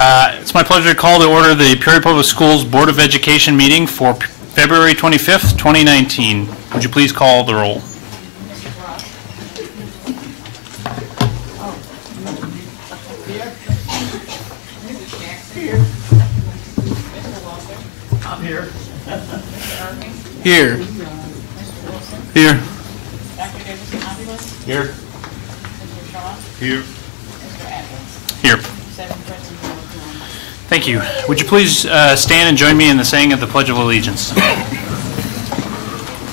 It's my pleasure to call to order the Peoria Public Schools Board of Education meeting for February 25th, 2019. Would you please call the roll? Here. Here. Here. Here. Here. Thank you. Would you please stand and join me in the saying of the Pledge of Allegiance?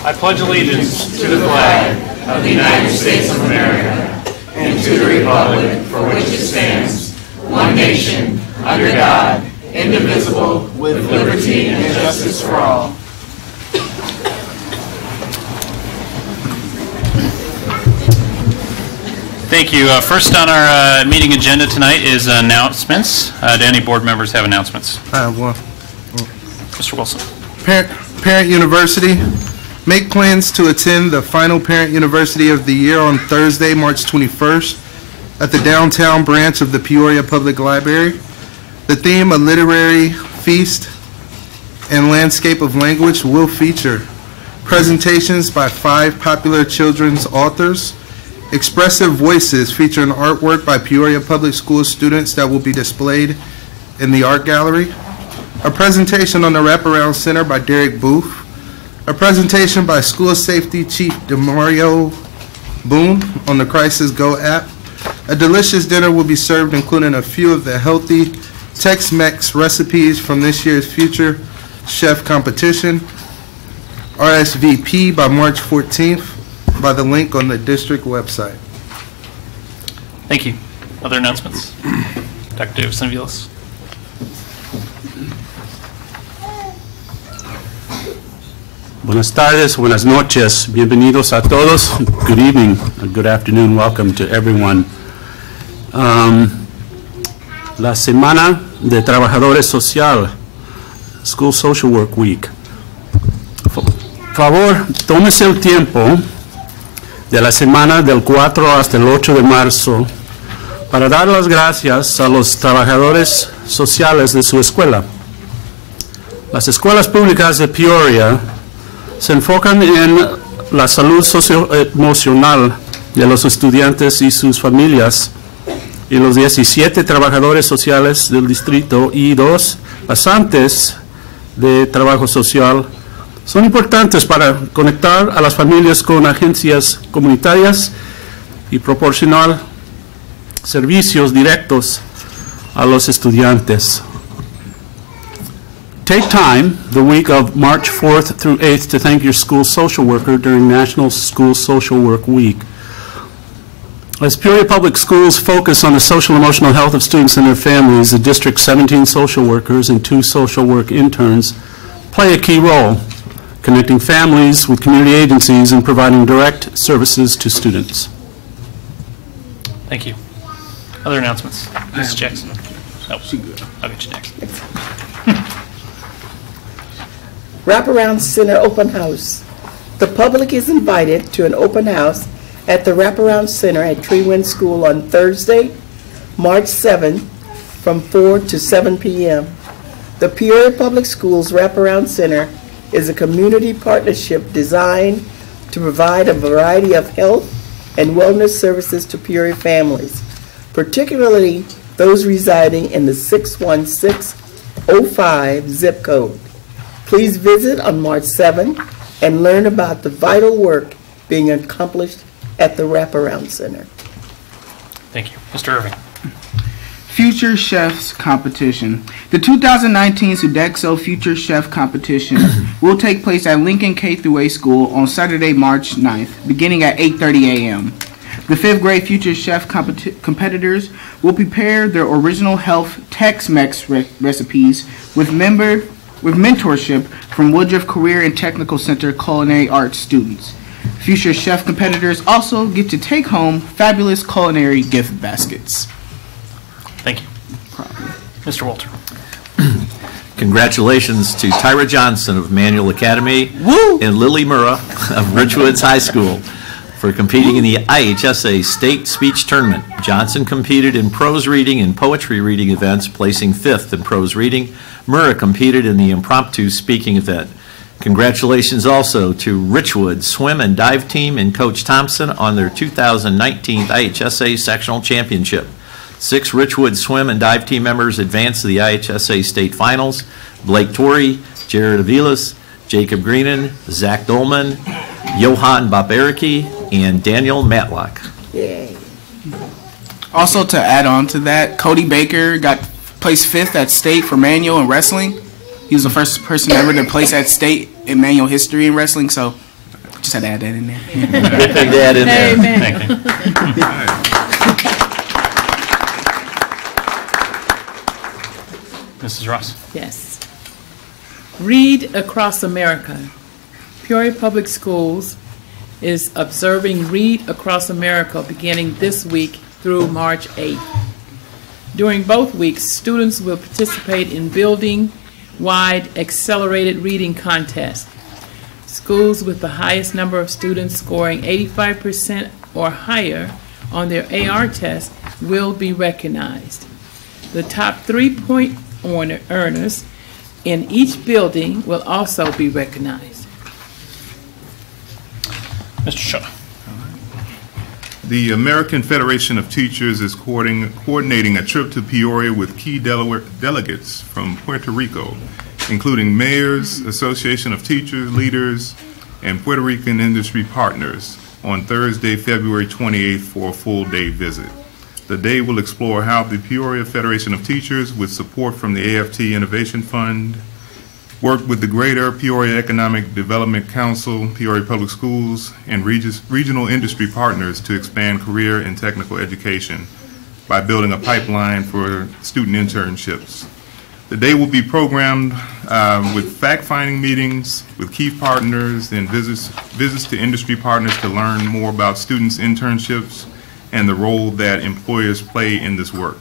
I pledge allegiance to the flag of the United States of America and to the republic for which it stands, one nation, under God, indivisible, with liberty and justice for all. Thank you. First on our meeting agenda tonight is announcements. Do any board members have announcements? I have one. Mr. Wilson. Parent University. Make plans to attend the final Parent University of the year on Thursday, March 21st at the downtown branch of the Peoria Public Library. The theme, a literary feast and landscape of language, will feature presentations by 5 popular children's authors, expressive voices featuring artwork by Peoria Public Schools students that will be displayed in the art gallery, a presentation on the Wraparound Center by Derek Booth, a presentation by School Safety Chief DeMario Boone on the Crisis Go app. A delicious dinner will be served, including a few of the healthy Tex-Mex recipes from this year's Future Chef competition. RSVP by March 14th by the link on the district website. Thank you. Other announcements? Dr. Davis-Vilas. Buenas tardes, buenas noches, bienvenidos a todos. Good evening, good afternoon, welcome to everyone. La Semana de Trabajadores Social, School Social Work Week. Favor, tómese el tiempo de la semana del 4 hasta el 8 de marzo para dar las gracias a los trabajadores sociales de su escuela. Las escuelas públicas de Peoria se enfocan en la salud socioemocional de los estudiantes y sus familias, y los 17 trabajadores sociales del distrito y 2 pasantes de trabajo social son importantes para conectar a las familias con agencias comunitarias y proporcionar servicios directos a los estudiantes. Take time the week of March 4th through 8th to thank your school social worker during National School Social Work Week. As Peoria Public Schools focus on the social and emotional health of students and their families, the district's 17 social workers and 2 social work interns play a key role, connecting families with community agencies and providing direct services to students. Thank you. Other announcements? Mrs. Jackson. Oh, I'll get you next. Wraparound Center Open House. The public is invited to an open house at the Wraparound Center at Treewind School on Thursday, March 7th from 4 to 7 p.m. The Peoria Public Schools Wraparound Center is a community partnership designed to provide a variety of health and wellness services to Peoria families, particularly those residing in the 61605 zip code. Please visit on March 7th and learn about the vital work being accomplished at the Wraparound Center. Thank you. Mr. Irving. Future Chefs Competition. The 2019 Sodexo Future Chef Competition will take place at Lincoln K-8 School on Saturday, March 9th, beginning at 8:30 a.m. The 5th grade Future Chef competitors will prepare their original health Tex-Mex recipes with mentorship from Woodruff Career and Technical Center culinary arts students. Future Chef competitors also get to take home fabulous culinary gift baskets. Thank you. Mr. Walter. Congratulations to Tyra Johnson of Manual Academy and Lily Murrah of Richwoods High School for competing in the IHSA State Speech Tournament. Johnson competed in prose reading and poetry reading events, placing 5th in prose reading. Murrah competed in the impromptu speaking event. Congratulations also to Richwood Swim and Dive Team and Coach Thompson on their 2019 IHSA Sectional Championship. 6 Richwood Swim and Dive Team members advanced to the IHSA State Finals. Blake Torrey, Jared Avilas, Jacob Greenan, Zach Dolman, Johan Babariki, and Daniel Matlock. Yay. Also, to add on to that, Cody Baker placed 5th at state for manual and wrestling. He was the first person ever to place at state in manual history in wrestling, so just had to add that in there. Good thing to add in there. Amen. Thank you. Mrs. Ross. Yes. Read Across America. Peoria Public Schools is observing Read Across America beginning this week through March 8th. During both weeks, students will participate in building-wide accelerated reading contests. Schools with the highest number of students scoring 85% or higher on their AR test will be recognized. The top 3-point earners in each building will also be recognized. Mr. Shaw. The American Federation of Teachers is coordinating a trip to Peoria with key delegates from Puerto Rico, including mayors, Association of Teachers, leaders, and Puerto Rican industry partners on Thursday, February 28th for a full-day visit. The day will explore how the Peoria Federation of Teachers, with support from the AFT Innovation Fund, worked with the Greater Peoria Economic Development Council, Peoria Public Schools, and regional industry partners to expand career and technical education by building a pipeline for student internships. The day will be programmed with fact-finding meetings with key partners and visits to industry partners to learn more about students' internships and the role that employers play in this work.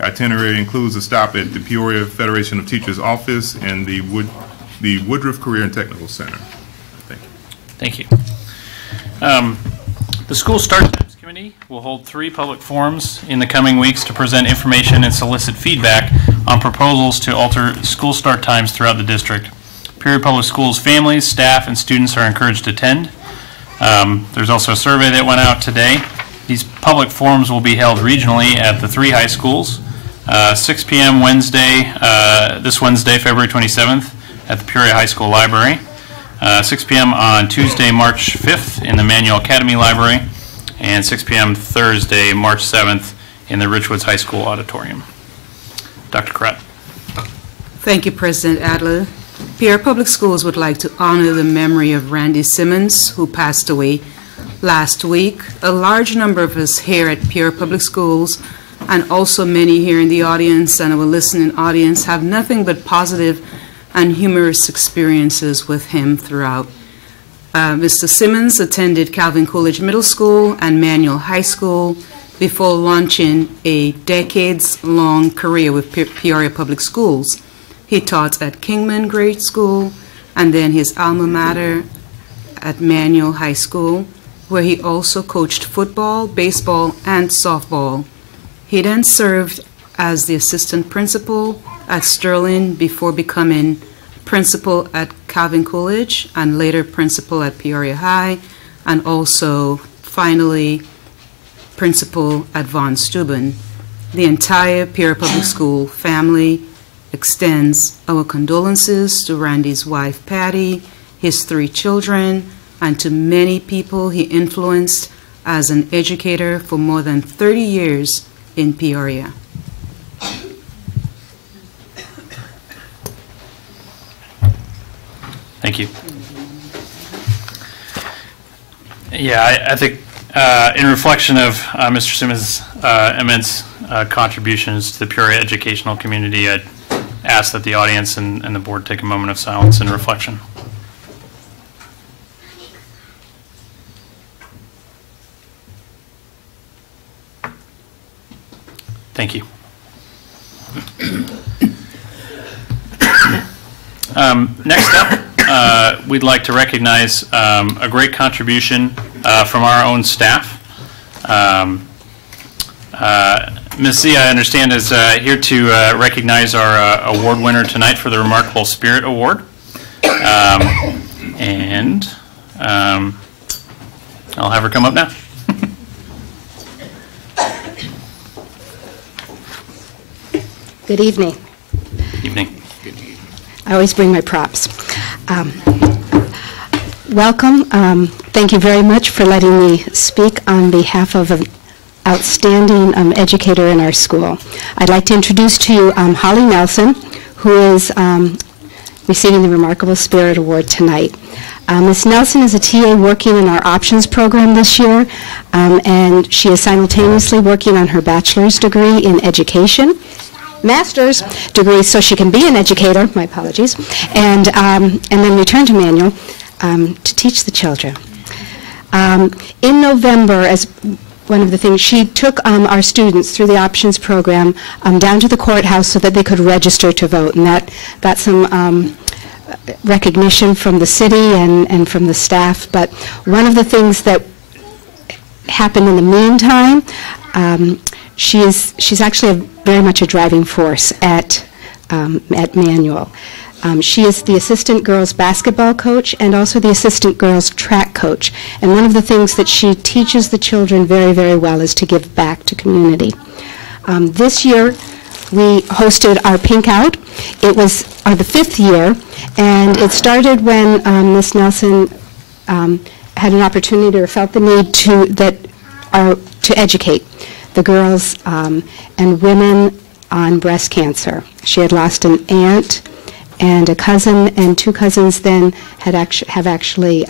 Itinerary includes a stop at the Peoria Federation of Teachers office and the Woodruff Career and Technical Center. Thank you. Thank you. The School Start Times Committee will hold 3 public forums in the coming weeks to present information and solicit feedback on proposals to alter school start times throughout the district. Peoria Public Schools families, staff, and students are encouraged to attend. There's also a survey that went out today. These public forums will be held regionally at the 3 high schools. 6 p.m. Wednesday, this Wednesday, February 27th, at the Peoria High School Library. 6 p.m. on Tuesday, March 5th, in the Manual Academy Library. And 6 p.m. Thursday, March 7th, in the Richwoods High School Auditorium. Dr. Koret. Thank you, President Adler. Peoria Public Schools would like to honor the memory of Randy Simmons, who passed away last week. A large number of us here at Peoria Public Schools, and also many here in the audience and our listening audience, have nothing but positive and humorous experiences with him throughout. Mr. Simmons attended Calvin Coolidge Middle School and Manual High School before launching a decades-long career with Peoria Public Schools. He taught at Kingman Grade School and then his alma mater at Manual High School, where he also coached football, baseball, and softball. He then served as the assistant principal at Sterling before becoming principal at Calvin Coolidge and later principal at Peoria High, and also finally principal at Von Steuben. The entire Peoria Public School family extends our condolences to Randy's wife Patty, his 3 children, and to many people he influenced as an educator for more than 30 years in Peoria. Thank you. Yeah, I think in reflection of Mr. Simmons' immense contributions to the Peoria educational community, I'd ask that the audience and the board take a moment of silence and reflection. Thank you. Next up, we'd like to recognize a great contribution from our own staff. Ms. Z, I understand, is here to recognize our award winner tonight for the Remarkable Spirit Award. I'll have her come up now. Good evening. Evening. I always bring my props. Welcome. Thank you very much for letting me speak on behalf of an outstanding educator in our school. I'd like to introduce to you Holly Nelson, who is receiving the Remarkable Spirit Award tonight. Ms. Nelson is a TA working in our options program this year, and she is simultaneously working on her bachelor's degree in education, master's degree so she can be an educator, my apologies, and then return to Manual to teach the children. In November, as one of the things, she took our students through the options program down to the courthouse so that they could register to vote, and that got some recognition from the city and from the staff. But one of the things that happened in the meantime, she's actually very much a driving force at Manual. She is the assistant girls basketball coach and also the assistant girls track coach. And one of the things that she teaches the children very, very well is to give back to community. This year, we hosted our Pink Out. It was the 5th year, and it started when Ms. Nelson had an opportunity or felt the need to educate the girls and women on breast cancer. She had lost an aunt and a cousin, and 2 cousins then have actually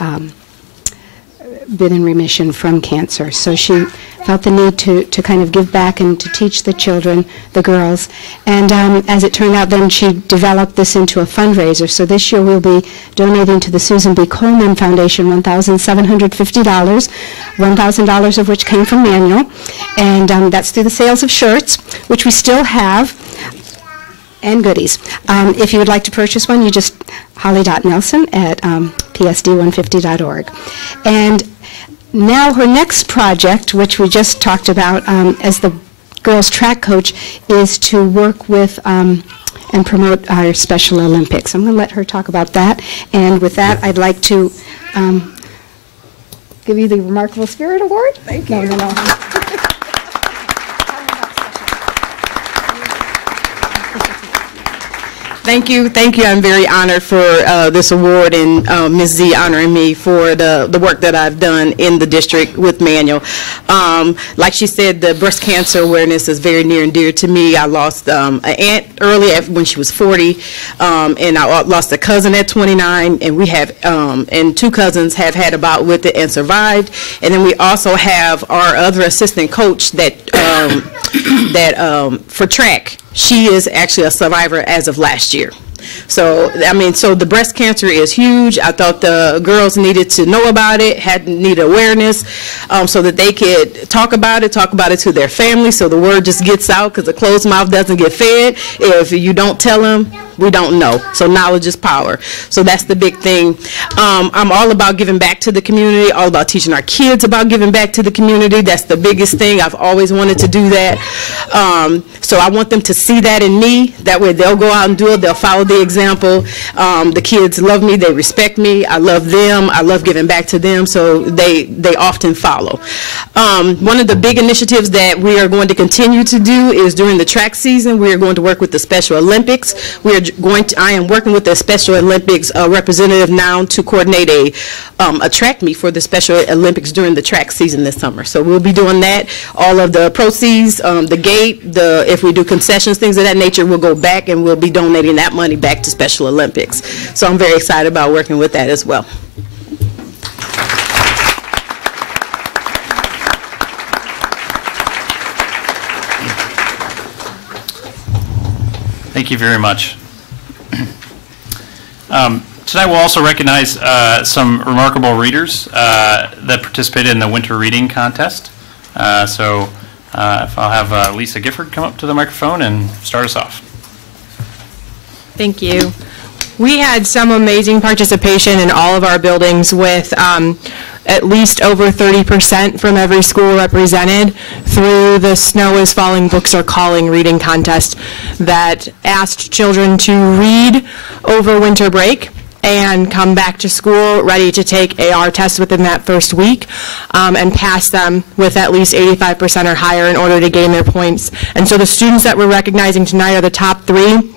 been in remission from cancer. So she felt the need to kind of give back and to teach the children, the girls. And as it turned out, then she developed this into a fundraiser. So this year we'll be donating to the Susan B. Coleman Foundation $1,750, $1,000 of which came from Manual. And that's through the sales of shirts, which we still have, and goodies. If you would like to purchase one, you just holly.nelson at psd150.org. And now her next project, which we just talked about as the girls track coach, is to work with and promote our Special Olympics. I'm going to let her talk about that. And with that, I'd like to give you the Remarkable Spirit Award. Thank you. No. Thank you. I'm very honored for this award, and Ms. Z honoring me for the work that I've done in the district with Manual. Like she said, the breast cancer awareness is very near and dear to me. I lost an aunt early when she was 40, and I lost a cousin at 29, and we have, and 2 cousins have had a bout with it and survived. And then we also have our other assistant coach that, for track. She is actually a survivor as of last year. So, I mean, so the breast cancer is huge. I thought the girls needed to know about it, needed awareness, so that they could talk about it to their family, so the word just gets out, because a closed mouth doesn't get fed. If you don't tell them, we don't know. So knowledge is power. So that's the big thing. I'm all about giving back to the community, all about teaching our kids about giving back to the community. That's the biggest thing. I've always wanted to do that. So I want them to see that in me. That way they'll go out and do it. They'll follow the example. The kids love me. They respect me. I love them. I love giving back to them. So they often follow. One of the big initiatives that we are going to continue to do is during the track season, we are going to work with the Special Olympics. I am working with the Special Olympics representative now to coordinate a track meet for the Special Olympics during the track season this summer. So we'll be doing that. All of the proceeds, the gate, if we do concessions, things of that nature, will go back, and we'll be donating that money back to Special Olympics. So I'm very excited about working with that as well. Thank you very much. Tonight we'll also recognize some remarkable readers that participated in the Winter Reading Contest. If I'll have Lisa Gifford come up to the microphone and start us off. Thank you. We had some amazing participation in all of our buildings with at least over 30% from every school represented through the Snow is Falling, Books Are Calling reading contest that asked children to read over winter break and come back to school ready to take AR tests within that first week and pass them with at least 85% or higher in order to gain their points. And so the students that we're recognizing tonight are the top 3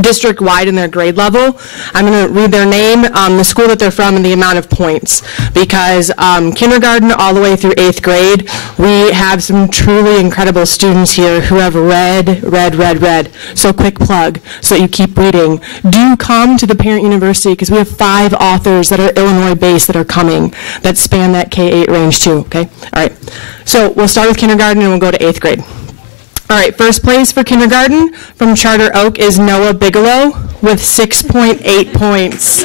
district-wide in their grade level. I'm going to read their name, the school that they're from, and the amount of points. Because kindergarten all the way through 8th grade, we have some truly incredible students here who have read. So quick plug, so that you keep reading. Do come to the Parent University, because we have 5 authors that are Illinois-based that are coming, that span that K-8 range too, okay? All right, so we'll start with kindergarten and we'll go to 8th grade. All right, first place for kindergarten from Charter Oak is Noah Bigelow with 6.8 points.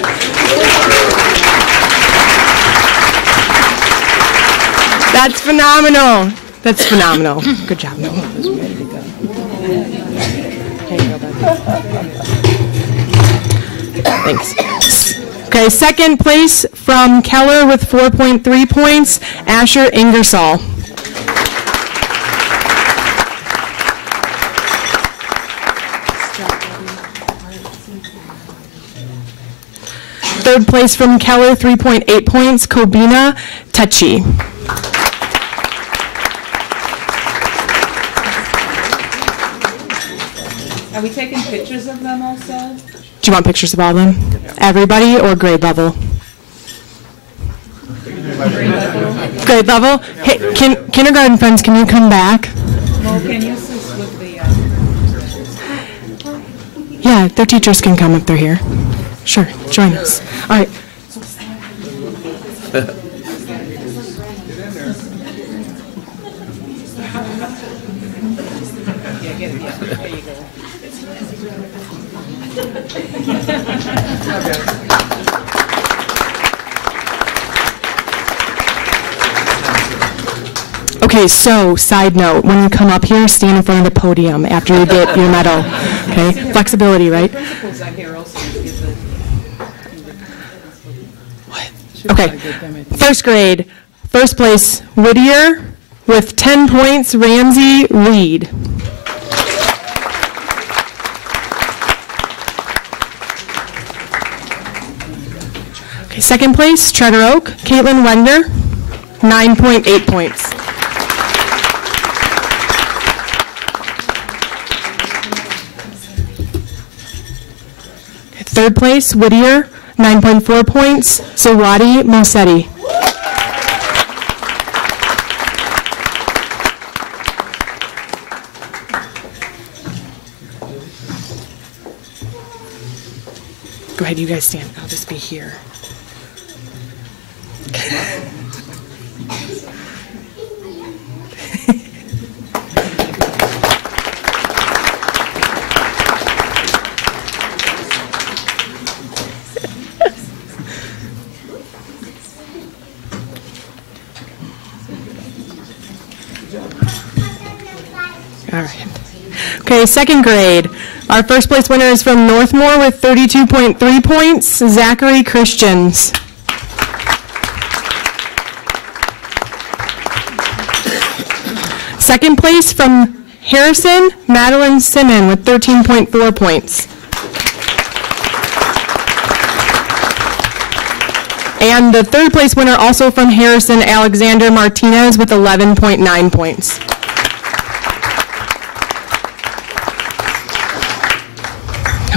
That's phenomenal. That's phenomenal. Good job, Noah. Thanks. Okay, second place from Keller with 4.3 points, Asher Ingersoll. Third place from Keller, 3.8 points, Kobina Techi. Are we taking pictures of them also? Do you want pictures of all of them? Everybody or grade level? Grade level? Hey, kindergarten friends, can you come back? Well, can you assist with the... Yeah, their teachers can come if they're here. Sure, join us. All right. Okay, so side note, when you come up here, stand in front of the podium after you get your medal. Okay, flexibility, right? Okay, first grade, first place, Whittier, with 10 points, Ramsey Reed. Okay, second place, Charter Oak, Caitlin Wender, 9.8 points. Okay, third place, Whittier, 9.4 points, Zawadi Mosetti. Go ahead, you guys stand. I'll just be here. All right. Okay, second grade. Our first place winner is from Northmore with 32.3 points, Zachary Christians. Second place from Harrison, Madeline Simon with 13.4 points. And the third place winner also from Harrison, Alexander Martinez with 11.9 points.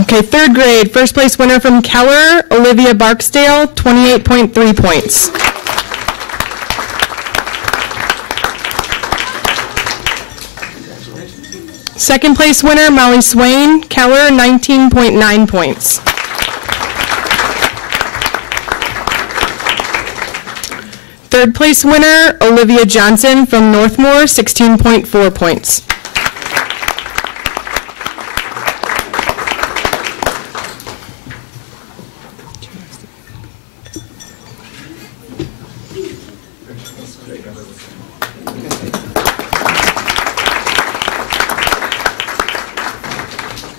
Okay, third grade, first place winner from Keller, Olivia Barksdale, 28.3 points. Second place winner, Molly Swain, Keller, 19.9 points. Third place winner, Olivia Johnson from Northmore, 16.4 points.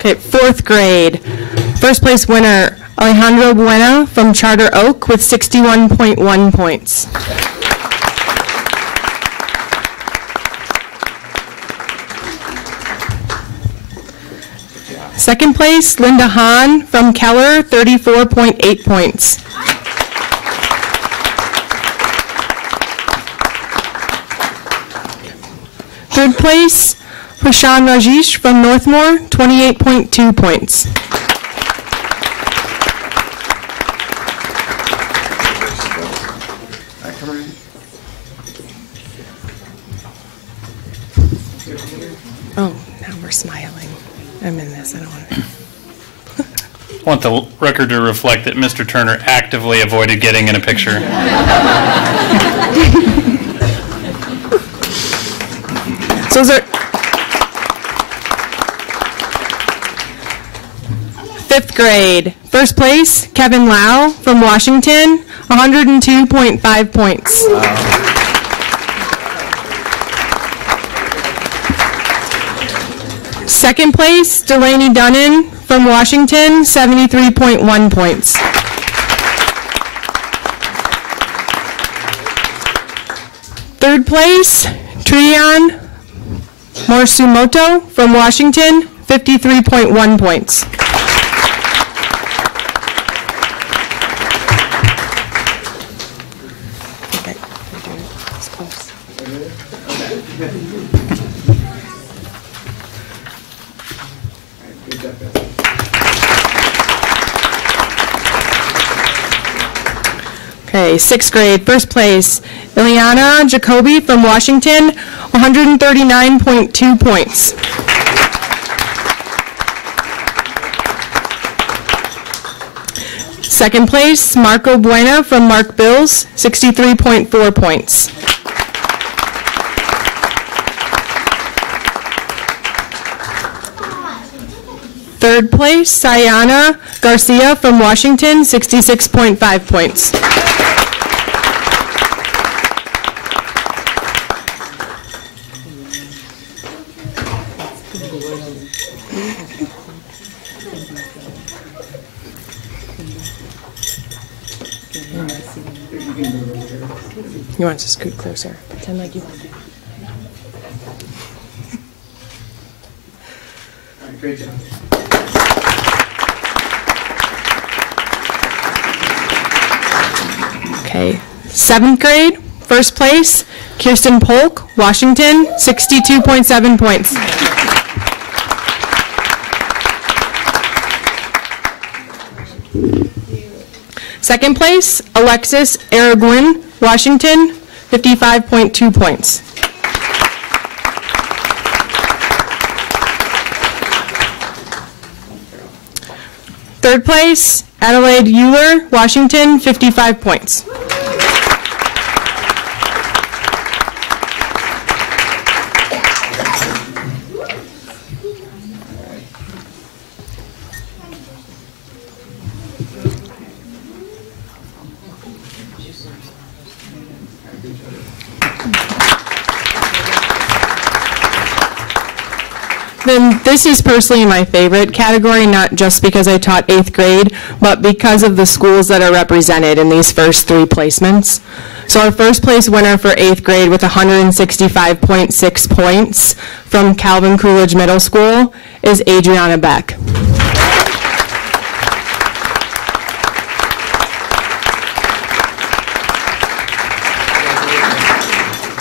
Okay, fourth grade. First place winner, Alejandro Buena from Charter Oak with 61.1 points. Second place, Linda Hahn from Keller, 34.8 points. Third place, Prashan Rajesh from Northmore, 28.2 points. Oh, now we're smiling. I'm in this, I don't want to. I want the record to reflect that Mr. Turner actively avoided getting in a picture. So is there... Fifth grade. First place, Kevin Lau from Washington, 102.5 points. Second place, Delaney Dunnan from Washington, 73.1 points. Third place, Trian Morsumoto from Washington, 53.1 points. Okay, sixth grade, first place, Ileana Jacoby from Washington, 139.2 points. Second place, Marco Buena from Mark Bills, 63.4 points. Third place, Sayana Garcia from Washington, 66.5 points. You want to scoot closer? Pretend like you want to. All right, great job. Okay, seventh grade, first place, Kirsten Polk, Washington, 62.7 points. Second place, Alexis Araguin, Washington, 55.2 points. Third place, Adelaide Euler, Washington, 55 points. Then this is personally my favorite category, not just because I taught 8th grade, but because of the schools that are represented in these first three placements. So our first place winner for 8th grade with 165.6 points from Calvin Coolidge Middle School is Adriana Beck.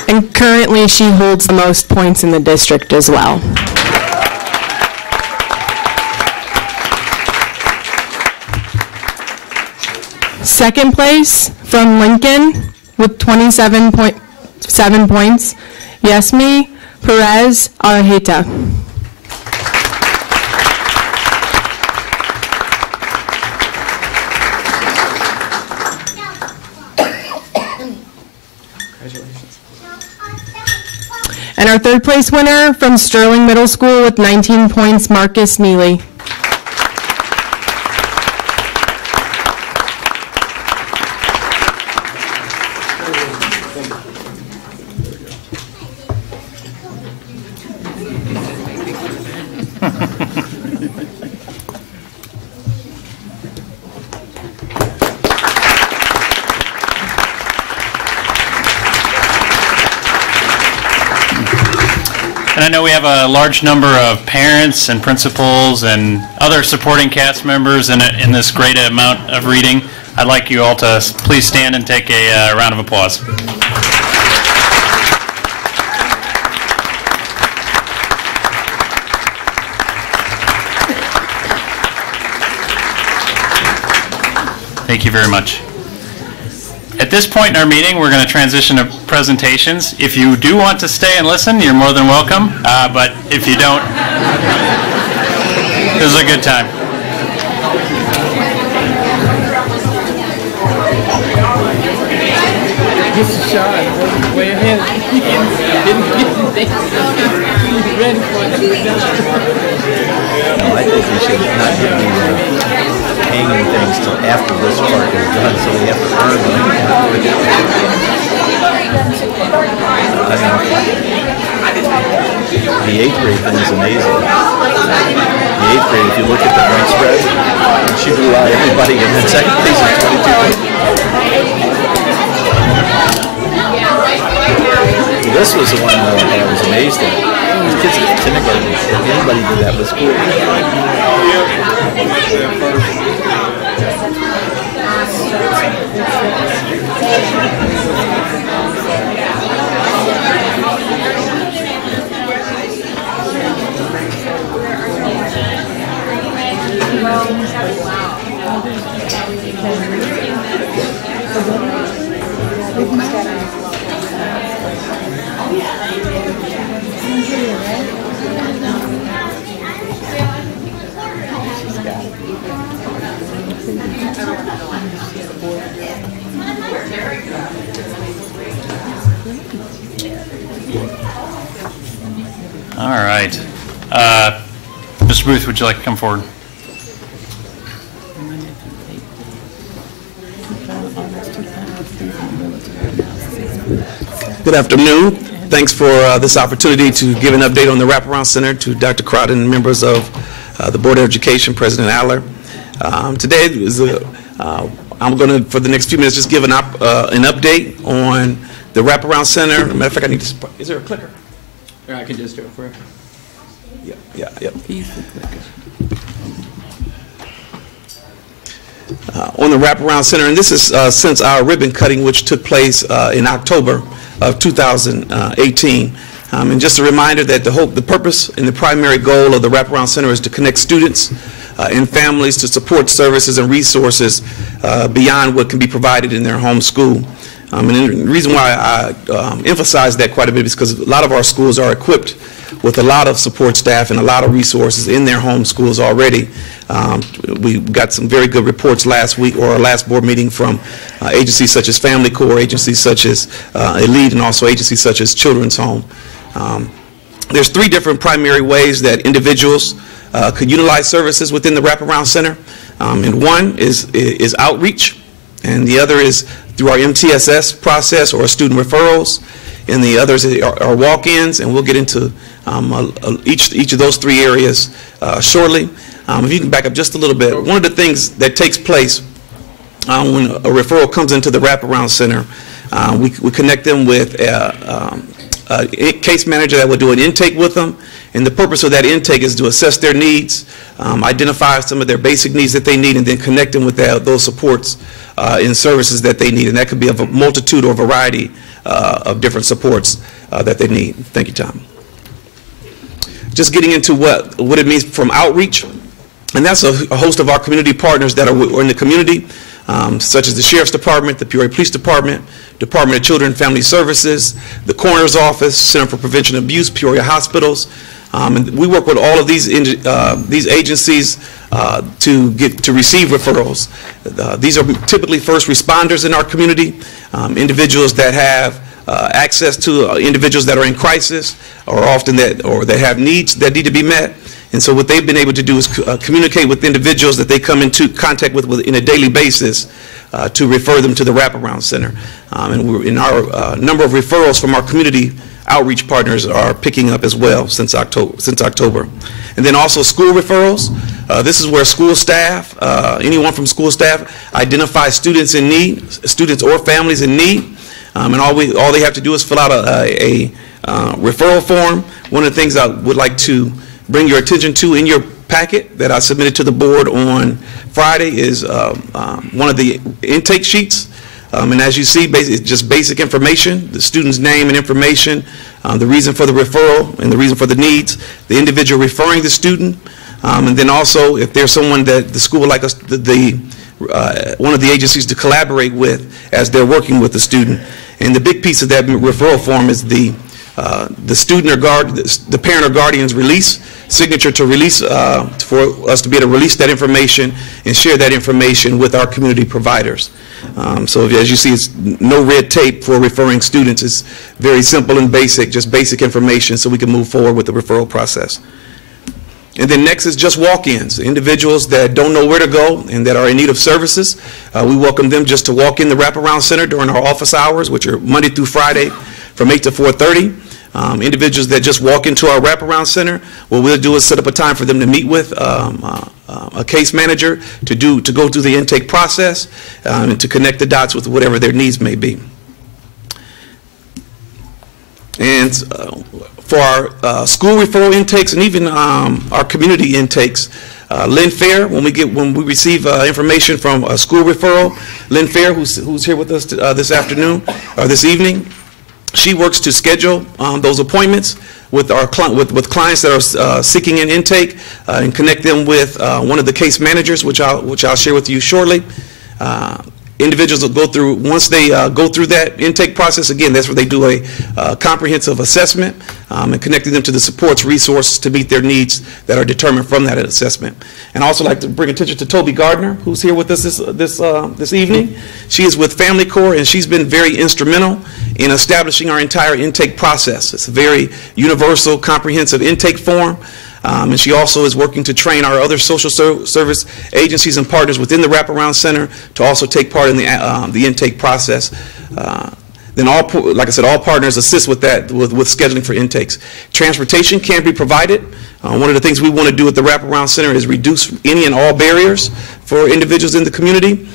And currently she holds the most points in the district as well. Second place from Lincoln with 27.7 points, Yasmi Perez Arajeta. And our third place winner from Sterling Middle School with 19 points, Marcus Neely. And I know we have a large number of parents and principals and other supporting cast members in this great amount of reading. I'd like you all to please stand and take a round of applause. Thank you very much. At this point in our meeting, we're going to transition to presentations. If you do want to stay and listen, you're more than welcome. But if you don't, this is a good time. This is Sean, way ahead. Didn't get anything. Ready for it. No, I think we should not give the hanging things till after this part is done, so we have to earn them. The 8th grade thing is amazing. The 8th grade, if you look at the point spread, she blew out everybody, and then second place is 22. This was the one that I was amazed at. These kids in kindergarten, if anybody did that was cool. All right. Mr. Booth, would you like to come forward? Good afternoon. Thanks for this opportunity to give an update on the Wraparound Center to Dr. Crowden and members of the Board of Education, President Adler. Today is I'm going to, for the next few minutes, just give an update on the Wraparound Center. Matter of fact, I need to. Is there a clicker? Or I can just do it for you. Yeah. On the Wraparound Center, and this is since our ribbon cutting, which took place in October of 2018. And just a reminder that the purpose and the primary goal of the Wraparound Center is to connect students and families to support services and resources beyond what can be provided in their home school. And the reason why I emphasize that quite a bit is because a lot of our schools are equipped with a lot of support staff and a lot of resources in their home schools already. We got some very good reports last week, or our last board meeting, from agencies such as Family Corps, agencies such as Elite, and also agencies such as Children's Home. There's 3 different primary ways that individuals could utilize services within the Wraparound Center. And one is outreach, and the other is through our MTSS process or student referrals, and the others are walk-ins, and we'll get into each of those 3 areas shortly. If you can back up just a little bit, one of the things that takes place when a referral comes into the Wraparound Center, we connect them with a case manager that will do an intake with them, and the purpose of that intake is to assess their needs, identify some of their basic needs that they need, and then connect them with those supports and services that they need, and that could be of a multitude or variety of different supports that they need. Thank you, Tom. Just getting into what it means from outreach, and that's a host of our community partners that are in the community, such as the Sheriff's Department, the Peoria Police Department, Department of Children and Family Services, the Coroner's Office, Center for Prevention of Abuse, Peoria Hospitals. And we work with all of these agencies to receive referrals. These are typically first responders in our community, individuals that have access to individuals that are in crisis, or often that have needs that need to be met. And so what they've been able to do is communicate with individuals that they come into contact with in a daily basis to refer them to the Wraparound Center. And our number of referrals from our community outreach partners are picking up as well since October. And then also school referrals. This is where school staff, anyone from school staff, identify students in need, students or families in need. And all they have to do is fill out referral form. One of the things I would like to bring your attention to in your packet that I submitted to the board on Friday is one of the intake sheets. And as you see, it's just basic information, the student's name and information, the reason for the referral and the reason for the needs, the individual referring the student, and then also if there's someone that the school would like us, one of the agencies to collaborate with as they're working with the student. And the big piece of that referral form is the student or the parent or guardian's release, signature to release, for us to be able to release that information and share that information with our community providers. So as you see, it's no red tape for referring students. It's very simple and basic, just basic information so we can move forward with the referral process. And then next is just walk-ins, individuals that don't know where to go and that are in need of services. We welcome them just to walk in the wraparound center during our office hours, which are Monday through Friday from 8 to 4:30. Individuals that just walk into our wraparound center, what we'll do is set up a time for them to meet with a case manager to go through the intake process and to connect the dots with whatever their needs may be. And for our school referral intakes and even our community intakes, Lynn Fair, when we receive information from a school referral, Lynn Fair, who's here with us this afternoon or this evening, she works to schedule those appointments with our clients that are seeking an intake and connect them with one of the case managers, which I'll share with you shortly. Individuals will go through, once they go through that intake process, again, that's where they do a comprehensive assessment and connecting them to the supports, resources to meet their needs that are determined from that assessment. And I also like to bring attention to Toby Gardner, who's here with us this evening. She is with Family Corps, and she's been very instrumental in establishing our entire intake process. It's a very universal, comprehensive intake form. And she also is working to train our other social service agencies and partners within the wraparound center to also take part in the intake process. Then like I said, all partners assist with that, with scheduling for intakes. Transportation can be provided. One of the things we want to do at the wraparound center is reduce any and all barriers for individuals in the community.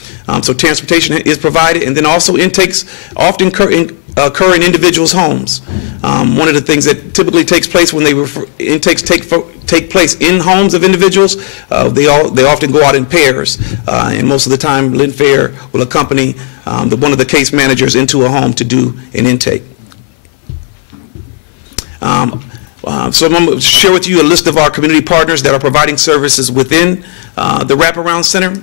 So transportation is provided, and then also intakes often occur in individuals' homes. One of the things that typically takes place when intakes take place in homes of individuals, they often go out in pairs, and most of the time Lynn Fair will accompany one of the case managers into a home to do an intake. So I'm going to share with you a list of our community partners that are providing services within the wraparound center.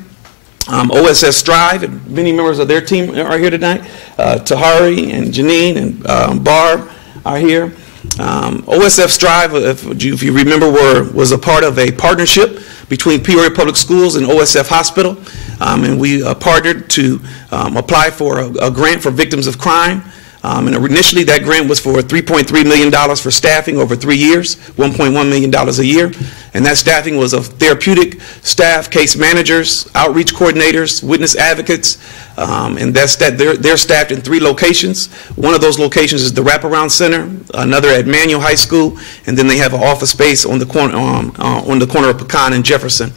OSS Strive, and many members of their team are here tonight. Tahari and Janine and Barb are here. OSF Strive, if you remember, was a part of a partnership between Peoria Public Schools and OSF Hospital, and we partnered to apply for a grant for victims of crime. And initially that grant was for $3.3 million for staffing over 3 years, $1.1 million a year. And that staffing was of therapeutic staff, case managers, outreach coordinators, witness advocates, and they're staffed in 3 locations. One of those locations is the Wraparound Center, another at Manual High School, and then they have an office space on the corner of Pecan and Jefferson.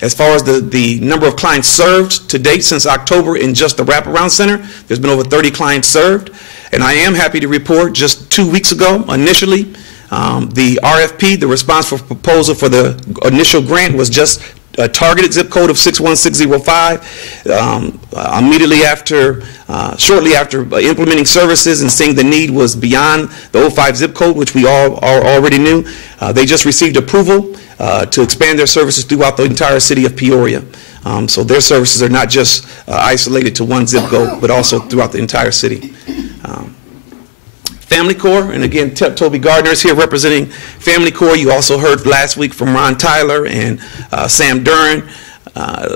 As far as the number of clients served to date since October in just the Wraparound Center, there's been over 30 clients served. And I am happy to report just 2 weeks ago, initially, the RFP, the response for proposal for the initial grant was just a targeted zip code of 61605. Immediately after, shortly after implementing services and seeing the need was beyond the 05 zip code, which we all already knew, they just received approval to expand their services throughout the entire city of Peoria. So their services are not just isolated to one zip code, but also throughout the entire city. Family Corps, and again, Toby Gardner is here representing Family Corps. You also heard last week from Ron Tyler and Sam Duran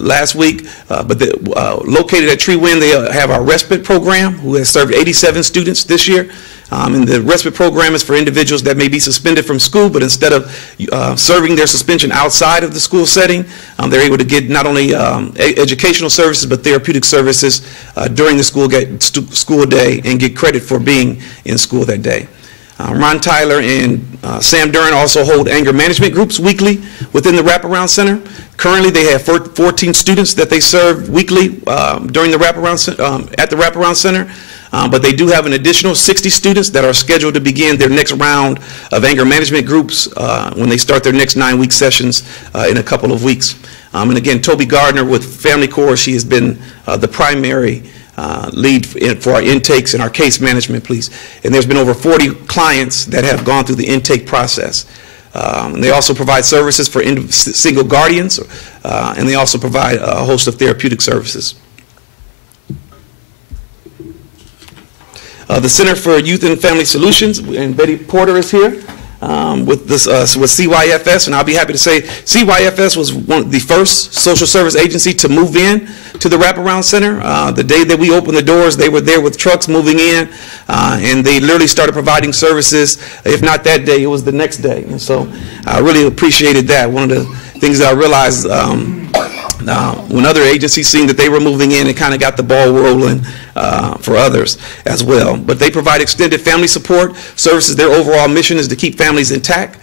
last week. Located at Tree Wind, they have our respite program, who has served 87 students this year. And the respite program is for individuals that may be suspended from school, but instead of serving their suspension outside of the school setting, they're able to get not only educational services, but therapeutic services during the school day and get credit for being in school that day. Ron Tyler and Sam Duran also hold anger management groups weekly within the Wraparound Center. Currently, they have 14 students that they serve weekly during the at the Wraparound Center. but they do have an additional 60 students that are scheduled to begin their next round of anger management groups when they start their next 9-week sessions in a couple of weeks. And again, Toby Gardner with Family Corps, she has been the primary lead for our intakes and our case management, please. And there's been over 40 clients that have gone through the intake process. They also provide services for single guardians, and they also provide a host of therapeutic services. The Center for Youth and Family Solutions, and Betty Porter is here with CYFS, and I'll be happy to say CYFS was the first social service agency to move in to the Wraparound Center. The day that we opened the doors, they were there with trucks moving in, and they literally started providing services. If not that day, it was the next day. And so I really appreciated that. One of the things that I realized when other agencies seen that they were moving in, it kind of got the ball rolling for others as well. But they provide extended family support services. Their overall mission is to keep families intact.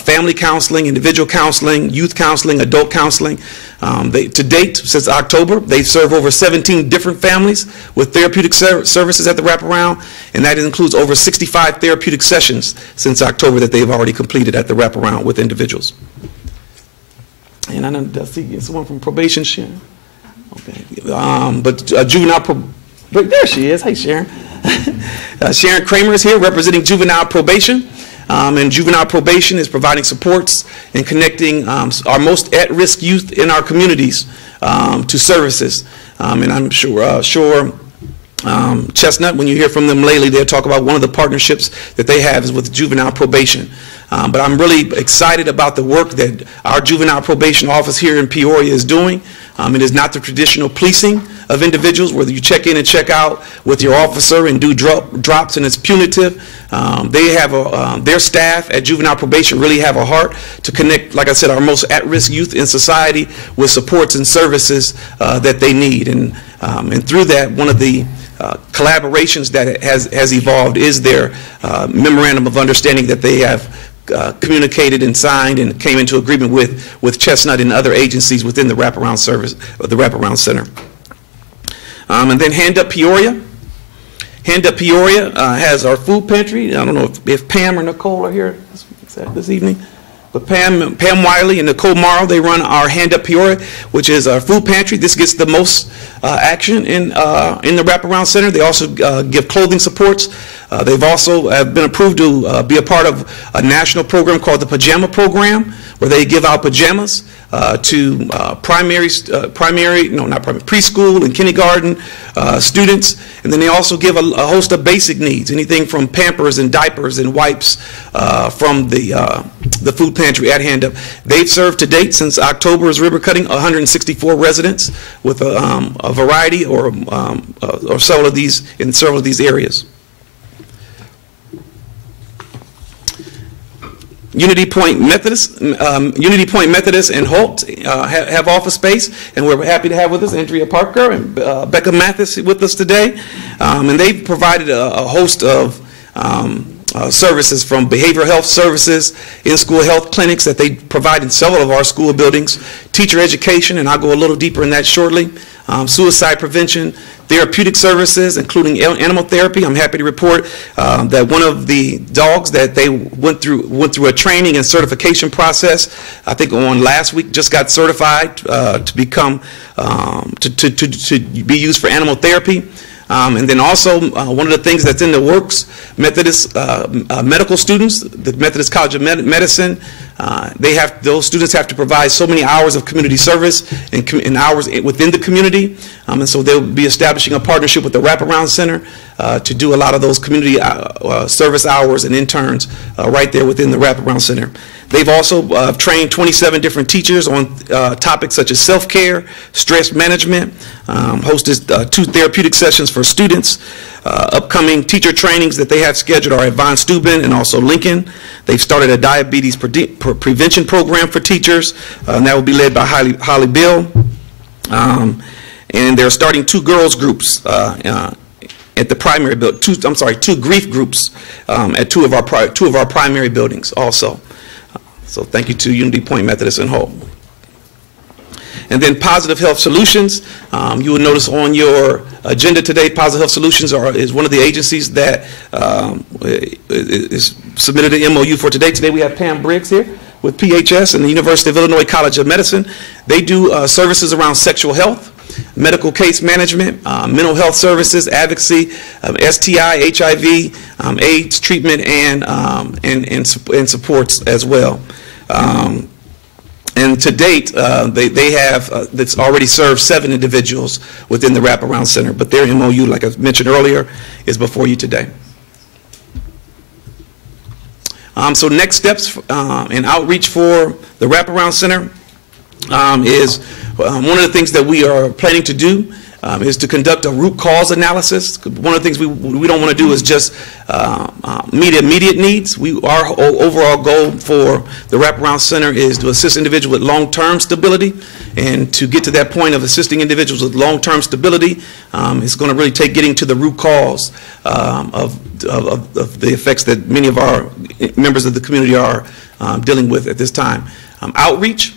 Family counseling, individual counseling, youth counseling, adult counseling. To date, since October, they've served over 17 different families with therapeutic services at the Wraparound, and that includes over 65 therapeutic sessions since October that they've already completed at the Wraparound with individuals. And I know I see someone from probation, Sharon. Okay, there she is. Hey, Sharon. Sharon Kramer is here representing Juvenile Probation. And Juvenile Probation is providing supports and connecting our most at-risk youth in our communities to services. And I'm sure Chestnut, when you hear from them lately, they'll talk about one of the partnerships that they have is with Juvenile Probation. But I'm really excited about the work that our Juvenile Probation office here in Peoria is doing. It is not the traditional policing of individuals, whether you check in and check out with your officer and do drops and it's punitive. They have their staff at Juvenile Probation really have a heart to connect, like I said, our most at-risk youth in society with supports and services that they need. And through that, one of the collaborations that has evolved is their memorandum of understanding that they have communicated and signed and came into agreement with Chestnut and other agencies within the Wraparound Service, the Wraparound Center. And then Hand Up Peoria. Hand Up Peoria has our food pantry. I don't know if Pam or Nicole are here this evening. But Pam Wiley and Nicole Morrow, they run our Hand Up Peoria, which is our food pantry. This gets the most action in the Wraparound Center. They also give clothing supports. They've also been approved to be a part of a national program called the Pajama Program, where they give out pajamas to preschool and kindergarten students. And then they also give a host of basic needs, anything from Pampers and diapers and wipes from the food pantry at Hand Up. They've served to date, since October's ribbon cutting, 164 residents with a variety or several of these in several of these areas. Unity Point Methodist and Hult have office space, and we're happy to have with us Andrea Parker and Becca Mathis with us today. And they've provided a host of services, from behavioral health services, in-school health clinics that they provide in several of our school buildings, teacher education, and I'll go a little deeper in that shortly, suicide prevention, therapeutic services, including animal therapy. I'm happy to report that one of the dogs that they went through a training and certification process, I think on last week, just got certified to become to be used for animal therapy. And then also, one of the things that's in the works, Methodist medical students, the Methodist College of Medicine, those students have to provide so many hours of community service and hours within the community. And so they'll be establishing a partnership with the Wraparound Center to do a lot of those community service hours and interns right there within the Wraparound Center. They've also trained 27 different teachers on topics such as self-care, stress management, hosted 2 therapeutic sessions for students. Upcoming teacher trainings that they have scheduled are at Von Steuben and also Lincoln. They've started a diabetes prevention program for teachers, and that will be led by Holly Bill. And they're starting 2 girls groups at the primary building. 2 grief groups at two of our primary buildings also. So thank you to Unity Point Methodist and Hult. And then Positive Health Solutions. You will notice on your agenda today, Positive Health Solutions is one of the agencies that is submitted an MOU for today. Today we have Pam Briggs here with PHS and the University of Illinois College of Medicine. They do services around sexual health, medical case management, mental health services, advocacy, STI, HIV, AIDS treatment, and supports as well. And to date, they have that's already served 7 individuals within the Wraparound Center. But their MOU, like I mentioned earlier, is before you today. So next steps in outreach for the Wraparound Center is one of the things that we are planning to do is to conduct a root cause analysis. One of the things we don't want to do is just meet immediate needs. Our overall goal for the Wraparound Center is to assist individuals with long-term stability, and to get to that point of assisting individuals with long-term stability, it's going to really take getting to the root cause of the effects that many of our members of the community are dealing with at this time. Outreach.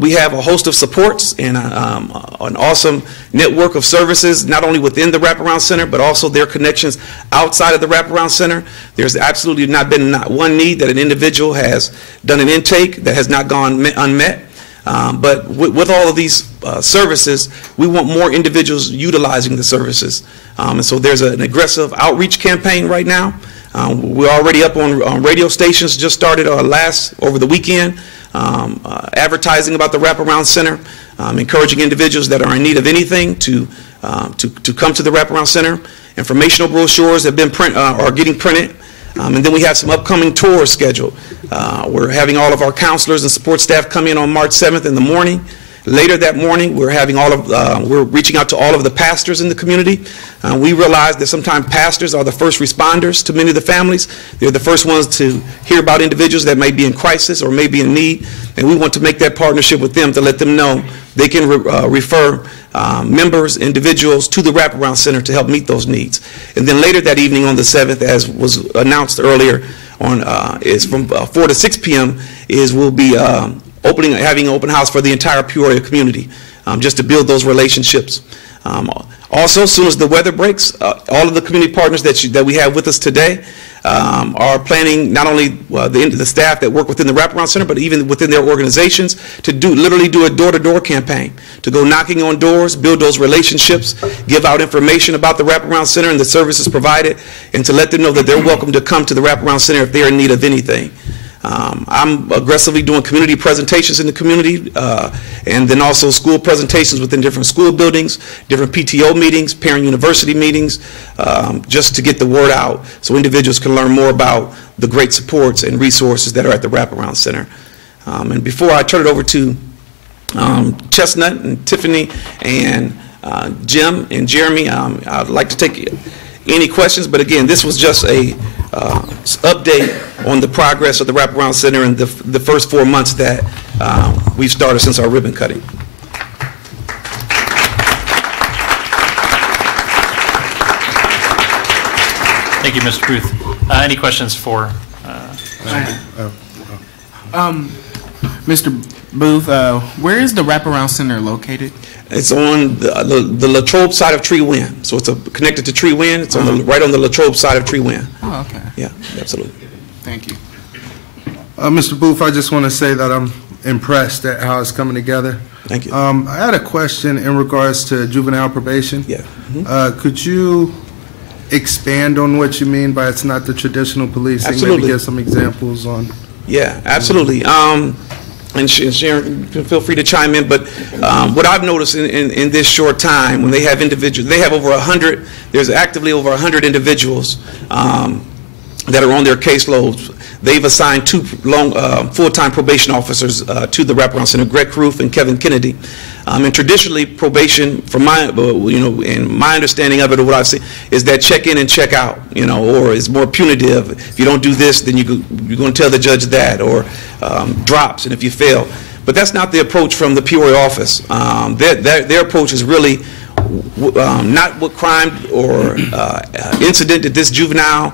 We have a host of supports and an awesome network of services, not only within the Wraparound Center, but also their connections outside of the Wraparound Center. There's absolutely not been one need that an individual has done an intake that has not gone unmet. But with all of these services, we want more individuals utilizing the services. And so there's an aggressive outreach campaign right now. We're already up on radio stations, just started over the weekend. Advertising about the Wraparound Center, encouraging individuals that are in need of anything to come to the Wraparound Center. Informational brochures have been are getting printed, and then we have some upcoming tours scheduled. We're having all of our counselors and support staff come in on March 7th in the morning. Later that morning, we're reaching out to all of the pastors in the community. We realize that sometimes pastors are the first responders to many of the families. They're the first ones to hear about individuals that may be in crisis or may be in need, and we want to make that partnership with them to let them know they can refer members, individuals to the Wraparound Center to help meet those needs. And then later that evening on the 7th, as was announced earlier, is from 4 to 6 p.m. we'll be having an open house for the entire Peoria community, just to build those relationships. Also, as soon as the weather breaks, all of the community partners that we have with us today are planning, not only the staff that work within the Wraparound Center, but even within their organizations, to literally do a door-to-door campaign, to go knocking on doors, build those relationships, give out information about the Wraparound Center and the services provided, and to let them know that they're welcome to come to the Wraparound Center if they're in need of anything. I'm aggressively doing community presentations in the community, and then also school presentations within different school buildings, different PTO meetings, parent university meetings, just to get the word out so individuals can learn more about the great supports and resources that are at the Wraparound Center. And before I turn it over to Chestnut and Tiffany and Jim and Jeremy, I'd like to take any questions, but again, this was just a update on the progress of the Wraparound Center in the first 4 months that we've started since our ribbon cutting. Thank you, Mr. Booth. Any questions for? Mr. Booth, where is the Wraparound Center located? It's on the Latrobe side of Tree Wind. So it's connected to Tree Wind. It's right on the Latrobe side of Tree Wind. Oh, okay. Yeah, absolutely. Thank you. Mr. Booth, I just want to say that I'm impressed at how it's coming together. Thank you. I had a question in regards to juvenile probation. Yeah. Could you expand on what you mean by it's not the traditional policing? Absolutely. Maybe give some examples on. Yeah, absolutely. And Sharon, feel free to chime in, but what I've noticed in this short time, when they have individuals, they have over 100, there's actively over 100 individuals that are on their caseloads. They've assigned 2 full-time probation officers to the Wraparound Center, Greg Kroof and Kevin Kennedy. And traditionally, probation, from my, in my understanding of it, or what I've seen, is that check in and check out, or is more punitive. If you don't do this, then you're going to tell the judge that, or drops, and if you fail. But that's not the approach from the Peoria office. Their approach is really not what crime or incident did this juvenile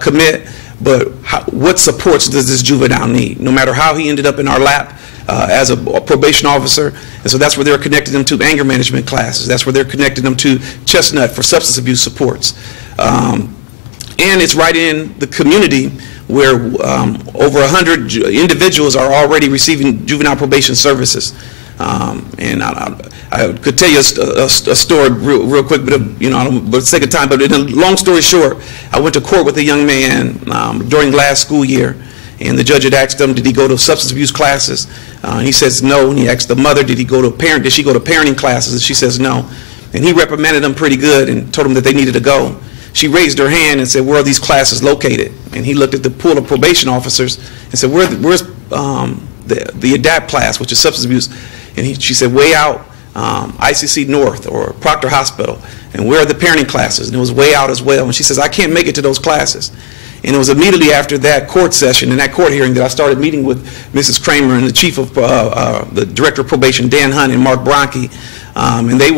commit, but what supports does this juvenile need? No matter how he ended up in our lap, as a probation officer, and so that's where they're connecting them to anger management classes. That's where they're connecting them to Chestnut for substance abuse supports. And it's right in the community where over 100 individuals are already receiving juvenile probation services. And I could tell you a story real quick, but but for the sake of time. But in a long story short, I went to court with a young man during last school year, and the judge had asked him, did he go to substance abuse classes? He says no. And he asked the mother, did she go to parenting classes? And she says no. And he reprimanded them pretty good and told them that they needed to go. She raised her hand and said, where are these classes located? And he looked at the pool of probation officers and said, where's the ADAPT class, which is substance abuse? And she said, way out, ICC North or Proctor Hospital. And where are the parenting classes? And it was way out as well. And she says, I can't make it to those classes. And it was immediately after that court session and that court hearing that I started meeting with Mrs. Kramer and the chief of the director of probation, Dan Hunt, and Mark Bronke. And they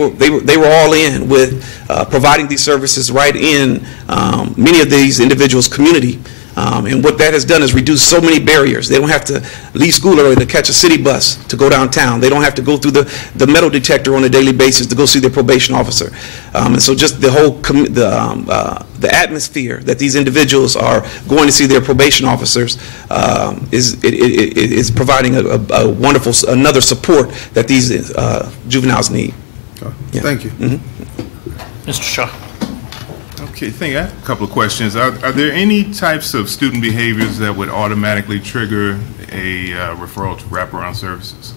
were all in with providing these services right in many of these individuals' community. And what that has done is reduce so many barriers. They don't have to leave school early to catch a city bus to go downtown. They don't have to go through the metal detector on a daily basis to go see their probation officer. And so just the whole the atmosphere that these individuals are going to see their probation officers is providing a wonderful another support that these juveniles need. Yeah. Thank you. Mr. Shaw. Okay, thank you. I have a couple of questions. Are there any types of student behaviors that would automatically trigger a referral to wraparound services?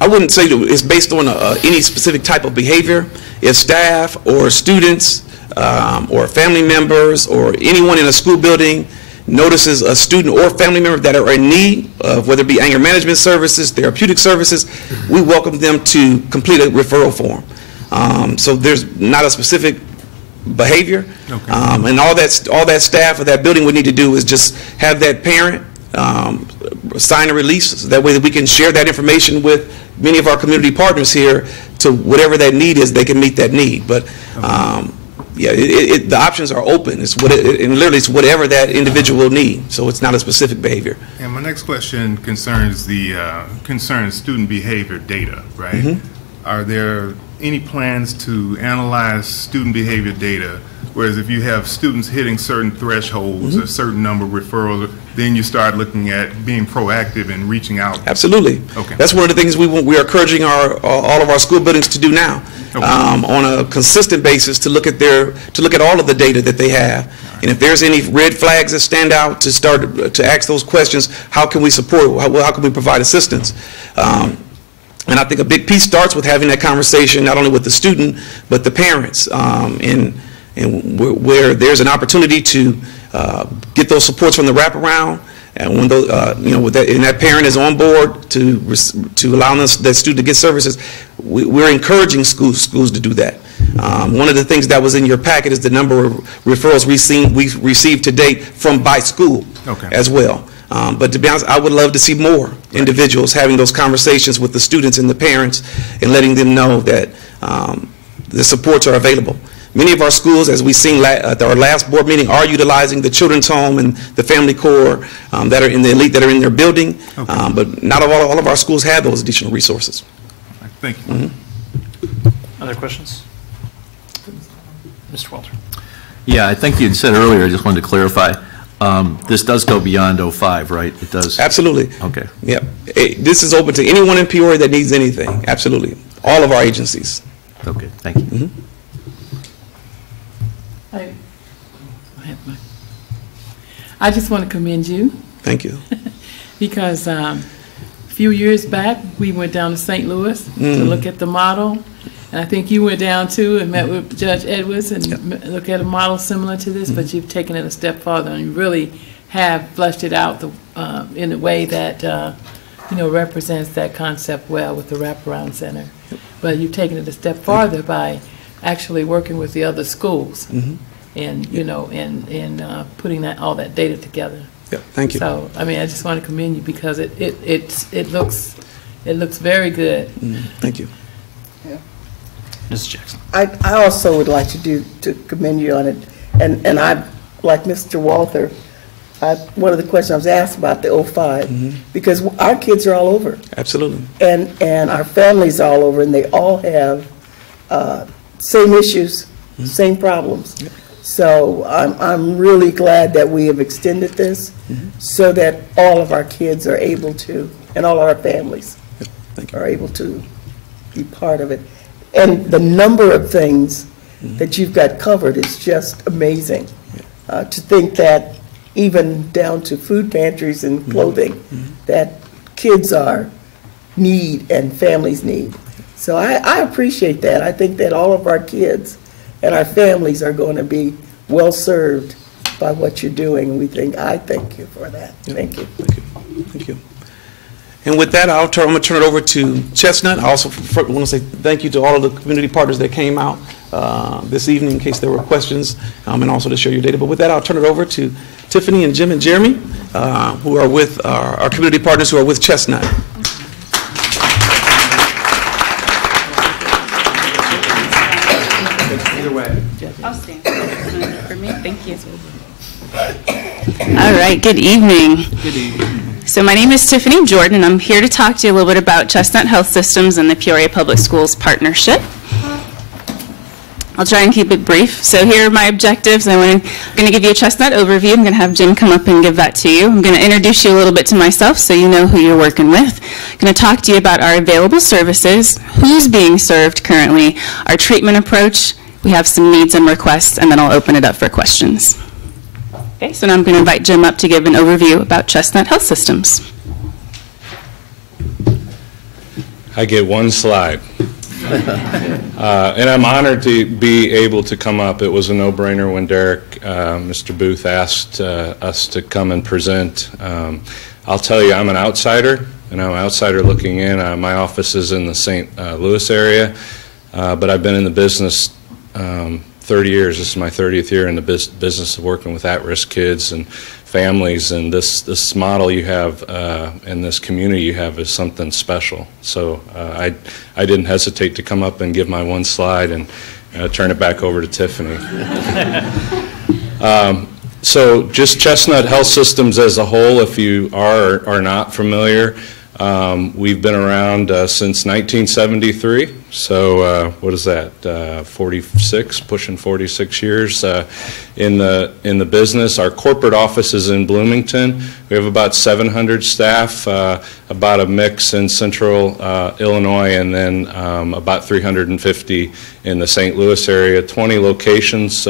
I wouldn't say that it's based on any specific type of behavior. If staff or students or family members or anyone in a school building notices a student or family member that are in need of whether it be anger management services, therapeutic services, we welcome them to complete a referral form. So there's not a specific behavior, okay. And all that staff of that building would need to do is just have that parent sign a release. So that way that we can share that information with many of our community partners here to whatever that need is, they can meet that need. But yeah, the options are open. It's and literally it's whatever that individual will need. So it's not a specific behavior. And my next question concerns student behavior data, right? Mm-hmm. Are there any plans to analyze student behavior data, whereas if you have students hitting certain thresholds, mm-hmm. a certain number of referrals, then you start looking at being proactive and reaching out? Absolutely. Okay. That's one of the things we are encouraging all of our school buildings to do now, okay. On a consistent basis to look at all of the data that they have. Right. And if there's any red flags that stand out, to start to ask those questions. How can we support? How can we provide assistance? And I think a big piece starts with having that conversation not only with the student but the parents, and where there's an opportunity to get those supports from the wraparound, and when those, and that parent is on board to allow that student to get services, we're encouraging schools to do that. One of the things that was in your packet is the number of referrals we've received to date by school, okay. as well. But to be honest, I would love to see more individuals having those conversations with the students and the parents and letting them know that the supports are available. Many of our schools, as we've seen at our last board meeting, are utilizing the children's home and the family core that are in the elite that are in their building, okay. But not all of our schools have those additional resources. Thank you. Mm-hmm. Other questions? Mr. Walter. Yeah, I think you'd said earlier, I just wanted to clarify, this does go beyond 05, right? It does? Absolutely. Okay. Yep. This is open to anyone in Peoria that needs anything. Absolutely. All of our agencies. Okay, thank you. Mm-hmm. I just want to commend you. Thank you. Because a few years back, we went down to St. Louis to look at the model. And I think you went down too and met with Judge Edwards and looked at a model similar to this, but you've taken it a step farther and you really have fleshed it out in a way that represents that concept well with the wraparound center. But you've taken it a step farther by actually working with the other schools, mm-hmm. and and putting all that data together. Yeah, thank you. So I mean, I just want to commend you because it looks very good. Mm-hmm. Thank you. Yeah. Mrs. Jackson. I also would like to commend you on it, and I, like Mr. Walter, one of the questions I was asked about the 05, because our kids are all over. Absolutely. And our families are all over, and they all have same issues, same problems. So I'm really glad that we have extended this so that all of our kids are able to, and all our families are able to be part of it. And the number of things that you've got covered is just amazing. To think that even down to food pantries and clothing, that kids need and families need. So I appreciate that. I think that all of our kids and our families are going to be well served by what you're doing. I thank you for that. Thank you. Thank you. Thank you. And with that, I'm going to turn it over to Chestnut. I also want to say thank you to all of the community partners that came out this evening in case there were questions, and also to share your data. But with that, I'll turn it over to Tiffany and Jim and Jeremy, who are with our community partners who are with Chestnut. Either way. I'll stand for me. Thank you. All right, good evening. Good evening. So my name is Tiffany Jordan, and I'm here to talk to you a little bit about Chestnut Health Systems and the Peoria Public Schools partnership. I'll try and keep it brief. So here are my objectives. I'm going to give you a Chestnut overview. I'm going to have Jim come up and give that to you. I'm going to introduce you a little bit to myself so you know who you're working with. I'm going to talk to you about our available services, who's being served currently, our treatment approach. We have some needs and requests, and then I'll open it up for questions. Okay, so now I'm going to invite Jim up to give an overview about Chestnut Health Systems. I get one slide. And I'm honored to be able to come up. It was a no-brainer when Derek, Mr. Booth, asked us to come and present. I'll tell you, I'm an outsider, and I'm an outsider looking in. My office is in the St. Louis area, but I've been in the business 30 years. This is my 30th year in the business of working with at-risk kids and families, and this model you have and this community you have is something special. So I didn't hesitate to come up and give my one slide and turn it back over to Tiffany. So just Chestnut Health Systems as a whole, if you are or are not familiar, we've been around since 1973, so what is that, 46, pushing 46 years in the business. Our corporate office is in Bloomington. We have about 700 staff, about a mix in central Illinois, and then about 350 in the St. Louis area, 20 locations.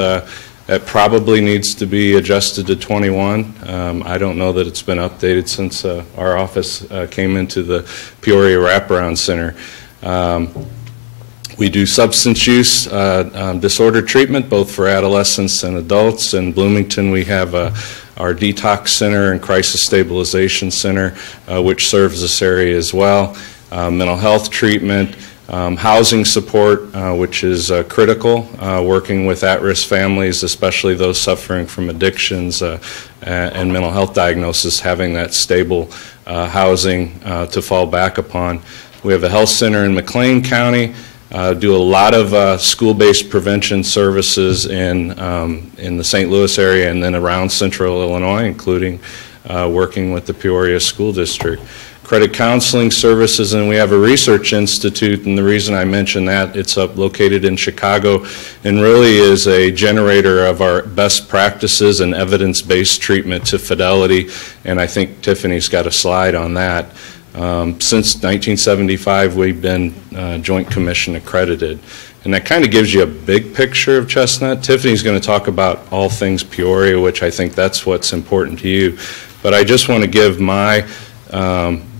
It probably needs to be adjusted to 21. I don't know that it's been updated since our office came into the Peoria Wraparound Center. We do substance use disorder treatment, both for adolescents and adults. In Bloomington, we have our detox center and crisis stabilization center, which serves this area as well. Mental health treatment. Housing support, which is critical, working with at-risk families, especially those suffering from addictions and mental health diagnosis, having that stable housing to fall back upon. We have a health center in McLean County, do a lot of school-based prevention services in the St. Louis area and then around central Illinois, including working with the Peoria School District. Credit counseling services, and we have a research institute, and the reason I mention that, it's located in Chicago and really is a generator of our best practices and evidence-based treatment to fidelity, and I think Tiffany's got a slide on that. Since 1975, we've been Joint Commission accredited, and that kind of gives you a big picture of Chestnut. Tiffany's going to talk about all things Peoria, which I think that's what's important to you, but I just want to give my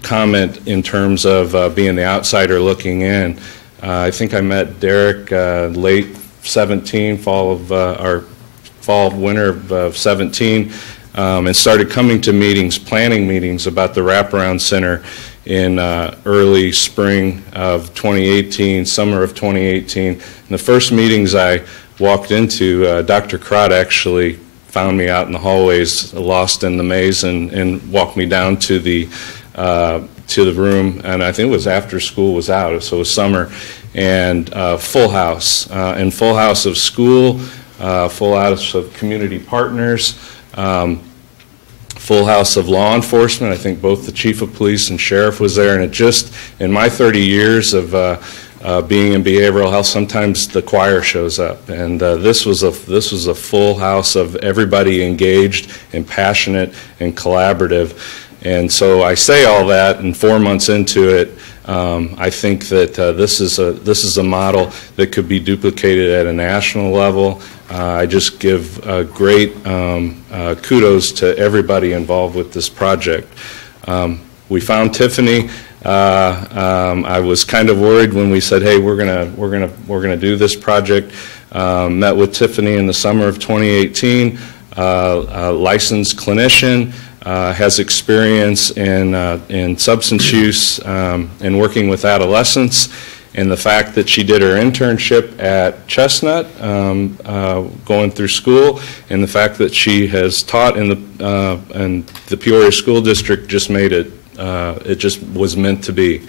comment in terms of being the outsider looking in. I think I met Derek late 17, winter of 17, and started coming to meetings, planning meetings about the Wraparound Center in early spring of 2018, summer of 2018. And the first meetings I walked into, Dr. Crott actually found me out in the hallways, lost in the maze, and walked me down to the room, and I think it was after school was out, so it was summer, and full house, and full house of school, full house of community partners, full house of law enforcement. I think both the chief of police and sheriff was there, and it just, in my 30 years of being in behavioral health, sometimes the choir shows up, and this was a full house of everybody engaged and passionate and collaborative. And so I say all that, and 4 months into it, I think that this is a model that could be duplicated at a national level. I just give great kudos to everybody involved with this project. We found Tiffany. I was kind of worried when we said, "Hey, we're gonna do this project." Met with Tiffany in the summer of 2018. A licensed clinician, has experience in substance use and working with adolescents. And the fact that she did her internship at Chestnut, going through school, and the fact that she has taught in the Peoria School District just made it. It just was meant to be.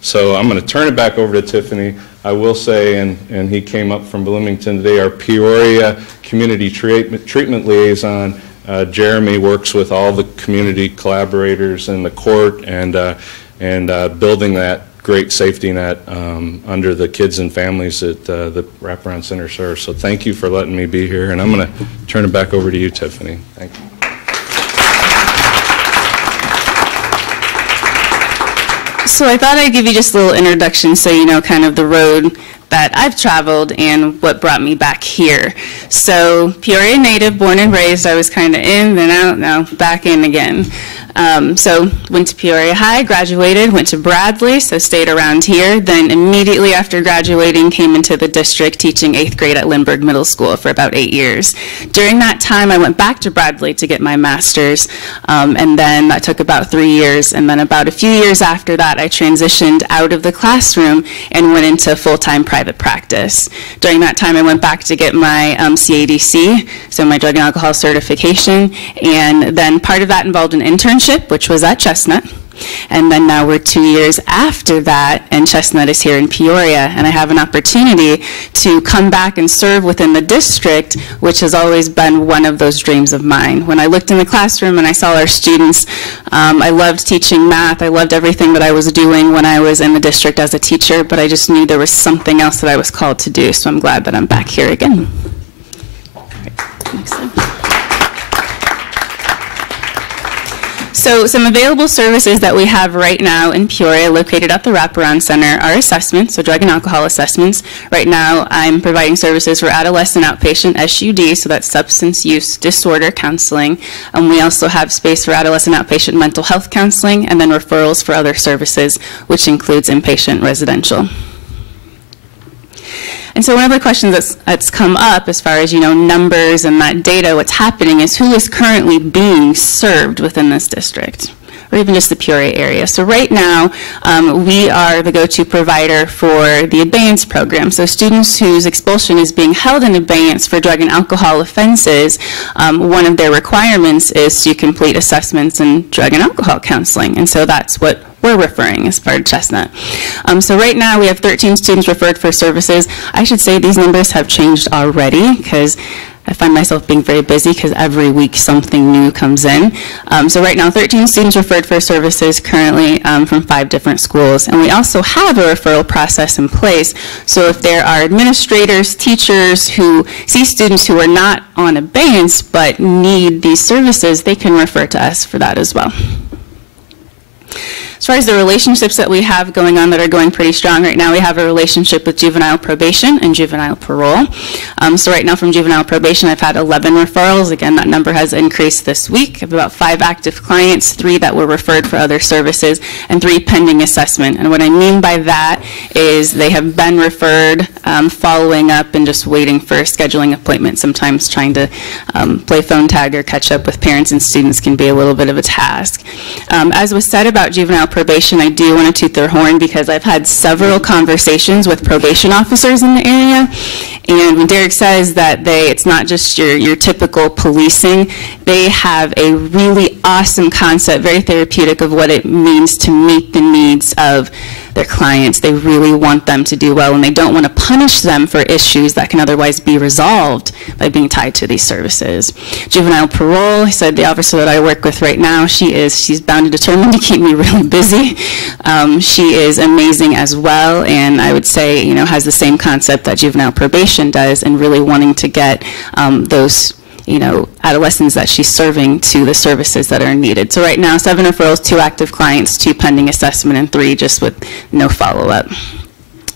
So I'm going to turn it back over to Tiffany. I will say, and he came up from Bloomington today, our Peoria Community Treatment Liaison, Jeremy, works with all the community collaborators in the court and building that great safety net under the kids and families that the Wraparound Center serves. So thank you for letting me be here, and I'm going to turn it back over to you, Tiffany. Thank you. So I thought I'd give you just a little introduction so you know kind of the road that I've traveled and what brought me back here. So Peoria native, born and raised, I was kind of in, then out, now back in again. So went to Peoria High, graduated, went to Bradley, so stayed around here. Then immediately after graduating, came into the district teaching 8th grade at Lindbergh Middle School for about 8 years. During that time, I went back to Bradley to get my master's, and then that took about 3 years. And then about a few years after that, I transitioned out of the classroom and went into full-time private practice. During that time, I went back to get my CADC, so my drug and alcohol certification, and then part of that involved an internship, which was at Chestnut. And then now we're 2 years after that, and Chestnut is here in Peoria, and I have an opportunity to come back and serve within the district, which has always been one of those dreams of mine. When I looked in the classroom and I saw our students, I loved teaching math. I loved everything that I was doing when I was in the district as a teacher, but I just knew there was something else that I was called to do, so I'm glad that I'm back here again. All right, next slide. So some available services that we have right now in Peoria located at the Wraparound Center are assessments, so drug and alcohol assessments. Right now I'm providing services for adolescent outpatient SUD, so that's substance use disorder counseling. We also have space for adolescent outpatient mental health counseling, and then referrals for other services, which includes inpatient residential. And so one of the questions that's come up as far as, you know, numbers and that data, what's happening is who is currently being served within this district, or even just the Peoria area. So right now, we are the go-to provider for the abeyance program. So students whose expulsion is being held in abeyance for drug and alcohol offenses, one of their requirements is to complete assessments in drug and alcohol counseling. And so that's what we're referring as part of Chestnut. So right now we have 13 students referred for services. I should say these numbers have changed already because I find myself being very busy because every week something new comes in. So right now 13 students referred for services currently from 5 different schools. And we also have a referral process in place. So if there are administrators, teachers who see students who are not on abeyance but need these services, they can refer to us for that as well. As far as the relationships that we have going on that are going pretty strong right now, we have a relationship with Juvenile Probation and Juvenile Parole. So right now from Juvenile Probation, I've had 11 referrals. Again, that number has increased this week. I have about 5 active clients, 3 that were referred for other services, and 3 pending assessment. And what I mean by that is they have been referred, following up, and just waiting for a scheduling appointment. Sometimes trying to play phone tag or catch up with parents and students can be a little bit of a task. As was said about Juvenile Probation, I do want to toot their horn because I've had several conversations with probation officers in the area, and when Derek says that it's not just your typical policing, they have a really awesome concept, very therapeutic, of what it means to meet the needs of their clients. They really want them to do well, and they don't want to punish them for issues that can otherwise be resolved by being tied to these services. Juvenile parole, I said the officer that I work with right now, she's bound and determined to keep me really busy. She is amazing as well, and I would say, you know, has the same concept that juvenile probation does, and really wanting to get those, you know, adolescents that she's serving to the services that are needed. So right now, 7 referrals, 2 active clients, 2 pending assessment, and 3 just with no follow-up.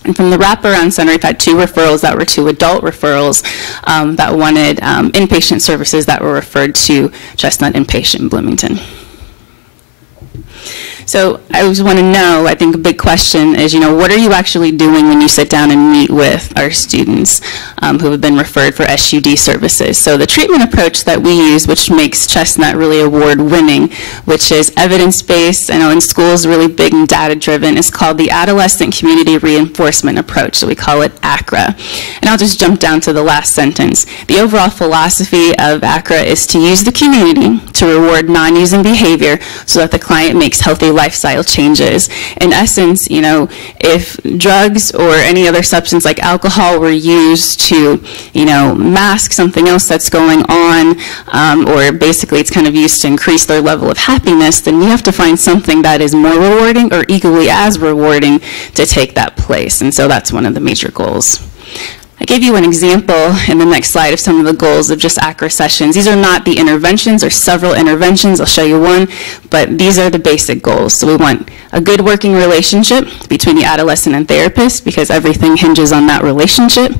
And from the wraparound center, we've had 2 referrals that were 2 adult referrals that wanted inpatient services that were referred to Chestnut Inpatient in Bloomington. So I always want to know, I think a big question is, you know, what are you actually doing when you sit down and meet with our students who have been referred for SUD services? So the treatment approach that we use, which makes Chestnut really award-winning, which is evidence-based, I know in schools really big and data-driven, is called the Adolescent Community Reinforcement Approach. So we call it ACRA. And I'll just jump down to the last sentence. The overall philosophy of ACRA is to use the community to reward non-using behavior so that the client makes healthy lifestyle changes. In essence, you know, if drugs or any other substance like alcohol were used to, you know, mask something else that's going on, or basically it's kind of used to increase their level of happiness, then we have to find something that is more rewarding or equally as rewarding to take that place. And so that's one of the major goals. I gave you an example in the next slide of some of the goals of just ACRA sessions. These are not the interventions, or several interventions. I'll show you one, but these are the basic goals. So we want a good working relationship between the adolescent and therapist, because everything hinges on that relationship.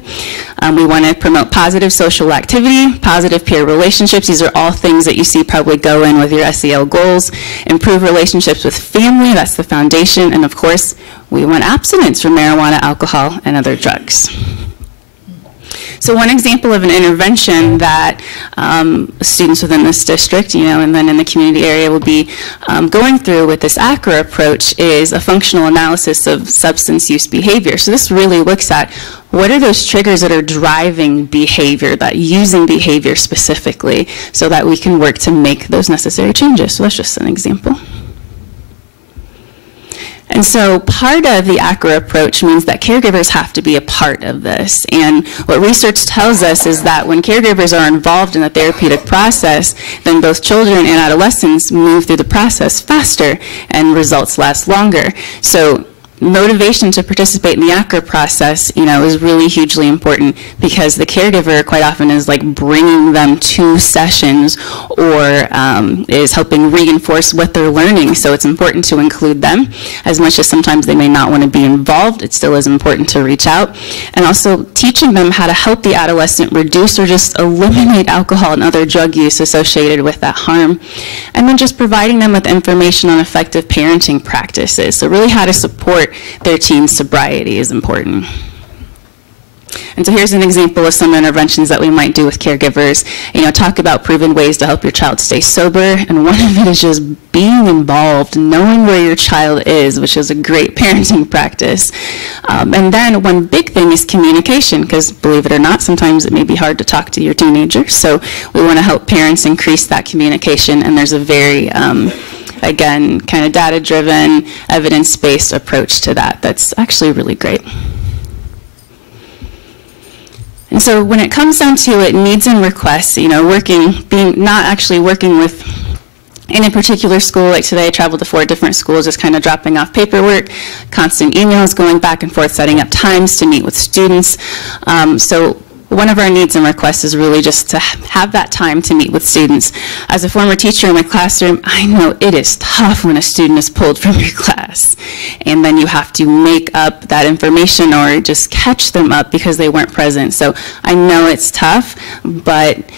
We want to promote positive social activity, positive peer relationships. These are all things that you see probably go in with your SEL goals. Improve relationships with family, that's the foundation. And of course, we want abstinence from marijuana, alcohol, and other drugs. So one example of an intervention that students within this district, you know, and then in the community area will be going through with this ACRA approach is a functional analysis of substance use behavior. So this really looks at what are those triggers that are driving behavior, that using behavior specifically, so that we can work to make those necessary changes. So that's just an example. And so part of the ACRA approach means that caregivers have to be a part of this. And what research tells us is that when caregivers are involved in the therapeutic process, then both children and adolescents move through the process faster and results last longer. So motivation to participate in the ACRA process, you know, is really hugely important, because the caregiver quite often is like bringing them to sessions or is helping reinforce what they're learning. So it's important to include them. As much as sometimes they may not want to be involved, it still is important to reach out. And also teaching them how to help the adolescent reduce or just eliminate alcohol and other drug use associated with that harm. And then just providing them with information on effective parenting practices. So really how to support their teen's sobriety is important. And so here's an example of some interventions that we might do with caregivers. You know, talk about proven ways to help your child stay sober, and one of it is just being involved, knowing where your child is, which is a great parenting practice. And then one big thing is communication, because believe it or not, sometimes it may be hard to talk to your teenager. So we want to help parents increase that communication, and there's a very again, kind of data-driven, evidence-based approach to that. That's actually really great. And so when it comes down to it, needs and requests, you know, not actually working with in a particular school. Like today, I traveled to 4 different schools, just kind of dropping off paperwork, constant emails, going back and forth, setting up times to meet with students. So one of our needs and requests is really just to have that time to meet with students. As a former teacher in my classroom, I know it is tough when a student is pulled from your class, and then you have to make up that information or just catch them up because they weren't present. So I know it's tough, but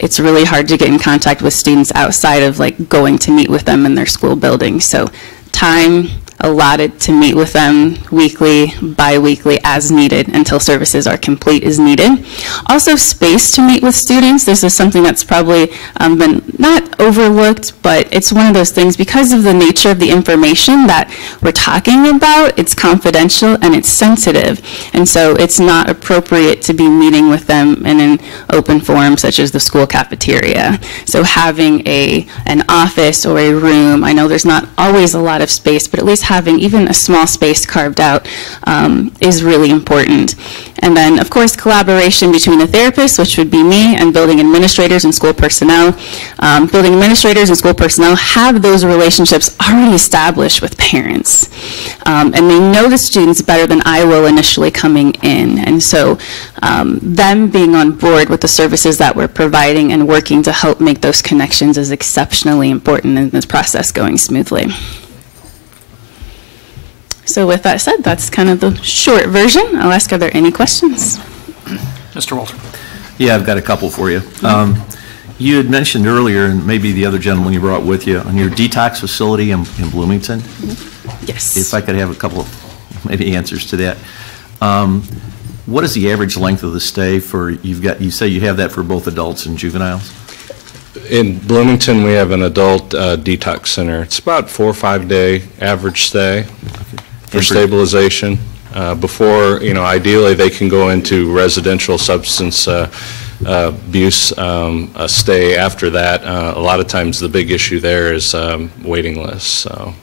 it's really hard to get in contact with students outside of like going to meet with them in their school building. So time allotted to meet with them weekly, bi-weekly, as needed until services are complete is needed. Also, space to meet with students. This is something that's probably been not overlooked, but it's one of those things because of the nature of the information that we're talking about. It's confidential and it's sensitive, and so it's not appropriate to be meeting with them in an open forum such as the school cafeteria. So having an office or a room, I know there's not always a lot of space, but at least having even a small space carved out is really important. And then, of course, collaboration between the therapists, which would be me, and building administrators and school personnel. Building administrators and school personnel have those relationships already established with parents. And they know the students better than I will initially coming in. And so them being on board with the services that we're providing and working to help make those connections is exceptionally important in this process going smoothly. So with that said, that's kind of the short version. I'll ask, are there any questions? Mr. Walter. Yeah, I've got a couple for you. You had mentioned earlier, and maybe the other gentleman you brought with you, on your detox facility in Bloomington. Yes. If I could have a couple of maybe answers to that. What is the average length of the stay for, you say you have that for both adults and juveniles? In Bloomington, we have an adult detox center. It's about 4 or 5 day average stay for stabilization. Before, ideally they can go into residential substance abuse stay after that. A lot of times the big issue there is waiting lists. So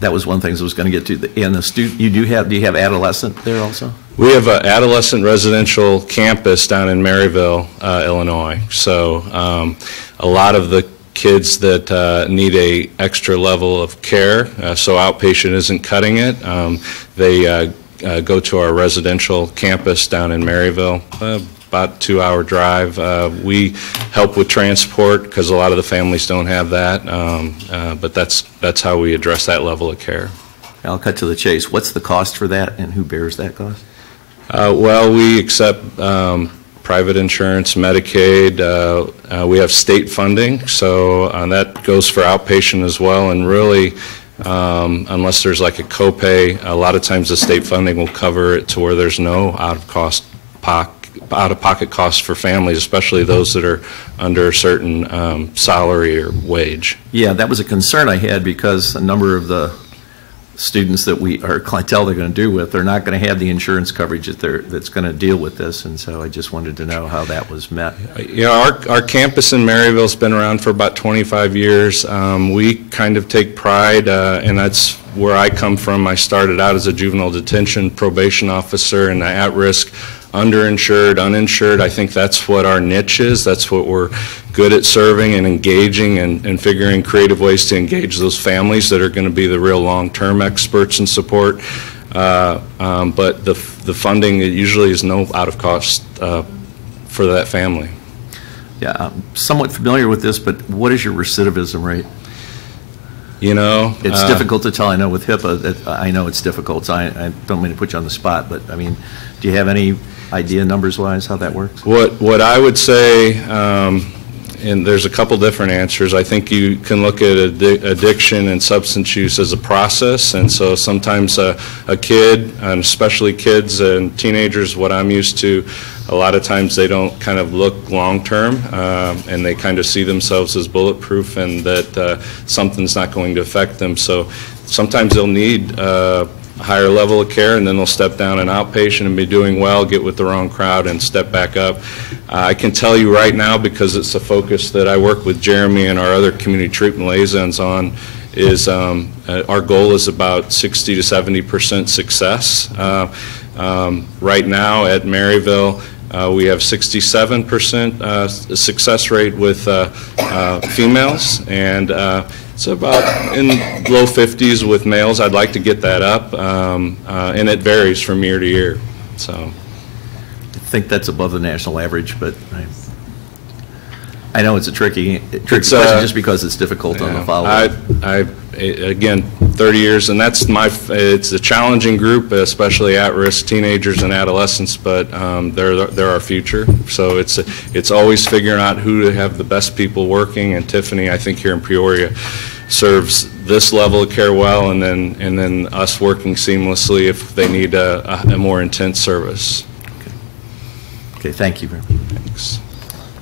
that was one thing I was going to get to. And the student, do you have adolescent there also? We have an adolescent residential campus down in Maryville, Illinois. So a lot of the kids that need a extra level of care, so outpatient isn't cutting it, they go to our residential campus down in Maryville, about a 2-hour drive. We help with transport because a lot of the families don't have that, but that's how we address that level of care. I'll cut to the chase. What's the cost for that, and who bears that cost? Well, we accept private insurance, Medicaid. We have state funding, so that goes for outpatient as well. And really, unless there's like a copay, a lot of times the state funding will cover it to where there's no out-of-pocket costs for families, especially those that are under a certain salary or wage. Yeah, that was a concern I had because a number of the students that our clientele they're going to do with, they're not going to have the insurance coverage that's going to deal with this, and so I just wanted to know how that was met. Our campus in Maryville has been around for about 25 years. We kind of take pride, and that's where I come from. I started out as a juvenile detention probation officer and at-risk, underinsured, uninsured. I think that's what our niche is. That's what we're good at serving and engaging and figuring creative ways to engage those families that are going to be the real long-term experts and support. But the funding usually is no out of cost for that family. Yeah, I'm somewhat familiar with this, but what is your recidivism rate? It's difficult to tell. I know with HIPAA, I know it's difficult, so I don't mean to put you on the spot, but I mean, do you have any idea numbers-wise how that works? What I would say, and there's a couple different answers. I think you can look at addiction and substance use as a process, and so sometimes a kid, and especially kids and teenagers, what I'm used to, a lot of times they don't kind of look long-term, and they kind of see themselves as bulletproof and that something's not going to affect them. So sometimes they'll need a higher level of care, and then they'll step down an outpatient and be doing well, get with the wrong crowd, and step back up. I can tell you right now, because it's a focus that I work with Jeremy and our other community treatment liaisons on, is our goal is about 60 to 70% success. Right now at Maryville, we have 67% success rate with females, and it's about in low 50s with males. I'd like to get that up, and it varies from year to year. So I think that's above the national average, but I know it's a tricky question just because it's difficult on the follow-up. Again, 30 years, and it's a challenging group, especially at-risk teenagers and adolescents, but they're our future. So it's always figuring out who to have the best people working, and Tiffany, I think here in Peoria, serves this level of care well, and then us working seamlessly if they need a more intense service. Okay, thank you very much. Thanks.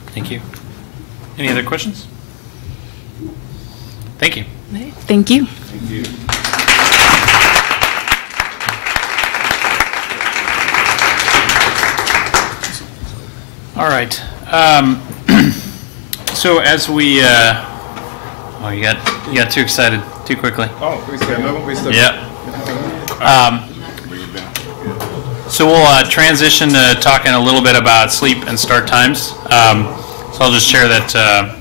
Thank you. Any other questions? Thank you. Thank you. Thank you. All right. So as we, oh, you got too excited. too quickly. Oh, we still have another one? Yeah. So we'll transition to talking a little bit about sleep and start times. So I'll just share that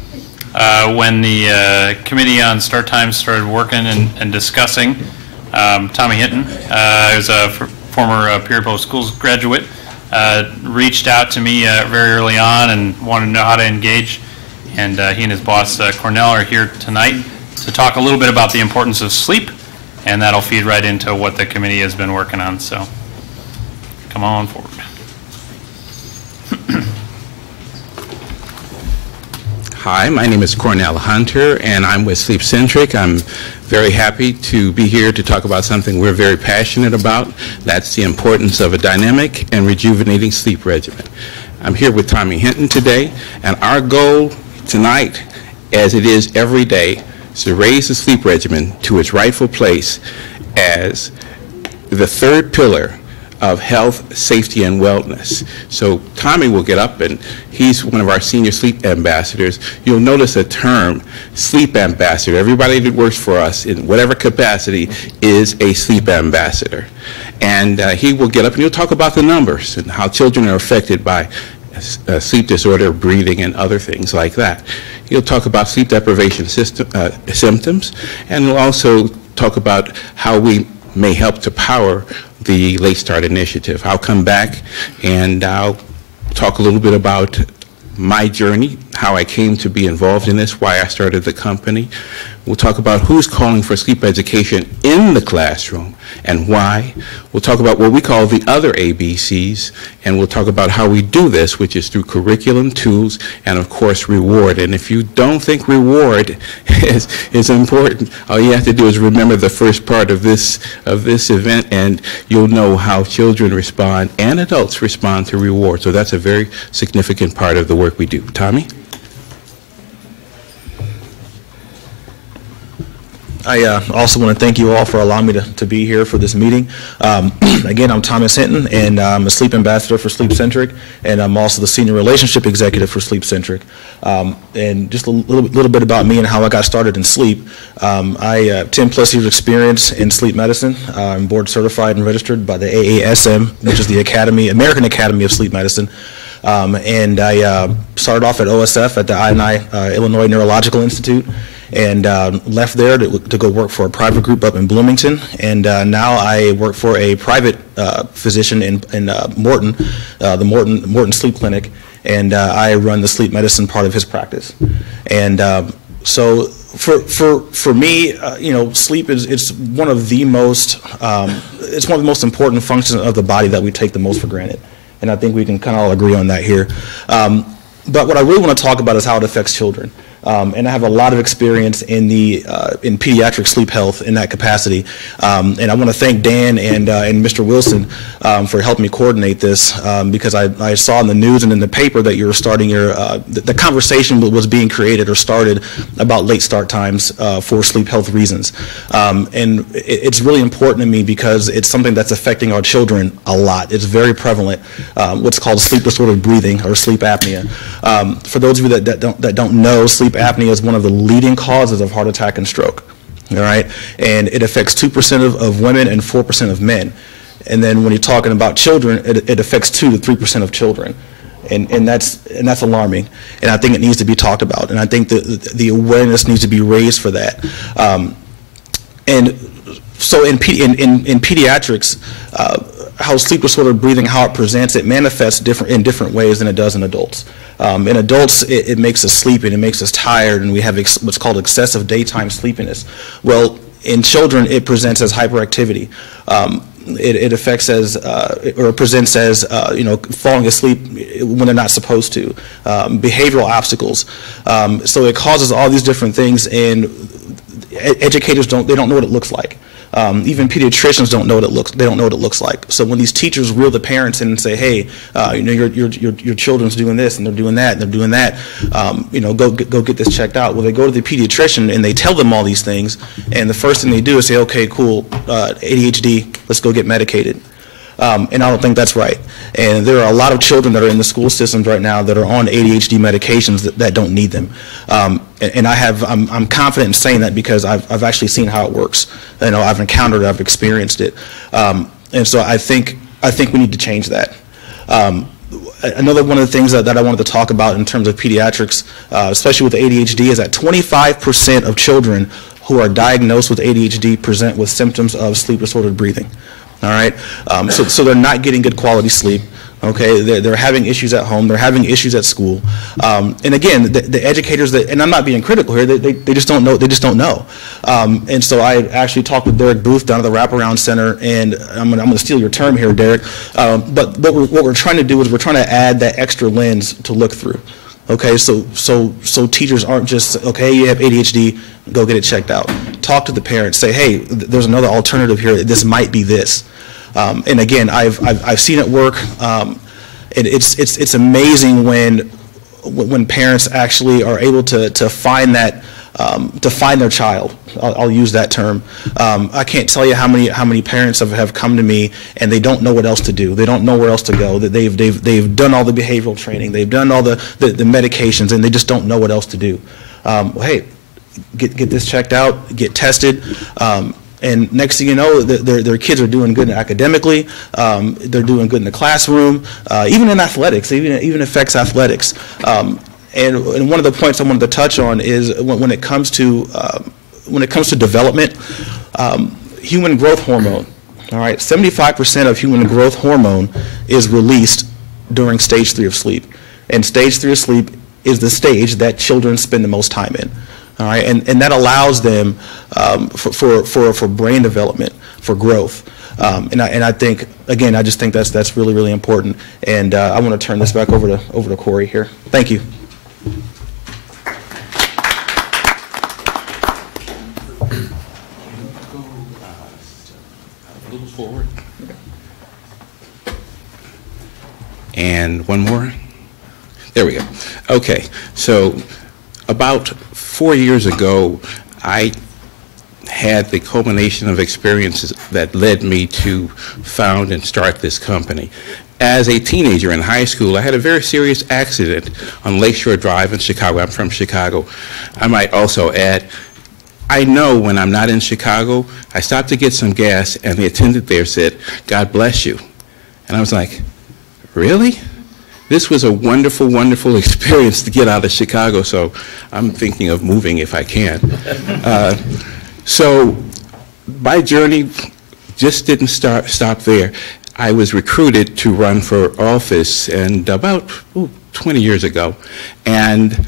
when the Committee on Start Times started working and discussing, Tommy Hinton, who's a former Peoria Public Schools graduate, reached out to me very early on and wanted to know how to engage. And he and his boss, Cornell, are here tonight to talk a little bit about the importance of sleep, and that'll feed right into what the committee has been working on. So come on forward. Hi, my name is Cornell Hunter, and I'm with Sleep Centric. I'm very happy to be here to talk about something we're very passionate about. That's the importance of a dynamic and rejuvenating sleep regimen. I'm here with Tommy Hinton today, and our goal tonight, as it is every day, is to raise the sleep regimen to its rightful place as the third pillar of health, safety, and wellness. So Tommy will get up, and he's one of our senior sleep ambassadors. You'll notice a term, sleep ambassador. Everybody that works for us in whatever capacity is a sleep ambassador. And he will get up and he'll talk about the numbers and how children are affected by sleep disorder, breathing, and other things like that. He'll talk about sleep deprivation symptoms, and he'll also talk about how we may help to power the Late Start Initiative. I'll come back and I'll talk a little bit about my journey, how I came to be involved in this, why I started the company. We'll talk about who's calling for sleep education in the classroom and why. We'll talk about what we call the other ABCs, and we'll talk about how we do this, which is through curriculum, tools, and of course reward. And if you don't think reward is important, all you have to do is remember the first part of this event, and you'll know how children respond and adults respond to reward. So that's a very significant part of the work we do. Tommy? I also want to thank you all for allowing me to be here for this meeting. Again, I'm Thomas Hinton, and I'm a sleep ambassador for Sleep Centric, and I'm also the senior relationship executive for Sleep Centric. And just a little bit about me and how I got started in sleep. I have 10 plus years experience in sleep medicine. I'm board certified and registered by the AASM, which is the American Academy of Sleep Medicine. And I started off at OSF at the I&I Illinois Neurological Institute, and left there to go work for a private group up in Bloomington. And now I work for a private physician in Morton, the Morton Sleep Clinic, and I run the sleep medicine part of his practice. And so for me, sleep is one of the most it's one of the most important functions of the body that we take the most for granted. And I think we can kind of all agree on that here. But what I really want to talk about is how it affects children. And I have a lot of experience in in pediatric sleep health in that capacity. And I want to thank Dan and Mr. Wilson for helping me coordinate this, because I saw in the news and in the paper that you were starting the conversation was being created or started about late start times for sleep health reasons. And it's really important to me because it's something that's affecting our children a lot. It's very prevalent, what's called sleep disordered breathing or sleep apnea. For those of you that don't know, sleep apnea is one of the leading causes of heart attack and stroke. All right, and it affects 2% of women and 4% of men. And then when you're talking about children, it affects 2 to 3% of children, and that's alarming. And I think it needs to be talked about, and I think the awareness needs to be raised for that. And so in pediatrics, how sleep disordered breathing, how it presents, it manifests in different ways than it does in adults. In adults, it makes us sleepy, and it makes us tired, and we have what's called excessive daytime sleepiness. Well, in children, it presents as hyperactivity. It affects as, or presents as, falling asleep when they're not supposed to, behavioral obstacles. So it causes all these different things, and educators don't know what it looks like. Even pediatricians don't know what it looks. They don't know what it looks like. So when these teachers reel the parents in and say, "Hey, your children's doing this and they're doing that and they're doing that, go get this checked out." Well, they go to the pediatrician and they tell them all these things, and the first thing they do is say, "Okay, cool, ADHD, let's go get medicated." And I don't think that's right. And there are a lot of children that are in the school systems right now that are on ADHD medications that don't need them. And I'm confident in saying that because I've actually seen how it works. I've encountered it, I've experienced it. And so I think we need to change that. Another one of the things that I wanted to talk about in terms of pediatrics, especially with ADHD, is that 25% of children who are diagnosed with ADHD present with symptoms of sleep-disordered breathing. All right, so they're not getting good quality sleep. Okay, they're having issues at home. They're having issues at school. And again, the educators and I'm not being critical here. They just don't know. They just don't know. And so I actually talked with Derek Booth down at the Wraparound Center, and I'm going to steal your term here, Derek. But what we're trying to do is we're trying to add that extra lens to look through. Okay, so teachers aren't just, okay, you have ADHD, go get it checked out. Talk to the parents. Say, hey, there's another alternative here. This might be this. And again, I've seen it work. It's amazing when parents actually are able to find that to find their child. I'll use that term. I can't tell you how many parents have come to me and they don't know what else to do. They don't know where else to go. That they've done all the behavioral training. They've done all the medications, and they just don't know what else to do. Hey, get this checked out. Get tested. And next thing you know, their kids are doing good academically. They're doing good in the classroom, even in athletics. Even affects athletics. And one of the points I wanted to touch on is when it comes to development, human growth hormone. All right, 75% of human growth hormone is released during stage 3 of sleep, and stage 3 of sleep is the stage that children spend the most time in. All right, and that allows them for brain development, for growth. And I think, again, I just think that's really, really important. And I want to turn this back over to Corey here. Thank you. A little forward. And one more. There we go. Okay, so about 4 years ago, I had the culmination of experiences that led me to found and start this company. As a teenager in high school, I had a very serious accident on Lakeshore Drive in Chicago. I'm from Chicago. I might also add, I know when I'm not in Chicago, I stopped to get some gas, and the attendant there said, "God bless you." And I was like, really? This was a wonderful, wonderful experience to get out of Chicago, so I'm thinking of moving if I can. So my journey just didn't stop there. I was recruited to run for office and about 20 years ago. And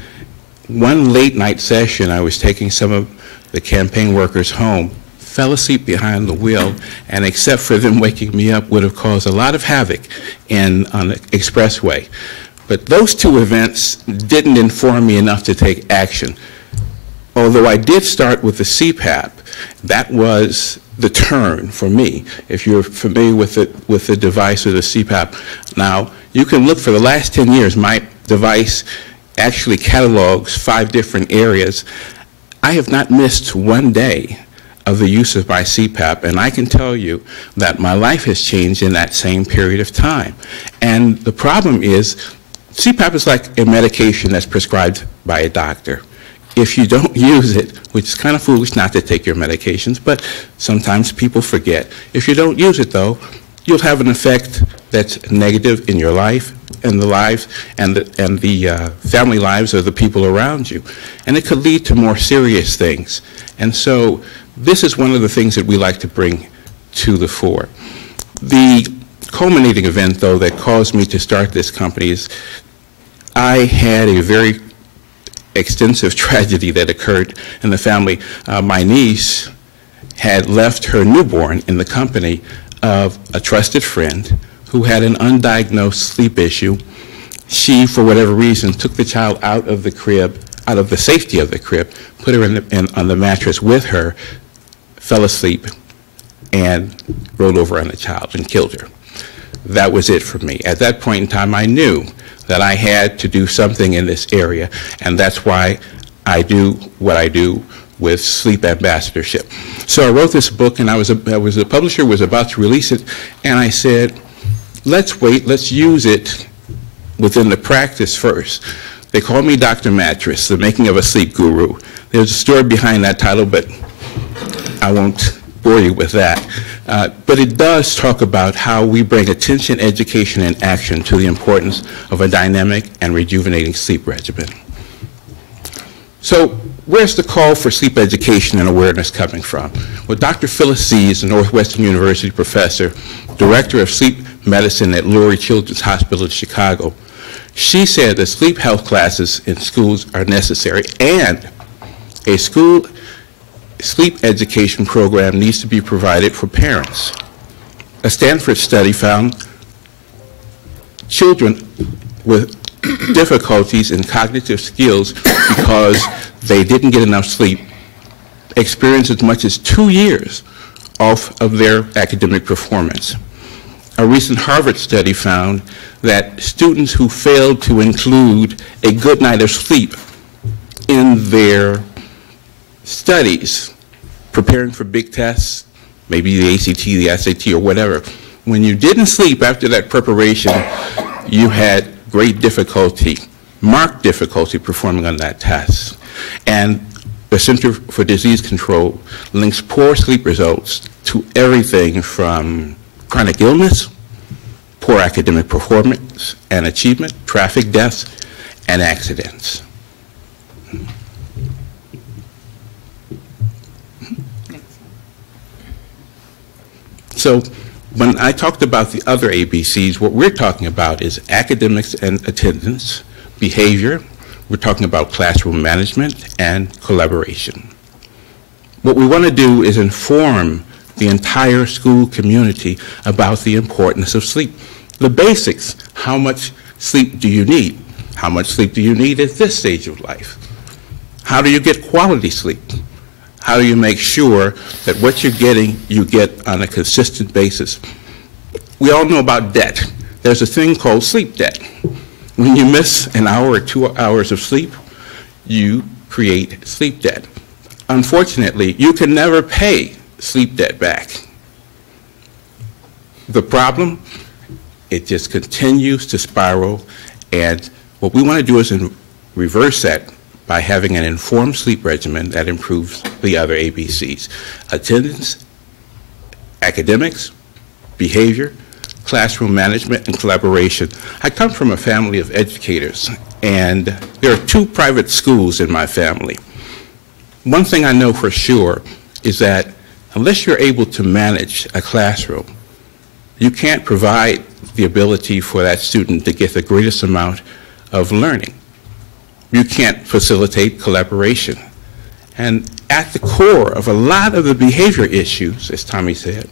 one late night session, I was taking some of the campaign workers home, fell asleep behind the wheel, and except for them waking me up, would have caused a lot of havoc on the expressway. But those two events didn't inform me enough to take action. Although I did start with the CPAP, that was the turn for me. If you're familiar with the device or the CPAP, now you can look for the last 10 years. My device actually catalogs 5 different areas. I have not missed one day of the use of my CPAP, and I can tell you that my life has changed in that same period of time. And the problem is, CPAP is like a medication that's prescribed by a doctor. If you don't use it, which is kind of foolish not to take your medications, but sometimes people forget. If you don't use it, though, you'll have an effect that's negative in your life and the lives and the family lives of the people around you. And it could lead to more serious things. And so this is one of the things that we like to bring to the fore. The culminating event, though, that caused me to start this company is I had a very extensive tragedy that occurred in the family. My niece had left her newborn in the company of a trusted friend who had an undiagnosed sleep issue. She, for whatever reason, took the child out of the crib, out of the safety of the crib, put her on the mattress with her, fell asleep, and rolled over on the child and killed her. That was it for me. At that point in time, I knew that I had to do something in this area, and that's why I do what I do with sleep ambassadorship. So I wrote this book, and the publisher was about to release it, and I said, let's wait, let's use it within the practice first. They call me Dr. Mattress, the making of a sleep guru. There's a story behind that title, but I won't bore you with that. But it does talk about how we bring attention, education, and action to the importance of a dynamic and rejuvenating sleep regimen. So where's the call for sleep education and awareness coming from? Well, Dr. Phyllis Sees, a Northwestern University professor, director of sleep medicine at Lurie Children's Hospital in Chicago, she said that sleep health classes in schools are necessary, and a school sleep education program needs to be provided for parents. A Stanford study found children with difficulties in cognitive skills because they didn't get enough sleep experienced as much as 2 years off of their academic performance. A recent Harvard study found that students who failed to include a good night of sleep in their studies, preparing for big tests, maybe the ACT, the SAT, or whatever, when you didn't sleep after that preparation, you had great difficulty, marked difficulty performing on that test. And the Center for Disease Control links poor sleep results to everything from chronic illness, poor academic performance and achievement, traffic deaths, and accidents. So when I talked about the other ABCs, what we're talking about is academics and attendance, behavior, we're talking about classroom management, and collaboration. What we want to do is inform the entire school community about the importance of sleep. The basics, how much sleep do you need? How much sleep do you need at this stage of life? How do you get quality sleep? How do you make sure that what you're getting, you get on a consistent basis? We all know about debt. There's a thing called sleep debt. When you miss an hour or 2 hours of sleep, you create sleep debt. Unfortunately, you can never pay sleep debt back. The problem, it just continues to spiral, and what we want to do is reverse that by having an informed sleep regimen that improves the other ABCs: attendance, academics, behavior, classroom management, and collaboration. I come from a family of educators, and there are 2 private schools in my family. One thing I know for sure is that unless you're able to manage a classroom, you can't provide the ability for that student to get the greatest amount of learning. You can't facilitate collaboration. And at the core of a lot of the behavior issues, as Tommy said,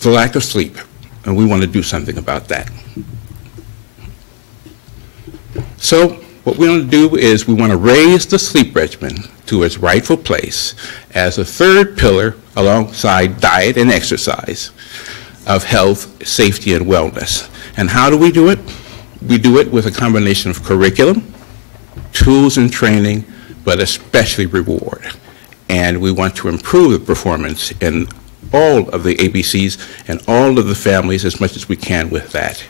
the lack of sleep, and we want to do something about that. So what we want to do is we want to raise the sleep regimen to its rightful place as a 3rd pillar alongside diet and exercise of health, safety, and wellness. And how do we do it? We do it with a combination of curriculum, tools and training, but especially reward. And we want to improve the performance in all of the ABCs and all of the families as much as we can with that.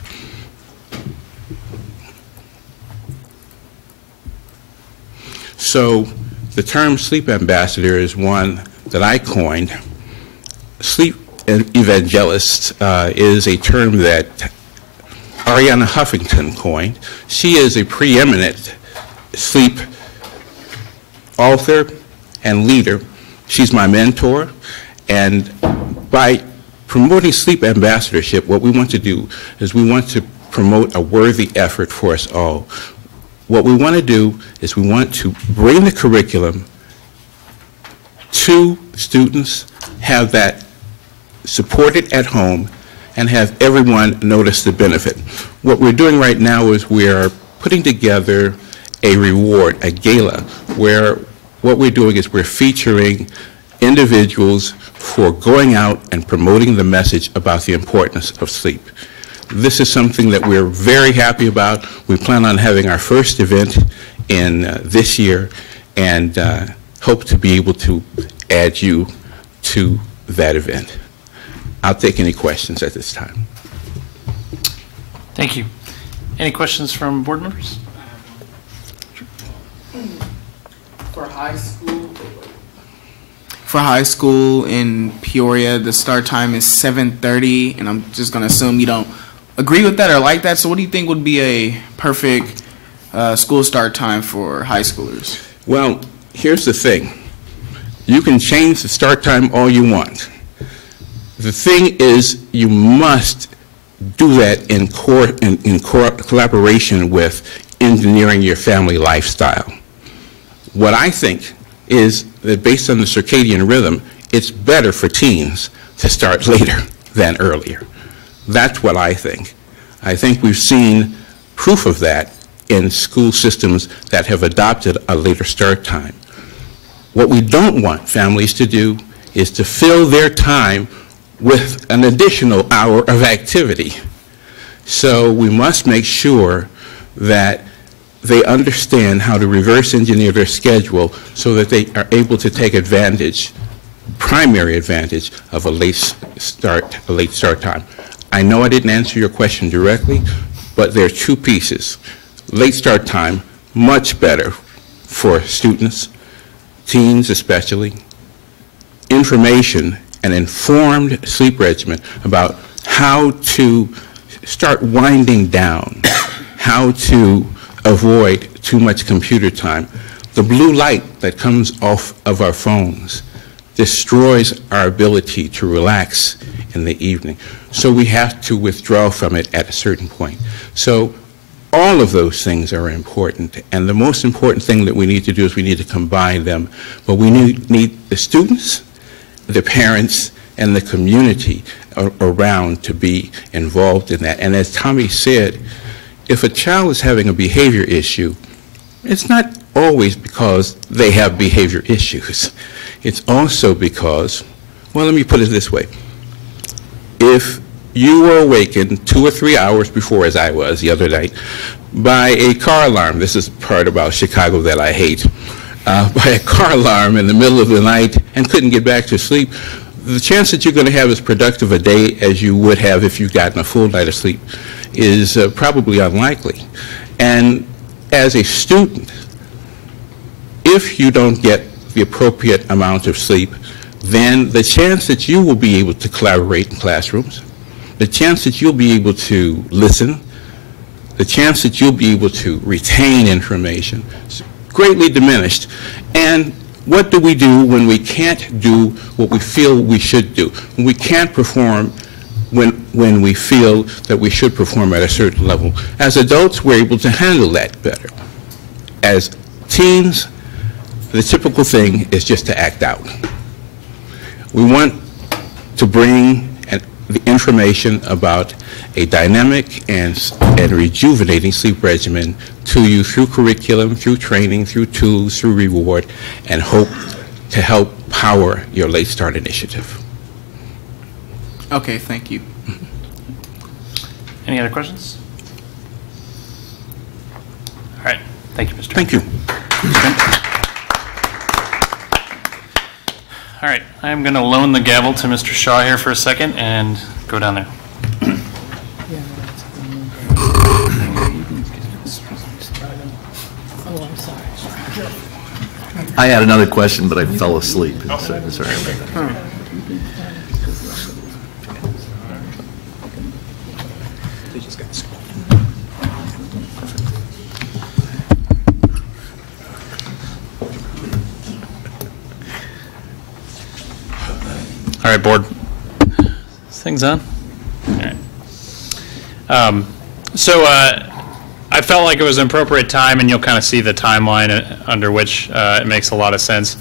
So the term sleep ambassador is one that I coined. Sleep evangelist is a term that Arianna Huffington coined. She is a preeminent sleep author and leader. She's my mentor, and by promoting sleep ambassadorship, what we want to do is we want to promote a worthy effort for us all. What we want to do is we want to bring the curriculum to students, have that supported at home, and have everyone notice the benefit. What we're doing right now is we are putting together a reward, a gala, where what we're doing is we're featuring individuals for going out and promoting the message about the importance of sleep. This is something that we're very happy about. We plan on having our first event in this year, and hope to be able to add you to that event. I'll take any questions at this time. Thank you. Any questions from board members? For high school, in Peoria, the start time is 7:30, and I'm just going to assume you don't agree with that or like that. So what do you think would be a perfect school start time for high schoolers? Well, here's the thing. You can change the start time all you want. The thing is, you must do that in collaboration with engineering your family lifestyle. What I think is that based on the circadian rhythm, it's better for teens to start later than earlier. That's what I think. I think we've seen proof of that in school systems that have adopted a later start time. What we don't want families to do is to fill their time with an additional hour of activity. So we must make sure that they understand how to reverse engineer their schedule so that they are able to take advantage, primary advantage, of a late start time. I know I didn't answer your question directly, but there are two pieces. Late start time, much better for students, teens especially. Information, an informed sleep regimen about how to start winding down, how to avoid too much computer time. The blue light that comes off of our phones destroys our ability to relax in the evening. So we have to withdraw from it at a certain point. So all of those things are important, and the most important thing that we need to do is we need to combine them. But we need the students, the parents, and the community around to be involved in that. And as Tommy said, if a child is having a behavior issue, it's not always because they have behavior issues. It's also because, well, let me put it this way. If you were awakened 2 or 3 hours before, as I was the other night, by a car alarm, this is the part about Chicago that I hate, by a car alarm in the middle of the night and couldn't get back to sleep, the chance that you're going to have as productive a day as you would have if you'd gotten a full night of sleep is probably unlikely. And as a student, if you don't get the appropriate amount of sleep, then the chance that you will be able to collaborate in classrooms, the chance that you'll be able to listen, the chance that you'll be able to retain information is greatly diminished. And what do we do when we can't do what we feel we should do? When we can't perform when we feel that we should perform at a certain level. As adults, we're able to handle that better. As teens, the typical thing is just to act out. We want to bring the information about a dynamic and rejuvenating sleep regimen to you through curriculum, through training, through tools, through reward, and hope to help power your late start initiative. Okay, thank you. Any other questions? All right, thank you, Mr. Thank you. All right, I'm going to loan the gavel to Mr. Shaw here for a second and go down there. I had another question, but I fell asleep. Sorry about that. All right, board. This thing's on? All right. I felt like it was an appropriate time, and you'll kind of see the timeline under which it makes a lot of sense,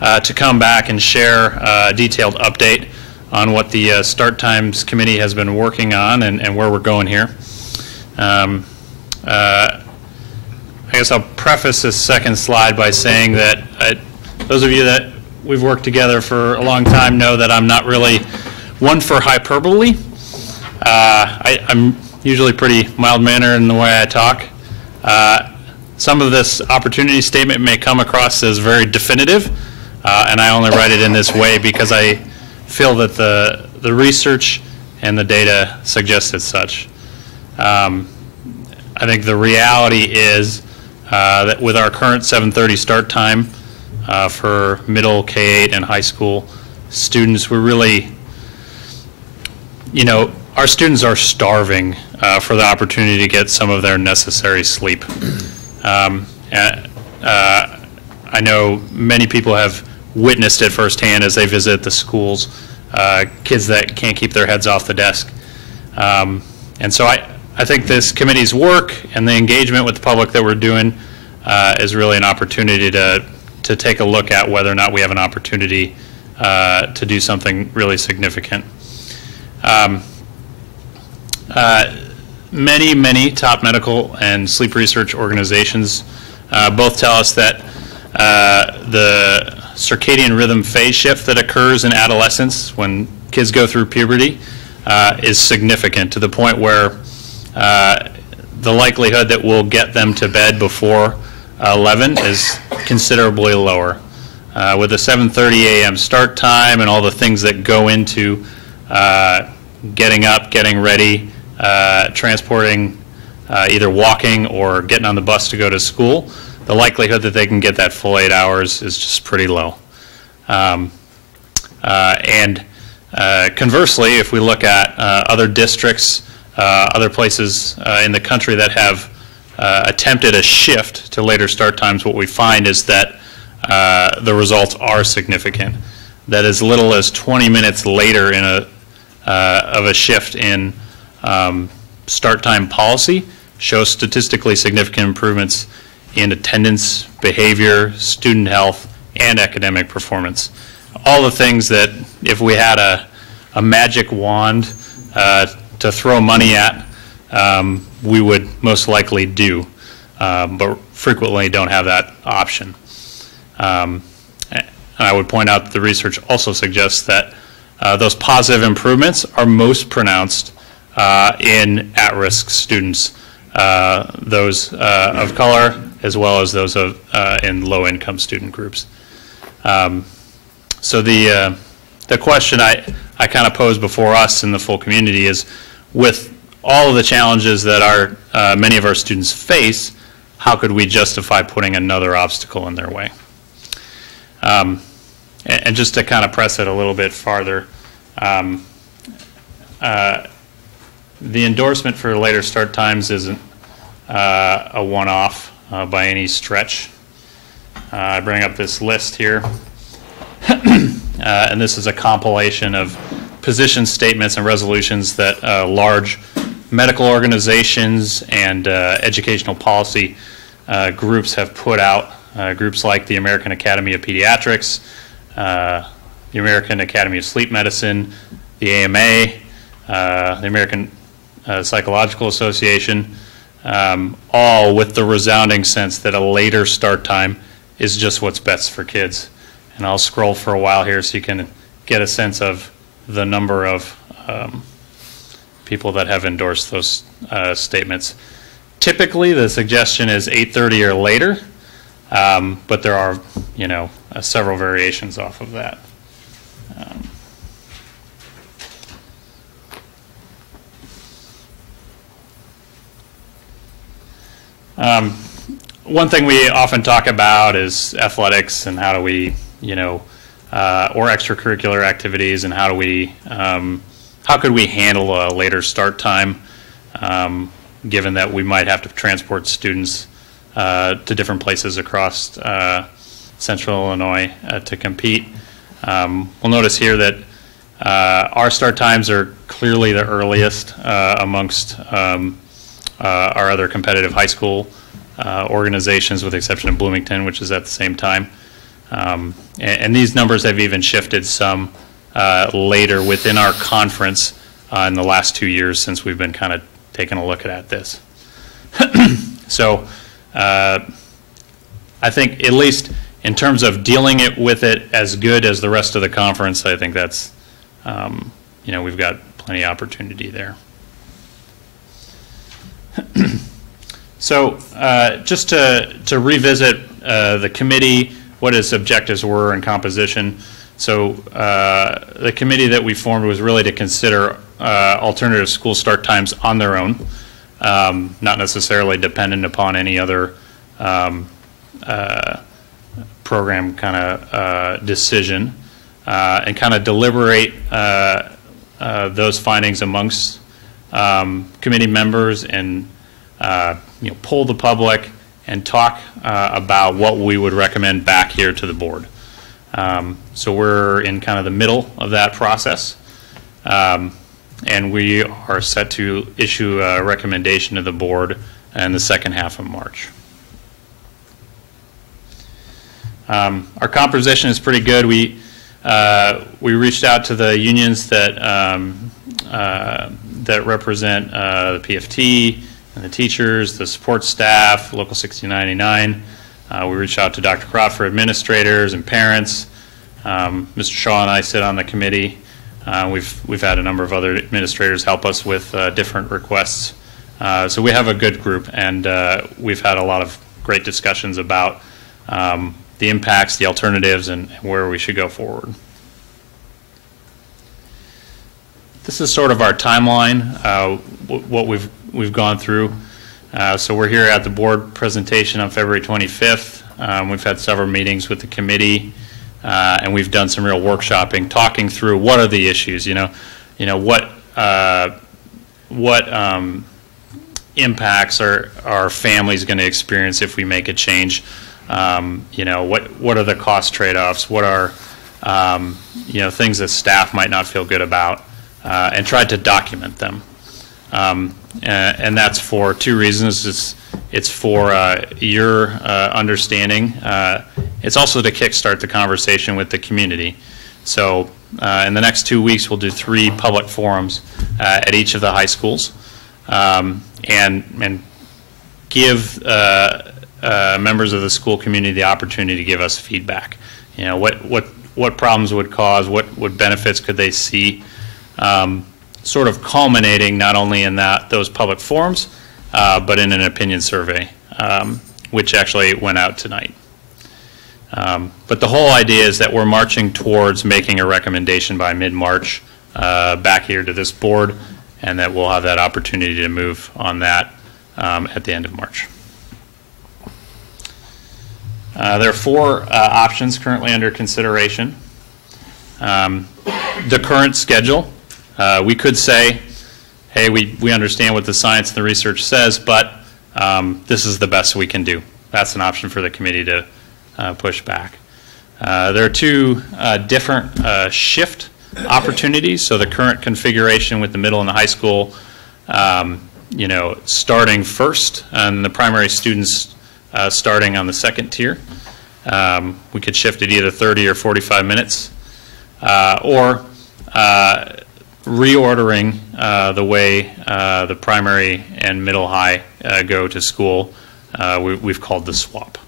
to come back and share a detailed update on what the Start Times Committee has been working on and where we're going here. I guess I'll preface this second slide by saying that those of you that we've worked together for a long time know that I'm not really one for hyperbole. I'm usually pretty mild-mannered in the way I talk. Some of this opportunity statement may come across as very definitive, and I only write it in this way because I feel that the research and the data suggest as such. I think the reality is that with our current 7:30 start time, for middle, K-8, and high school students. We're really, our students are starving for the opportunity to get some of their necessary sleep. I know many people have witnessed it firsthand as they visit the schools, kids that can't keep their heads off the desk. And so I think this committee's work and the engagement with the public that we're doing is really an opportunity to take a look at whether or not we have an opportunity to do something really significant. Many top medical and sleep research organizations both tell us that the circadian rhythm phase shift that occurs in adolescence when kids go through puberty is significant, to the point where the likelihood that we'll get them to bed before 11 is considerably lower. With a 7:30 a.m. start time and all the things that go into getting up, getting ready, transporting, either walking or getting on the bus to go to school, the likelihood that they can get that full 8 hours is just pretty low. Conversely, if we look at other districts, other places in the country that have attempted a shift to later start times, what we find is that the results are significant. That as little as 20 minutes later in of a shift in start time policy shows statistically significant improvements in attendance, behavior, student health, and academic performance. All the things that if we had a magic wand to throw money at, we would most likely do, but frequently don't have that option. And I would point out that the research also suggests that those positive improvements are most pronounced in at-risk students, those of color as well as those in low-income student groups. So the question I kind of pose before us and the full community is, with all of the challenges that many of our students face, how could we justify putting another obstacle in their way? And just to kind of press it a little bit farther, the endorsement for later start times isn't a one-off by any stretch. I bring up this list here, and this is a compilation of position statements and resolutions that large medical organizations and educational policy groups have put out. Groups like the American Academy of Pediatrics, the American Academy of Sleep Medicine, the AMA, the American Psychological Association, all with the resounding sense that a later start time is just what's best for kids. And I'll scroll for a while here so you can get a sense of the number of people that have endorsed those statements. Typically, the suggestion is 8:30 or later, but there are, several variations off of that. One thing we often talk about is athletics and how do we, or extracurricular activities, and how do we, how could we handle a later start time, given that we might have to transport students to different places across central Illinois to compete. We'll notice here that our start times are clearly the earliest amongst our other competitive high school organizations, with the exception of Bloomington, which is at the same time. And these numbers have even shifted some later within our conference in the last 2 years since we've been kind of taking a look at this. So I think, at least in terms of dealing with it as good as the rest of the conference, I think that's, we've got plenty of opportunity there. So just to revisit the committee, what its objectives were and composition. So the committee that we formed was really to consider alternative school start times on their own, not necessarily dependent upon any other program kind of decision and kind of deliberate those findings amongst committee members and poll the public and talk about what we would recommend back here to the board. So we're in kind of the middle of that process, and we are set to issue a recommendation to the board in the second half of March. Our composition is pretty good. We reached out to the unions that that represent the PFT and the teachers, the support staff, Local 6099. We reached out to Dr. Crott for administrators and parents. Mr. Shaw and I sit on the committee. We've had a number of other administrators help us with different requests. So we have a good group, and we've had a lot of great discussions about the impacts, the alternatives, and where we should go forward. This is sort of our timeline, what we've gone through. So we're here at the board presentation on February 25th. We've had several meetings with the committee, and we've done some real workshopping, talking through what are the issues. What impacts are families going to experience if we make a change. What are the cost trade-offs? What are things that staff might not feel good about, and tried to document them. And that's for two reasons. It's for your understanding. It's also to kickstart the conversation with the community. So in the next 2 weeks, we'll do 3 public forums at each of the high schools, and give members of the school community the opportunity to give us feedback. What problems would cause, what benefits could they see, sort of culminating not only in those public forums, but in an opinion survey, which actually went out tonight. But the whole idea is that we're marching towards making a recommendation by mid-March back here to this board, and that we'll have that opportunity to move on that at the end of March. There are 4 options currently under consideration. The current schedule, we could say, hey, we understand what the science and the research says, but this is the best we can do. That's an option for the committee to push back. There are 2 different shift opportunities. So the current configuration with the middle and the high school, starting first, and the primary students starting on the second tier. We could shift it either 30 or 45 minutes, or reordering the way the primary and middle high go to school. We've called the swap.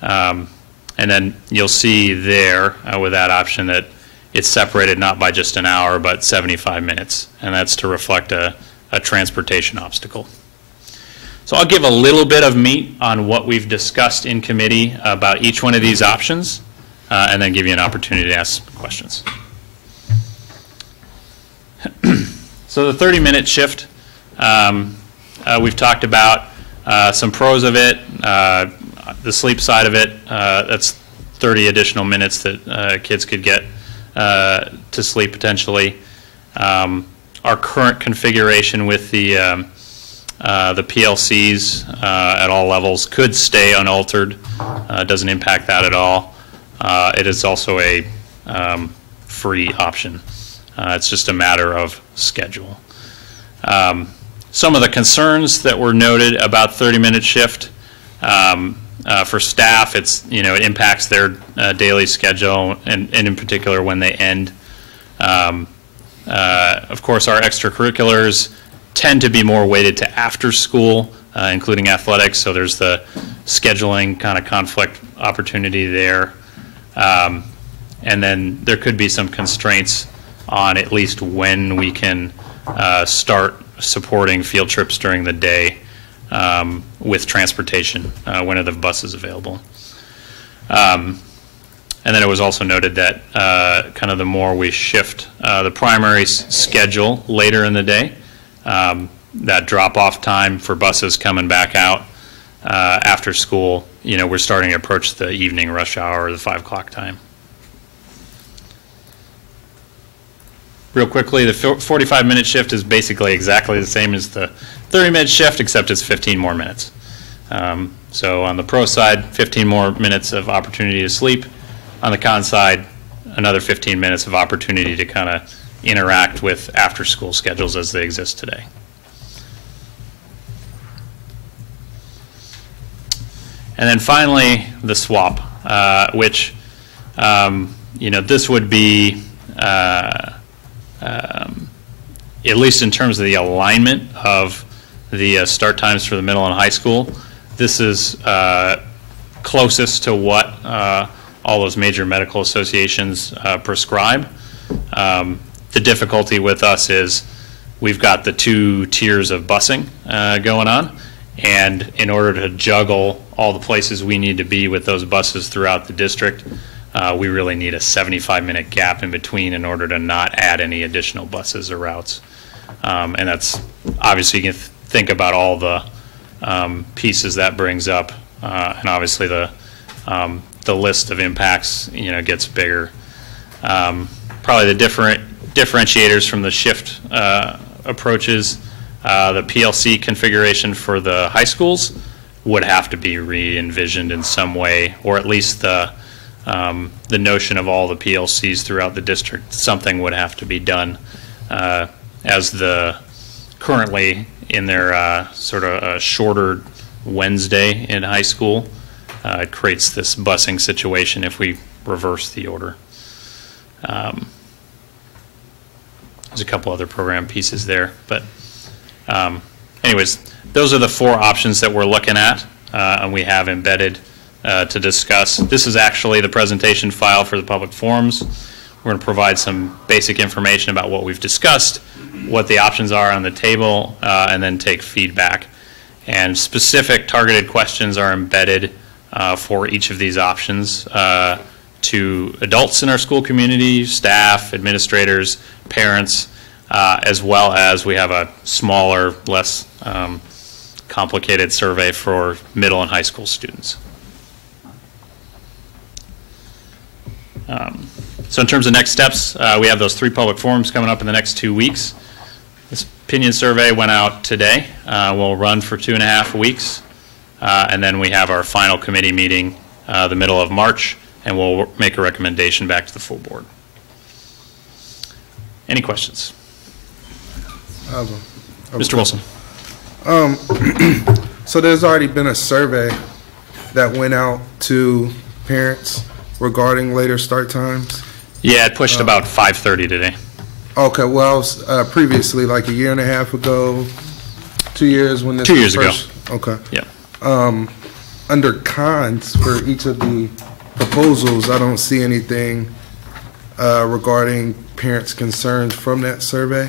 And then you'll see there with that option that it's separated not by just an hour, but 75 minutes, and that's to reflect a transportation obstacle. So I'll give a little bit of meat on what we've discussed in committee about each one of these options, and then give you an opportunity to ask questions. So the 30-minute shift, we've talked about some pros of it, the sleep side of it. That's 30 additional minutes that kids could get to sleep potentially. Our current configuration with the PLCs at all levels could stay unaltered. Doesn't impact that at all. It is also a free option. It's just a matter of schedule. Some of the concerns that were noted about 30-minute shift, for staff, it impacts their daily schedule, and in particular when they end. Of course, our extracurriculars tend to be more weighted to after school, including athletics, so there's the scheduling kind of conflict opportunity there. And then there could be some constraints on at least when we can start supporting field trips during the day with transportation, when are the buses available. And then it was also noted that kind of the more we shift the primary schedule later in the day, that drop-off time for buses coming back out after school, we're starting to approach the evening rush hour or the 5 o'clock time. Real quickly, the 45-minute shift is basically exactly the same as the 30-minute shift, except it's 15 more minutes. So on the pro side, 15 more minutes of opportunity to sleep. On the con side, another 15 minutes of opportunity to kind of interact with after-school schedules as they exist today. And then finally, the swap, which, this would be, at least in terms of the alignment of the start times for the middle and high school, this is closest to what all those major medical associations prescribe. The difficulty with us is we've got the 2 tiers of busing going on, and in order to juggle all the places we need to be with those buses throughout the district, we really need a 75-minute gap in between in order to not add any additional buses or routes. And that's obviously, you can think about all the pieces that brings up, and obviously the list of impacts gets bigger. Probably the differentiators from the shift approaches, the PLC configuration for the high schools would have to be re-envisioned in some way, or at least the notion of all the PLCs throughout the district. Something would have to be done, as the currently in their sort of shorter Wednesday in high school. It creates this busing situation if we reverse the order. There's a couple other program pieces there, but anyways, those are the 4 options that we're looking at, and we have embedded to discuss. This is actually the presentation file for the public forums. We're going to provide some basic information about what we've discussed, what the options are on the table, and then take feedback. And specific targeted questions are embedded for each of these options to adults in our school community, staff, administrators, parents, as well as we have a smaller, less complicated survey for middle and high school students. So in terms of next steps, we have those 3 public forums coming up in the next 2 weeks. This opinion survey went out today. We'll run for 2.5 weeks. And then we have our final committee meeting the middle of March, and we'll make a recommendation back to the full board. Any questions? Mr. Wilson. So there's already been a survey that went out to parents regarding later start times? Yeah, it pushed about 5:30 today. Okay, well, previously, like a year and a half ago, 2 years when this 2 years first, ago. Okay. Yeah. Under cons for each of the proposals, I don't see anything regarding parents' concerns from that survey.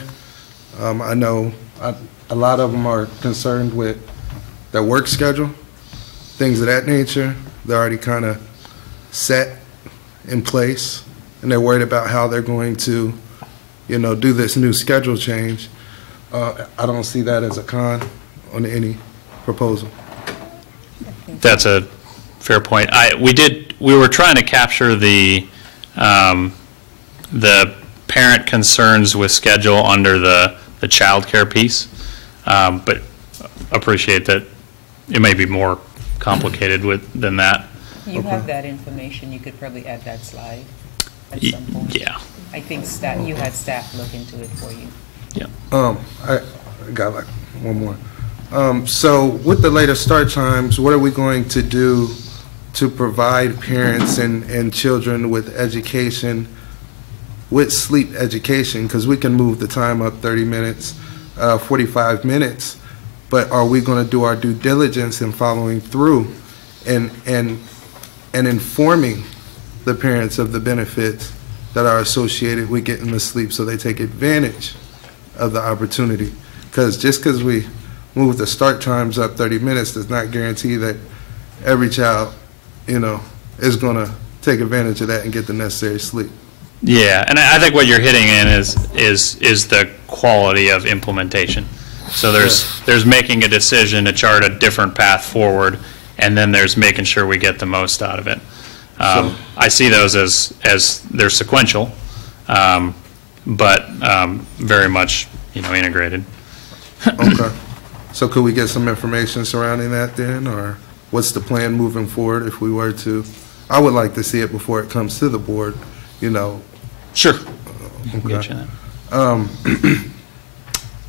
I know a lot of them are concerned with their work schedule, things of that nature. They're already kind of set in place, and they're worried about how they're going to, do this new schedule change. I don't see that as a con on any proposal. That's a fair point. We were trying to capture the parent concerns with schedule under the child care piece, but appreciate that it may be more complicated than that. You have that information. You could probably add that slide at some point. Yeah. I think you had staff look into it for you. Yeah. I got like one more. So with the later start times, what are we going to do to provide parents and children with education, with sleep education? Because we can move the time up 30 minutes, 45 minutes, but are we going to do our due diligence in following through and informing the parents of the benefits that are associated with getting the sleep so they take advantage of the opportunity? Because just because we move the start times up 30 minutes does not guarantee that every child, is going to take advantage of that and get the necessary sleep. Yeah, and I think what you're hitting in is the quality of implementation. So there's making a decision to chart a different path forward, and then there's making sure we get the most out of it. I see those as they're sequential, but very much integrated. Okay. So could we get some information surrounding that then, or what's the plan moving forward if we were to? I would like to see it before it comes to the board, Sure. Okay.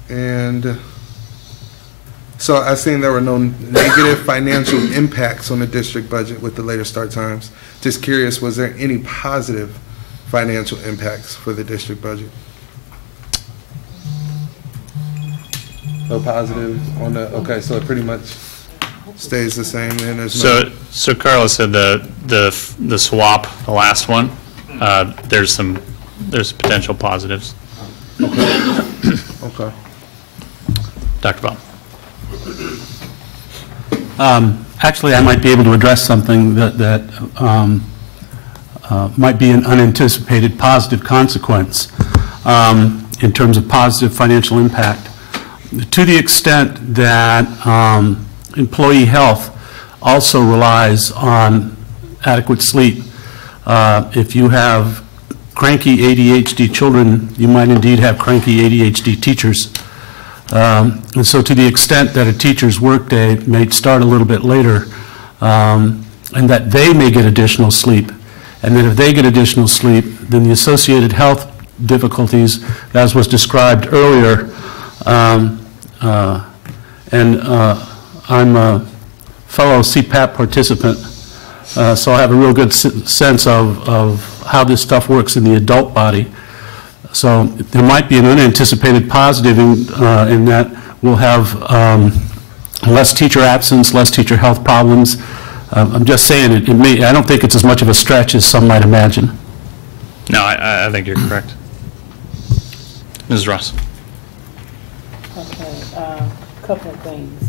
And so I seen there were no negative financial impacts on the district budget with the later start times. Just curious, was there any positive financial impacts for the district budget? No positive on the, okay, so it pretty much stays the same then? So Carla said the swap, the last one, there's potential positives. Okay. Dr. Baum. Actually, I might be able to address something that might be an unanticipated positive consequence in terms of positive financial impact. To the extent that employee health also relies on adequate sleep. If you have cranky ADHD children, you might indeed have cranky ADHD teachers. And so to the extent that a teacher's workday may start a little bit later, and that they may get additional sleep, and that if they get additional sleep, then the associated health difficulties, as was described earlier, I'm a fellow CPAP participant, so I have a real good sense of how this stuff works in the adult body. So there might be an unanticipated positive in that we'll have less teacher absence, less teacher health problems. I'm just saying it may, I don't think it's as much of a stretch as some might imagine. No, I think you're correct. Ms. Ross. Okay, couple of things.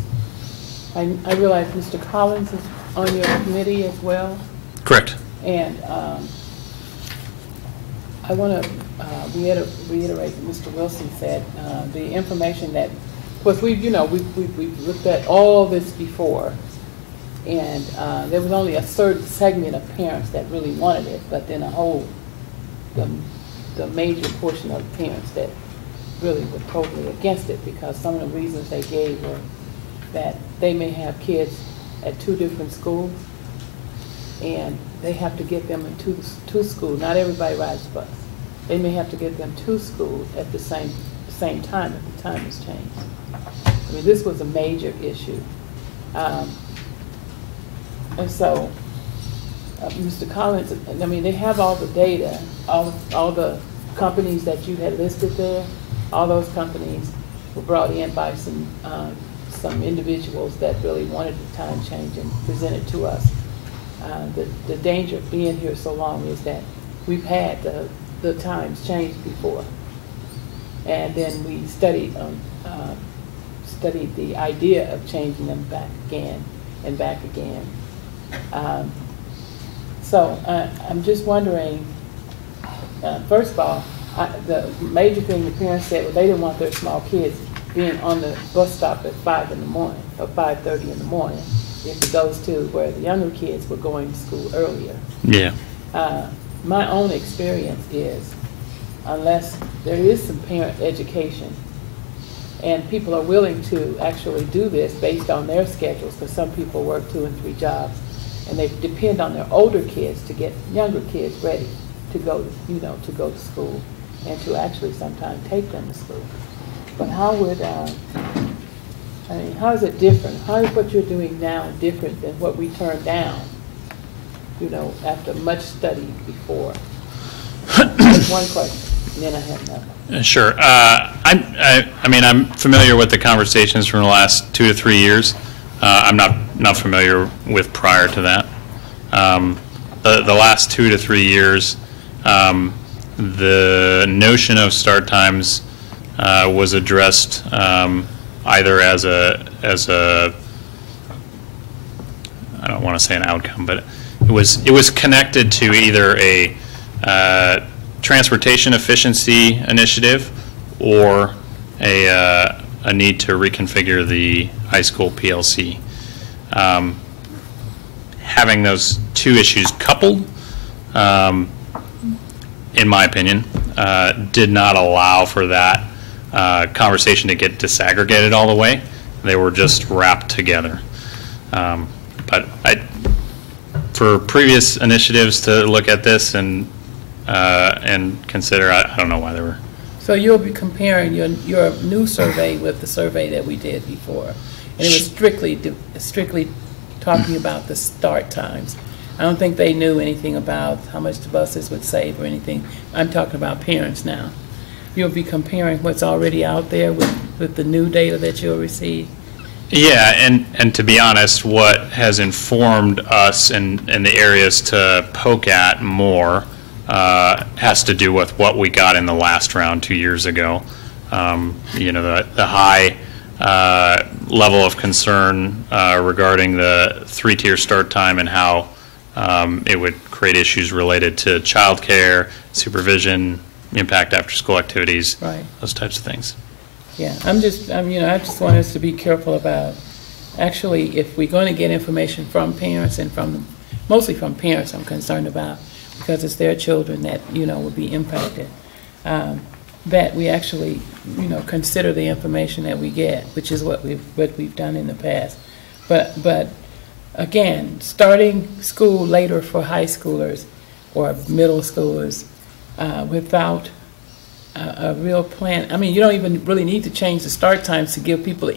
I realize Mr. Collins is on your committee as well. Correct. And I want to reiterate what Mr. Wilson said. The information that, of course, we've looked at all this before, and there was only a certain segment of parents that really wanted it, but then the major portion of the parents that really were totally against it, because some of the reasons they gave were that they may have kids at 2 different schools, and they have to get them into two schools. Not everybody rides the bus. They may have to get them to school at the same time if the time has changed. I mean, this was a major issue. And so, Mr. Collins, I mean, they have all the data, all the companies that you had listed there. All those companies were brought in by some individuals that really wanted the time change and presented to us. The danger of being here so long is that we've had the times changed before, and then we studied the idea of changing them back again and back again. So I'm just wondering, first of all, the major thing the parents said, well, they didn't want their small kids being on the bus stop at 5 in the morning or 5:30 in the morning if it goes to where the younger kids were going to school earlier. Yeah. My own experience is, unless there is some parent education and people are willing to actually do this based on their schedules, because some people work 2 and 3 jobs, and they depend on their older kids to get younger kids ready to go, to go to school and to actually sometimes take them to school. But how would, how is it different? How is what you're doing now different than what we turned down, after much study before? That's one question, and then I have another. Sure. I'm familiar with the conversations from the last 2 to 3 years. I'm not familiar with prior to that. The last 2 to 3 years, the notion of start times was addressed either as a I don't want to say an outcome, but it was connected to either a transportation efficiency initiative or a a need to reconfigure the high school PLC. Having those two issues coupled, in my opinion, did not allow for that conversation to get disaggregated all the way. They were just wrapped together. But for previous initiatives to look at this and consider, I don't know why they were. So you'll be comparing your new survey with the survey that we did before, and it was strictly talking about the start times. I don't think they knew anything about how much the buses would save or anything. I'm talking about parents now. You'll be comparing what's already out there with the new data that you'll receive. Yeah, and to be honest, what has informed us in the areas to poke at more has to do with what we got in the last round 2 years ago. You know, the high level of concern regarding the three-tier start time and how it would create issues related to childcare, supervision, impact after-school activities, right, those types of things. Yeah, I just want us to be careful about, actually, if we're going to get information from parents and mostly from parents I'm concerned about, because it's their children that, would be impacted, that we actually, consider the information that we get, which is what we've done in the past. But again, starting school later for high schoolers or middle schoolers without a real plan. I mean, you don't even really need to change the start times to give people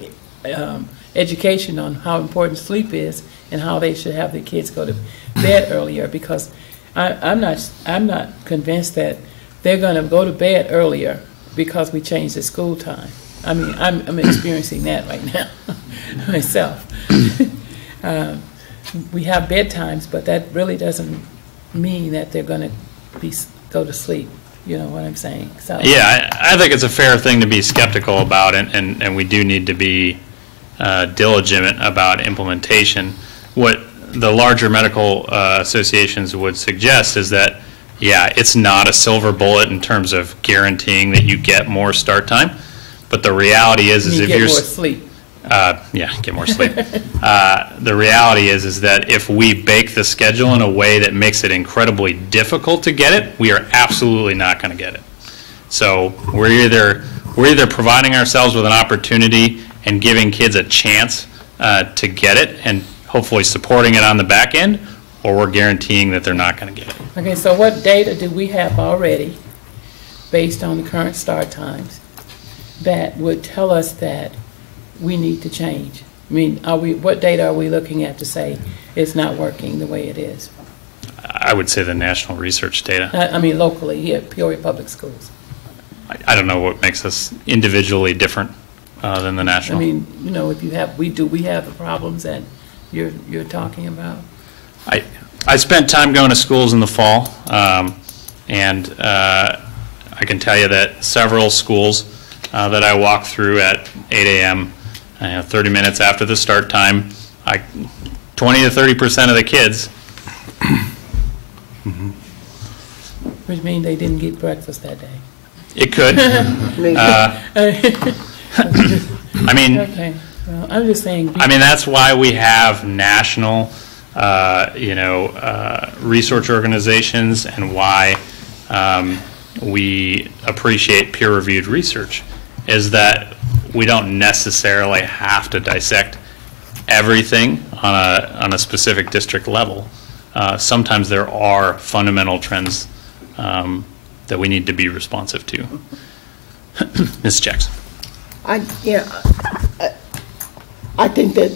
education on how important sleep is and how they should have their kids go to bed earlier, because I'm not convinced that they're going to go to bed earlier because we changed the school time. I mean, I'm experiencing that right now myself. We have bedtimes, but that really doesn't mean that they're going to go to sleep. You know what I'm saying? So yeah, I think it's a fair thing to be skeptical about, and we do need to be diligent about implementation. What the larger medical associations would suggest is that, yeah, it's not a silver bullet in terms of guaranteeing that you get more start time, but the reality is if you're more sleep. Yeah, get more sleep. The reality is that if we bake the schedule in a way that makes it incredibly difficult to get it, we are absolutely not going to get it. So we're either providing ourselves with an opportunity and giving kids a chance to get it and hopefully supporting it on the back end, or we're guaranteeing that they're not going to get it. Okay, so what data do we have already based on the current start times that would tell us that we need to change? I mean, what data are we looking at to say it's not working the way it is? I would say the national research data. I mean, locally here at Peoria Public Schools. I don't know what makes us individually different than the national. I mean, if we have the problems that you're talking about? I spent time going to schools in the fall, and I can tell you that several schools that I walked through at 8 a.m., 30 minutes after the start time, 20 to 30% of the kids. Which means they didn't get breakfast that day. It could. I mean, okay. Well, I'm just saying. I mean, that's why we have national, research organizations, and why we appreciate peer-reviewed research, is that we don't necessarily have to dissect everything on a specific district level. Sometimes there are fundamental trends that we need to be responsive to. Ms. Jackson. I think that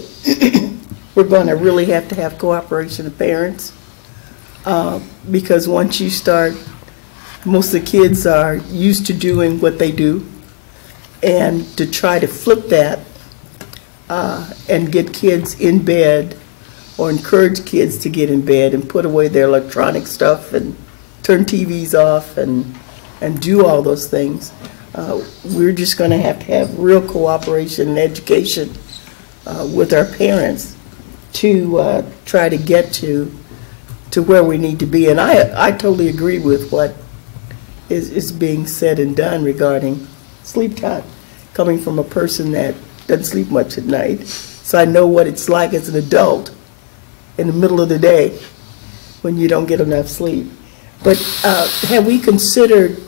we're going to really have to have cooperation of parents, because once you start, most of the kids are used to doing what they do, and to try to flip that and get kids in bed, or encourage kids to get in bed and put away their electronic stuff and turn TVs off and do all those things, we're just going to have real cooperation and education with our parents to try to get to where we need to be. And I totally agree with what is being said and done regarding sleep time. coming from a person that doesn't sleep much at night. So I know what it's like as an adult in the middle of the day when you don't get enough sleep. But have we considered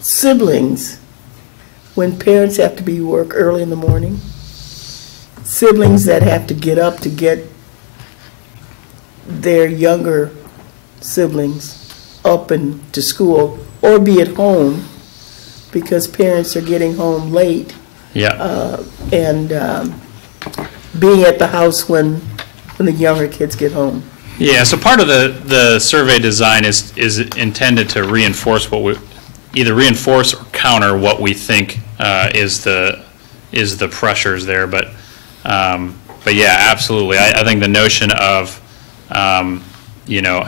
siblings when parents have to be work early in the morning? Siblings that have to get up to get their younger siblings up and to school, or be at home because parents are getting home late. Yeah. And being at the house when the younger kids get home. Yeah, so part of the survey design is intended to reinforce either reinforce or counter what we think is the pressures there. But yeah, absolutely. I think the notion of an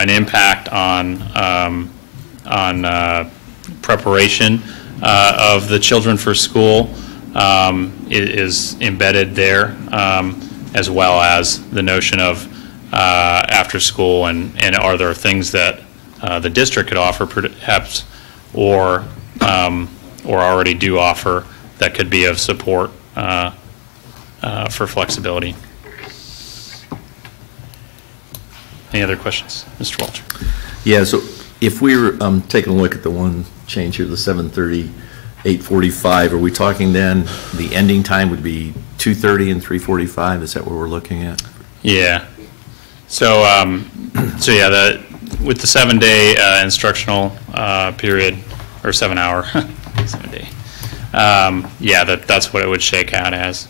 impact on preparation of the children for school is embedded there, as well as the notion of after school and are there things that the district could offer perhaps or already do offer that could be of support for flexibility. Any other questions? Mr. Walter? Yeah, so if we were taking a look at the one change here, the 7:30, 8:45, are we talking then the ending time would be 2:30 and 3:45? Is that what we're looking at? Yeah. So, yeah, with the 7-day instructional period, or 7-hour, 7-day, yeah, that's what it would shake out as.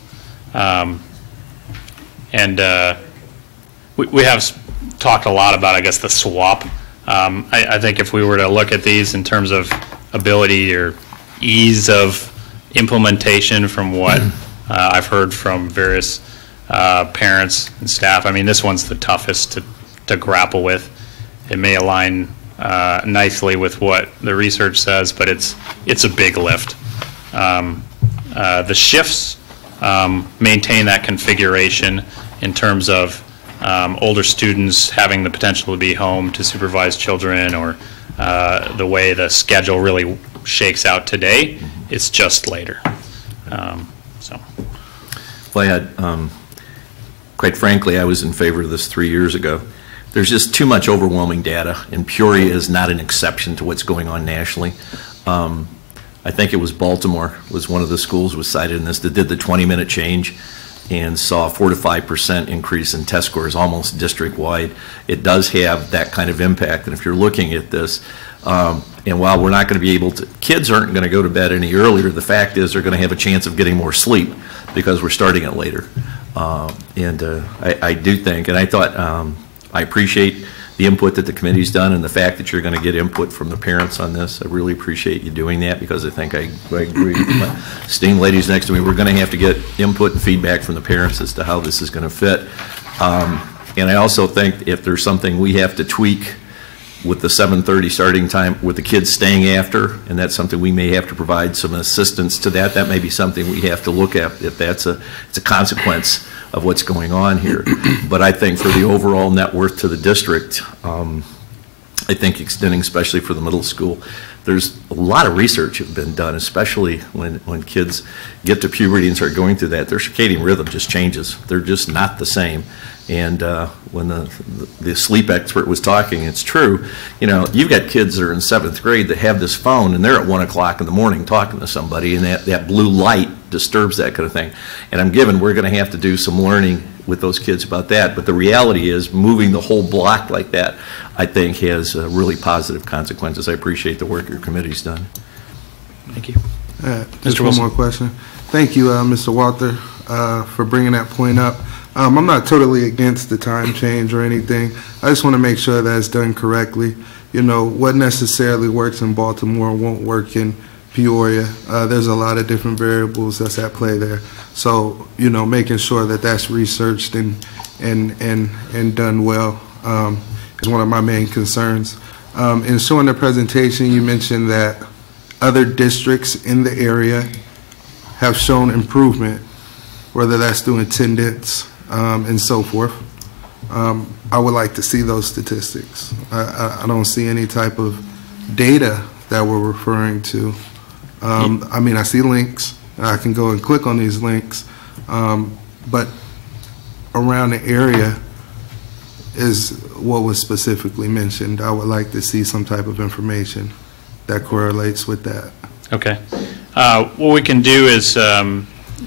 We have talked a lot about, I guess, the swap. I think if we were to look at these in terms of ability or ease of implementation from what I've heard from various parents and staff, I mean, this one's the toughest to grapple with. It may align nicely with what the research says, but it's a big lift. The shifts maintain that configuration in terms of older students having the potential to be home to supervise children, or the way the schedule really shakes out today, it's just later. Well, I had, quite frankly, I was in favor of this 3 years ago. There's just too much overwhelming data, and Peoria is not an exception to what's going on nationally. I think it was Baltimore was one of the schools was cited in this that did the 20-minute change and saw a 4 to 5% increase in test scores almost district-wide. It does have that kind of impact, and if you're looking at this, and while we're not going to be able to, kids aren't going to go to bed any earlier, the fact is they're going to have a chance of getting more sleep because we're starting it later. I do think, and I thought, I appreciate the input that the committee's done and the fact that you're going to get input from the parents on this. I really appreciate you doing that, because I think I agree with my esteemed ladies next to me. We're going to have to get input and feedback from the parents as to how this is going to fit. And I also think if there's something we have to tweak with the 7:30 starting time, with the kids staying after, and that's something we may have to provide some assistance to that. That may be something we have to look at if it's a consequence of what's going on here. But I think for the overall net worth to the district, I think extending, especially for the middle school, there's a lot of research has been done, especially when kids get to puberty and start going through that. Their circadian rhythm just changes. They're just not the same. And when the sleep expert was talking, it's true. You know, you've got kids that are in 7th grade that have this phone, and they're at 1 o'clock in the morning talking to somebody, and that blue light disturbs that kind of thing. And we're going to have to do some learning with those kids about that. But the reality is, moving the whole block like that, I think, has really positive consequences. I appreciate the work your committee's done. Thank you. Just one more question. Thank you, Mr. Walter, for bringing that point up. I'm not totally against the time change or anything. I just want to make sure that it's done correctly. You know, what necessarily works in Baltimore won't work in Peoria. There's a lot of different variables that's at play there. So, you know, making sure that that's researched and done well is one of my main concerns. In showing the presentation, you mentioned that other districts in the area have shown improvement, whether that's through attendance and so forth. I would like to see those statistics. I don't see any type of data that we're referring to. I mean, I see links, I can go and click on these links, but around the area is what was specifically mentioned. I would like to see some type of information that correlates with that. Okay. What we can do is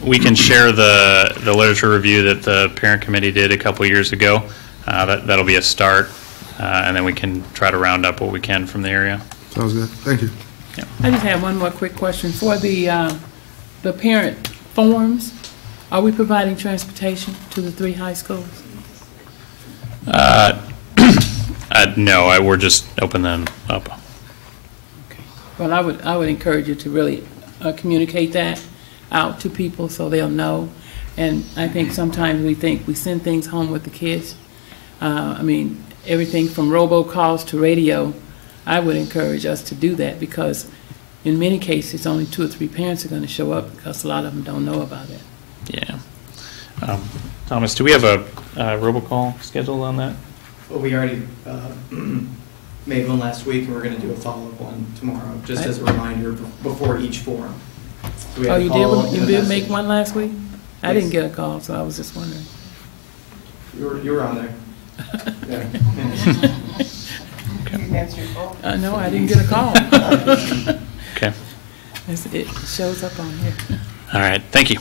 we can share the literature review that the parent committee did a couple years ago. That'll be a start, and then we can try to round up what we can from the area. Sounds good. Thank you. Yeah. I just have one more quick question. For the parent forums, are we providing transportation to the 3 high schools? No, we're just opening them up. Okay. Well, I would encourage you to really communicate that out to people so they'll know. And I think sometimes we send things home with the kids. I mean, everything from robocalls to radio. I would encourage us to do that because in many cases only 2 or 3 parents are going to show up because a lot of them don't know about it. Yeah. Thomas, do we have a robocall scheduled on that? Well, we already made one last week, and we're going to do a follow-up one tomorrow, just as a reminder before each forum. So we had a call you and a did make message. one last week? I Yes. didn't get a call, so I was just wondering. You were on there. Yeah. No, I didn't get a call. Okay. It shows up on here. All right. Thank you.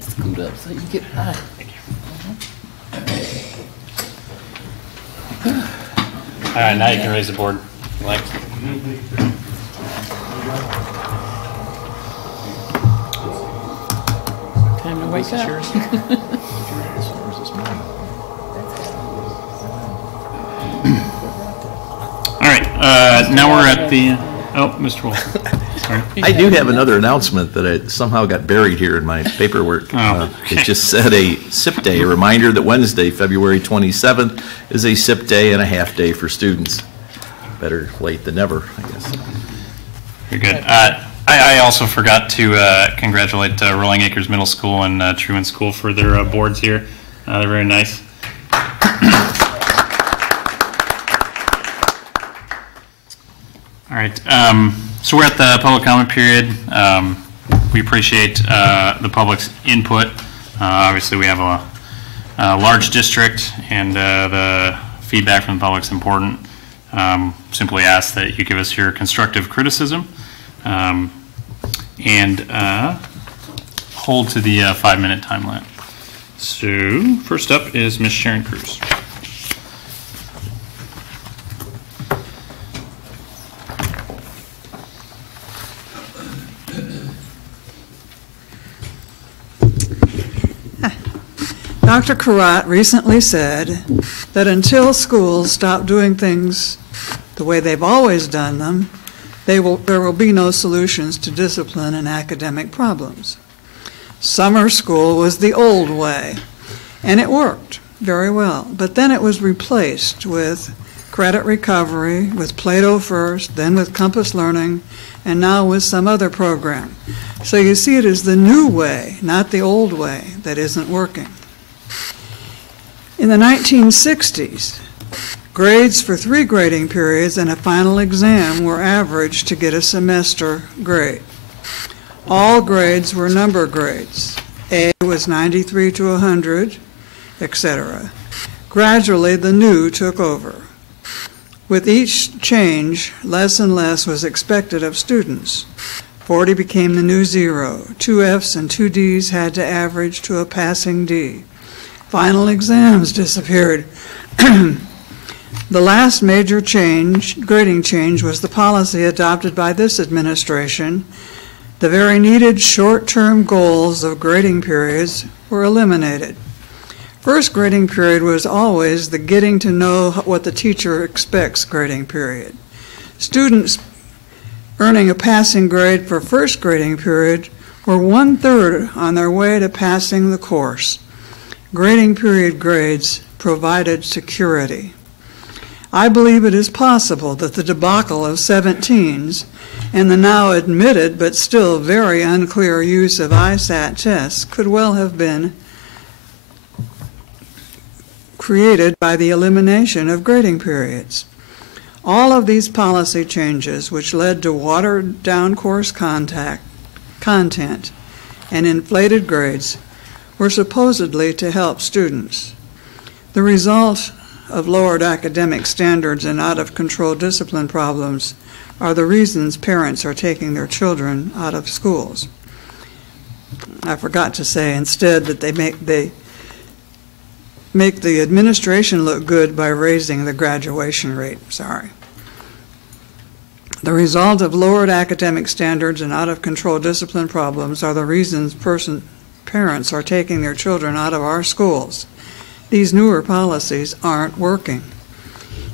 Scoot up so you get high. All right. Now you can raise the board. if you like. Time to wake up. All right. Now we're at the. Oh, Mr. Wolf. Sorry. I do have another announcement that I somehow got buried here in my paperwork. It just said a SIP day, a reminder that Wednesday, February 27th, is a SIP day and a half day for students. Better late than never, I guess. You're good. I also forgot to congratulate Rolling Acres Middle School and Truman School for their boards here. They're very nice. All right. So we're at the public comment period. We appreciate the public's input. Obviously, we have a large district, and the feedback from the public is important. Simply ask that you give us your constructive criticism and hold to the 5-minute time limit. So first up is Ms. Sharon Cruz. Dr. Karat recently said that until schools stop doing things the way they've always done them, there will be no solutions to discipline and academic problems. Summer school was the old way, and it worked very well. But then it was replaced with credit recovery, with Plato first, then with Compass Learning, and now with some other program. So you see it as the new way, not the old way, that isn't working. In the 1960s, grades for 3 grading periods and a final exam were averaged to get a semester grade. All grades were number grades. A was 93 to 100, etc. Gradually, the new took over. With each change, less and less was expected of students. 40 became the new 0. 2 Fs and 2 Ds had to average to a passing D. Final exams disappeared. The last major grading change, was the policy adopted by this administration. The very needed short-term goals of grading periods were eliminated. First grading period was always the getting to know what the teacher expects grading period. Students earning a passing grade for first grading period were 1/3 on their way to passing the course. Grading period grades provided security. I believe it is possible that the debacle of 17s and the now admitted but still very unclear use of ISAT tests could well have been created by the elimination of grading periods. All of these policy changes, which led to watered-down course content and inflated grades, were supposedly to help students. The result of lowered academic standards and out-of-control discipline problems are the reasons parents are taking their children out of schools. I forgot to say instead that they make the administration look good by raising the graduation rate. Sorry. The result of lowered academic standards and out-of-control discipline problems are the reasons parents are taking their children out of our schools. These newer policies aren't working.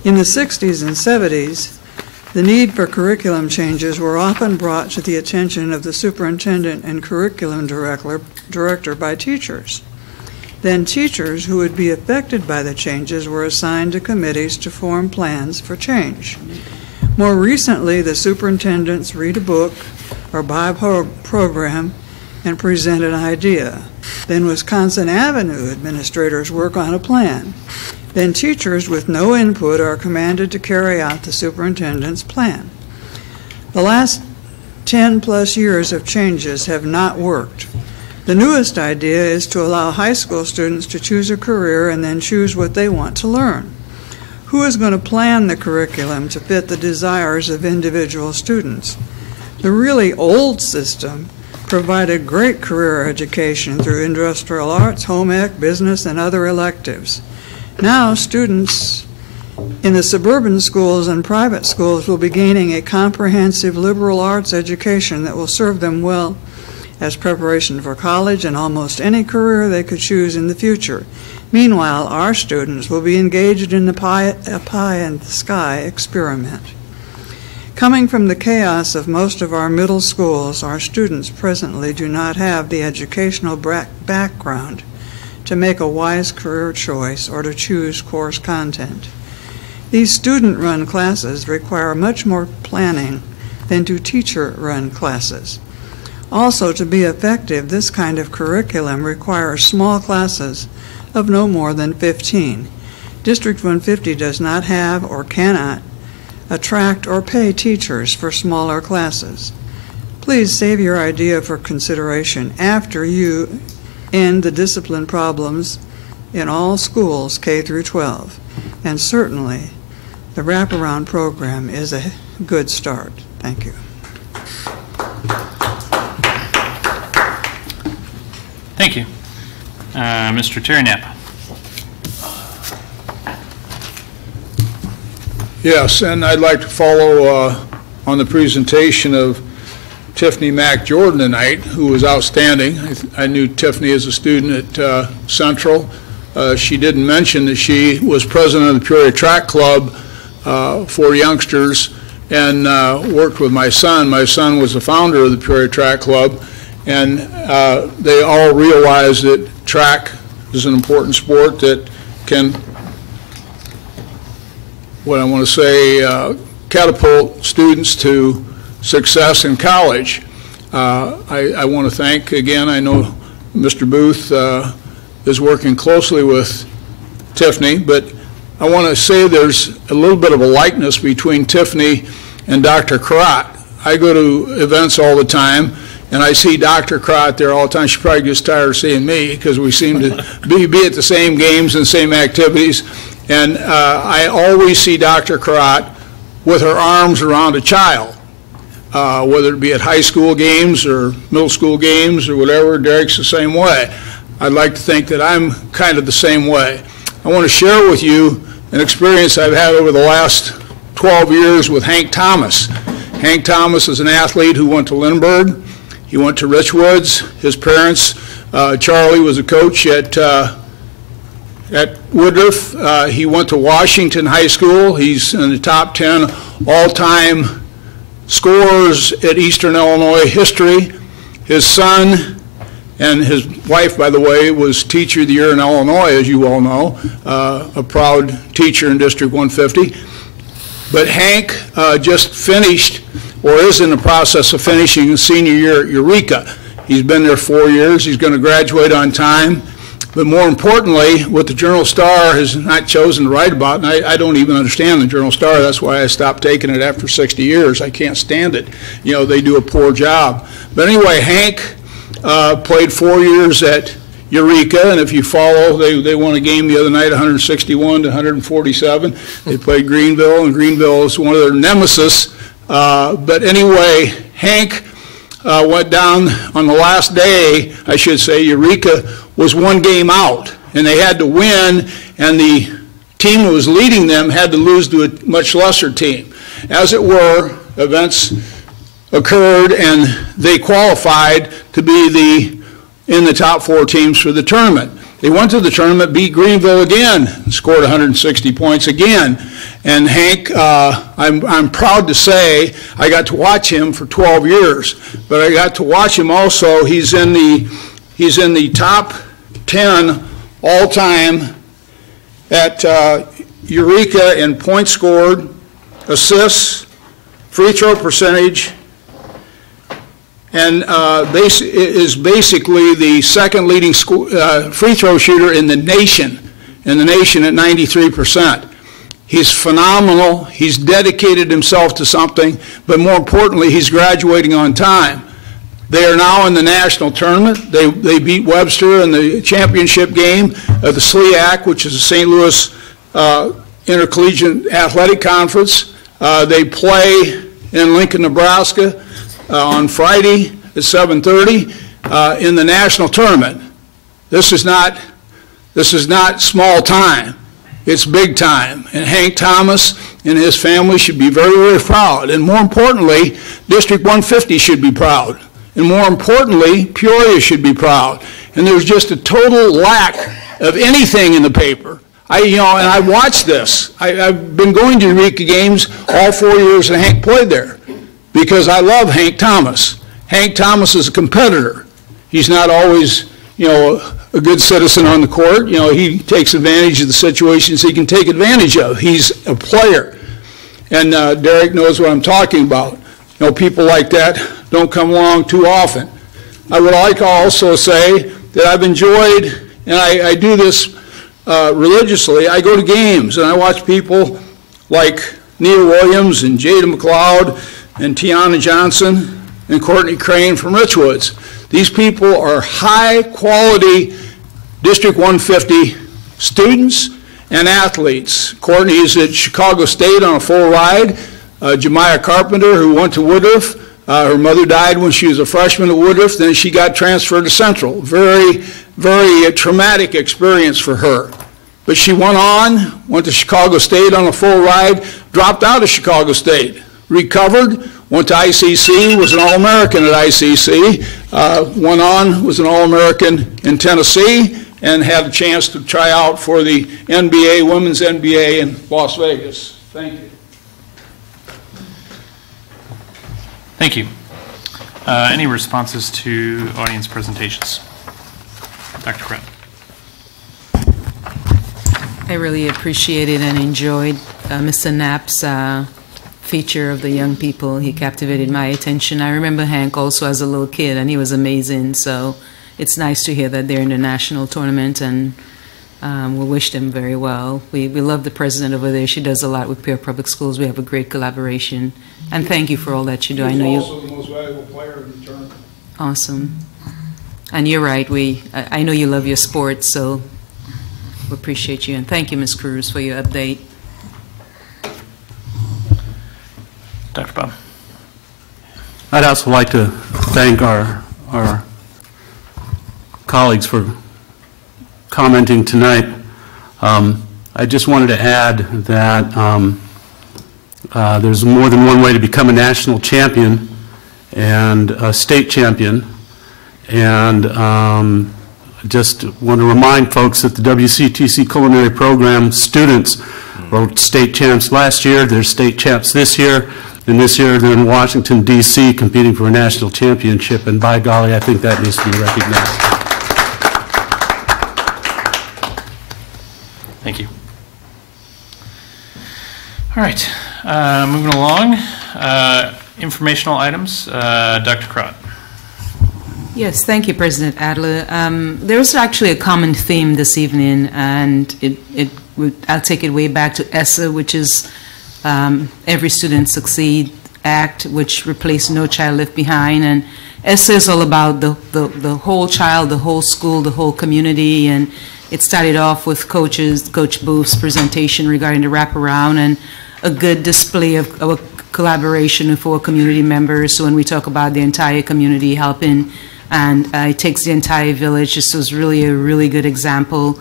In the 60s and 70s, the need for curriculum changes were often brought to the attention of the superintendent and curriculum director by teachers. Then teachers who would be affected by the changes were assigned to committees to form plans for change. More recently, the superintendents read a book or buy a program and present an idea. Then Wisconsin Avenue administrators work on a plan. Then teachers with no input are commanded to carry out the superintendent's plan. The last 10+ years of changes have not worked. The newest idea is to allow high school students to choose a career and then choose what they want to learn. Who is going to plan the curriculum to fit the desires of individual students? The really old system provided great career education through industrial arts, home ec, business, and other electives. Now, students in the suburban schools and private schools will be gaining a comprehensive liberal arts education that will serve them well as preparation for college and almost any career they could choose in the future. Meanwhile, our students will be engaged in the pie-in-the-sky experiment. Coming from the chaos of most of our middle schools, our students presently do not have the educational background to make a wise career choice or to choose course content. These student-run classes require much more planning than do teacher-run classes. Also, to be effective, this kind of curriculum requires small classes of no more than 15. District 150 does not have or cannot attract or pay teachers for smaller classes. Please save your idea for consideration after you end the discipline problems in all schools K through 12. And certainly, the wraparound program is a good start. Thank you. Thank you. Mr. Terry Knapp. Yes, and I'd like to follow on the presentation of Tiffany Mack Jordan tonight, who was outstanding. I knew Tiffany as a student at Central. She didn't mention that she was president of the Peoria Track Club for youngsters and worked with my son. My son was the founder of the Peoria Track Club, and they all realized that track is an important sport that can, what I want to say, catapult students to success in college. I want to thank, again, I know Mr. Booth is working closely with Tiffany, but I want to say there's a little bit of a likeness between Tiffany and Dr. Karat. I go to events all the time, and I see Dr. Karat there all the time. She probably gets tired of seeing me because we seem to be at the same games and same activities. And I always see Dr. Karat with her arms around a child, whether it be at high school games or middle school games or whatever. Derek's the same way. I'd like to think that I'm kind of the same way. I want to share with you an experience I've had over the last 12 years with Hank Thomas. Hank Thomas is an athlete who went to Lindbergh. He went to Richwoods. His parents, Charlie was a coach at Woodruff. He went to Washington High School. He's in the top 10 all-time scorers at Eastern Illinois history. His son and his wife, by the way, was Teacher of the Year in Illinois, as you all know, a proud teacher in District 150. But Hank just finished, or is in the process of finishing his senior year at Eureka. He's been there 4 years. He's going to graduate on time. But more importantly, what the Journal-Star has not chosen to write about, and I don't even understand the Journal-Star, that's why I stopped taking it after 60 years. I can't stand it. You know, they do a poor job. But anyway, Hank played 4 years at Eureka, and if you follow, they won a game the other night, 161 to 147. They played Greenville, and Greenville is one of their nemesis. But anyway, Hank went down on the last day, I should say. Eureka was 1 game out, and they had to win, and the team that was leading them had to lose to a much lesser team. As it were, events occurred, and they qualified to be in the top 4 teams for the tournament. They went to the tournament, beat Greenville again, scored 160 points again. And Hank, I'm proud to say I got to watch him for 12 years, but I got to watch him also. He's in the top 10 all-time at Eureka in points scored, assists, free throw percentage, and is basically the second leading free throw shooter in the nation at 93%. He's phenomenal. He's dedicated himself to something, but more importantly, he's graduating on time. They are now in the national tournament. They beat Webster in the championship game of the SLEAC, which is the St. Louis Intercollegiate Athletic Conference. They play in Lincoln, Nebraska on Friday at 7:30 in the national tournament. This is not small time. It's big time. And Hank Thomas and his family should be very, very proud. And more importantly, District 150 should be proud. And more importantly, Peoria should be proud. And there's just a total lack of anything in the paper. And I watched this. I've been going to Eureka games all 4 years that Hank played there because I love Hank Thomas. Hank Thomas is a competitor. He's not always, a good citizen on the court. He takes advantage of the situations he can take advantage of. He's a player. And Derek knows what I'm talking about. People like that don't come along too often. I would like to also say that I've enjoyed, and I do this religiously, I go to games and I watch people like Nia Williams and Jada McLeod and Tiana Johnson and Courtney Crane from Richwoods. These people are high-quality District 150 students and athletes. Courtney is at Chicago State on a full ride. Jemiah Carpenter, who went to Woodruff, her mother died when she was a freshman at Woodruff, then she got transferred to Central. Very, very traumatic experience for her. But she went to Chicago State on a full ride, dropped out of Chicago State, recovered, went to ICC, was an All-American at ICC, was an All-American in Tennessee, and had a chance to try out for the NBA, Women's NBA in Las Vegas. Thank you. Thank you. Any responses to audience presentations? Dr. Krett. I really appreciated and enjoyed Mr. Knapp's feature of the young people. He captivated my attention. I remember Hank also as a little kid, and he was amazing. So it's nice to hear that they're in the national tournament, and we wish them very well. We love the president over there. She does a lot with Peoria Public Schools. We have a great collaboration. And thank you for all that you do. I know He's also the most valuable player in the tournament. Awesome. And you're right. I know you love your sports, so we appreciate you. And thank you, Ms. Cruz, for your update. Dr. Bob. I'd also like to thank our colleagues for commenting tonight. I just wanted to add that there's more than one way to become a national champion and a state champion. And just want to remind folks that the WCTC Culinary Program students were state champs last year. They're state champs this year. And this year they're in Washington, D.C. competing for a national championship. And by golly, I think that needs to be recognized. Thank you. All right. Moving along. Informational items. Dr. Crott. Yes, thank you, President Adler. There's actually a common theme this evening, and I'll take it way back to ESSA, which is Every Student Succeed Act, which replaced No Child Left Behind. And ESSA is all about the whole child, the whole school, the whole community. And it started off with Coach Booth's presentation regarding the wraparound and a good display of a collaboration with our community members. So when we talk about the entire community helping, and it takes the entire village. This was really a really good example.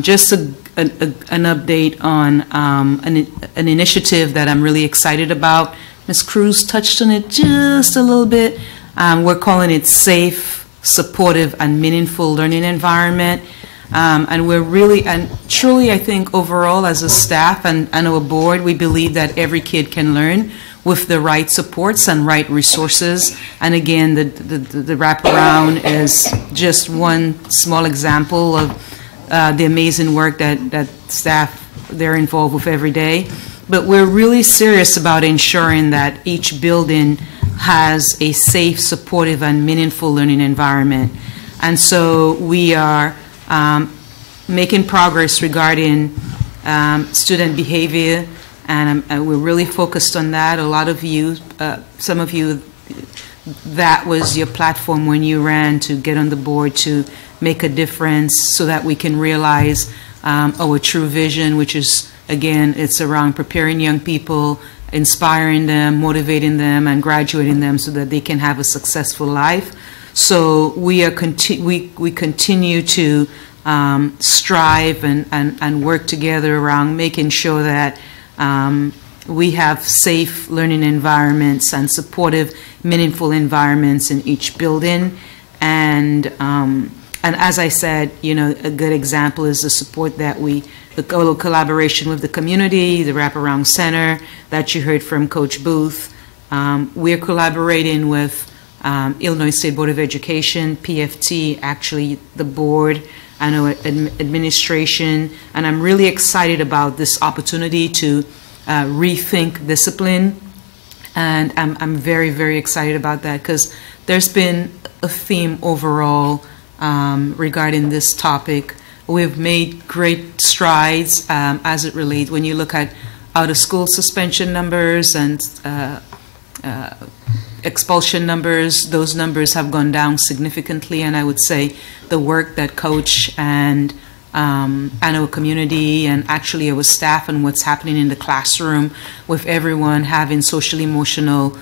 Just an update on an initiative that I'm really excited about. Ms. Cruz touched on it just a little bit. We're calling it Safe, Supportive, and Meaningful Learning Environment. And we're really, and truly, I think overall as a staff and our board, we believe that every kid can learn with the right supports and right resources. And again, the wraparound is just one small example of the amazing work that staff, they're involved with every day. But we're really serious about ensuring that each building has a safe, supportive, and meaningful learning environment. And so we are making progress regarding student behavior, and we're really focused on that. A lot of you, some of you, that was your platform when you ran to get on the board to make a difference so that we can realize our true vision, which is, again, it's around preparing young people, inspiring them, motivating them, and graduating them so that they can have a successful life. So we continue to strive and work together around making sure that we have safe learning environments and supportive, meaningful environments in each building. And as I said, you know, a good example is the support that the collaboration with the community, the Wraparound Center that you heard from Coach Booth. We're collaborating with Illinois State Board of Education, PFT, actually the board, and our administration, and I'm really excited about this opportunity to rethink discipline, and I'm very, very excited about that because there's been a theme overall regarding this topic. We've made great strides as it relates when you look at out-of-school suspension numbers and expulsion numbers. Those numbers have gone down significantly, and I would say the work that Coach and our community and actually our staff and what's happening in the classroom with everyone having social emotional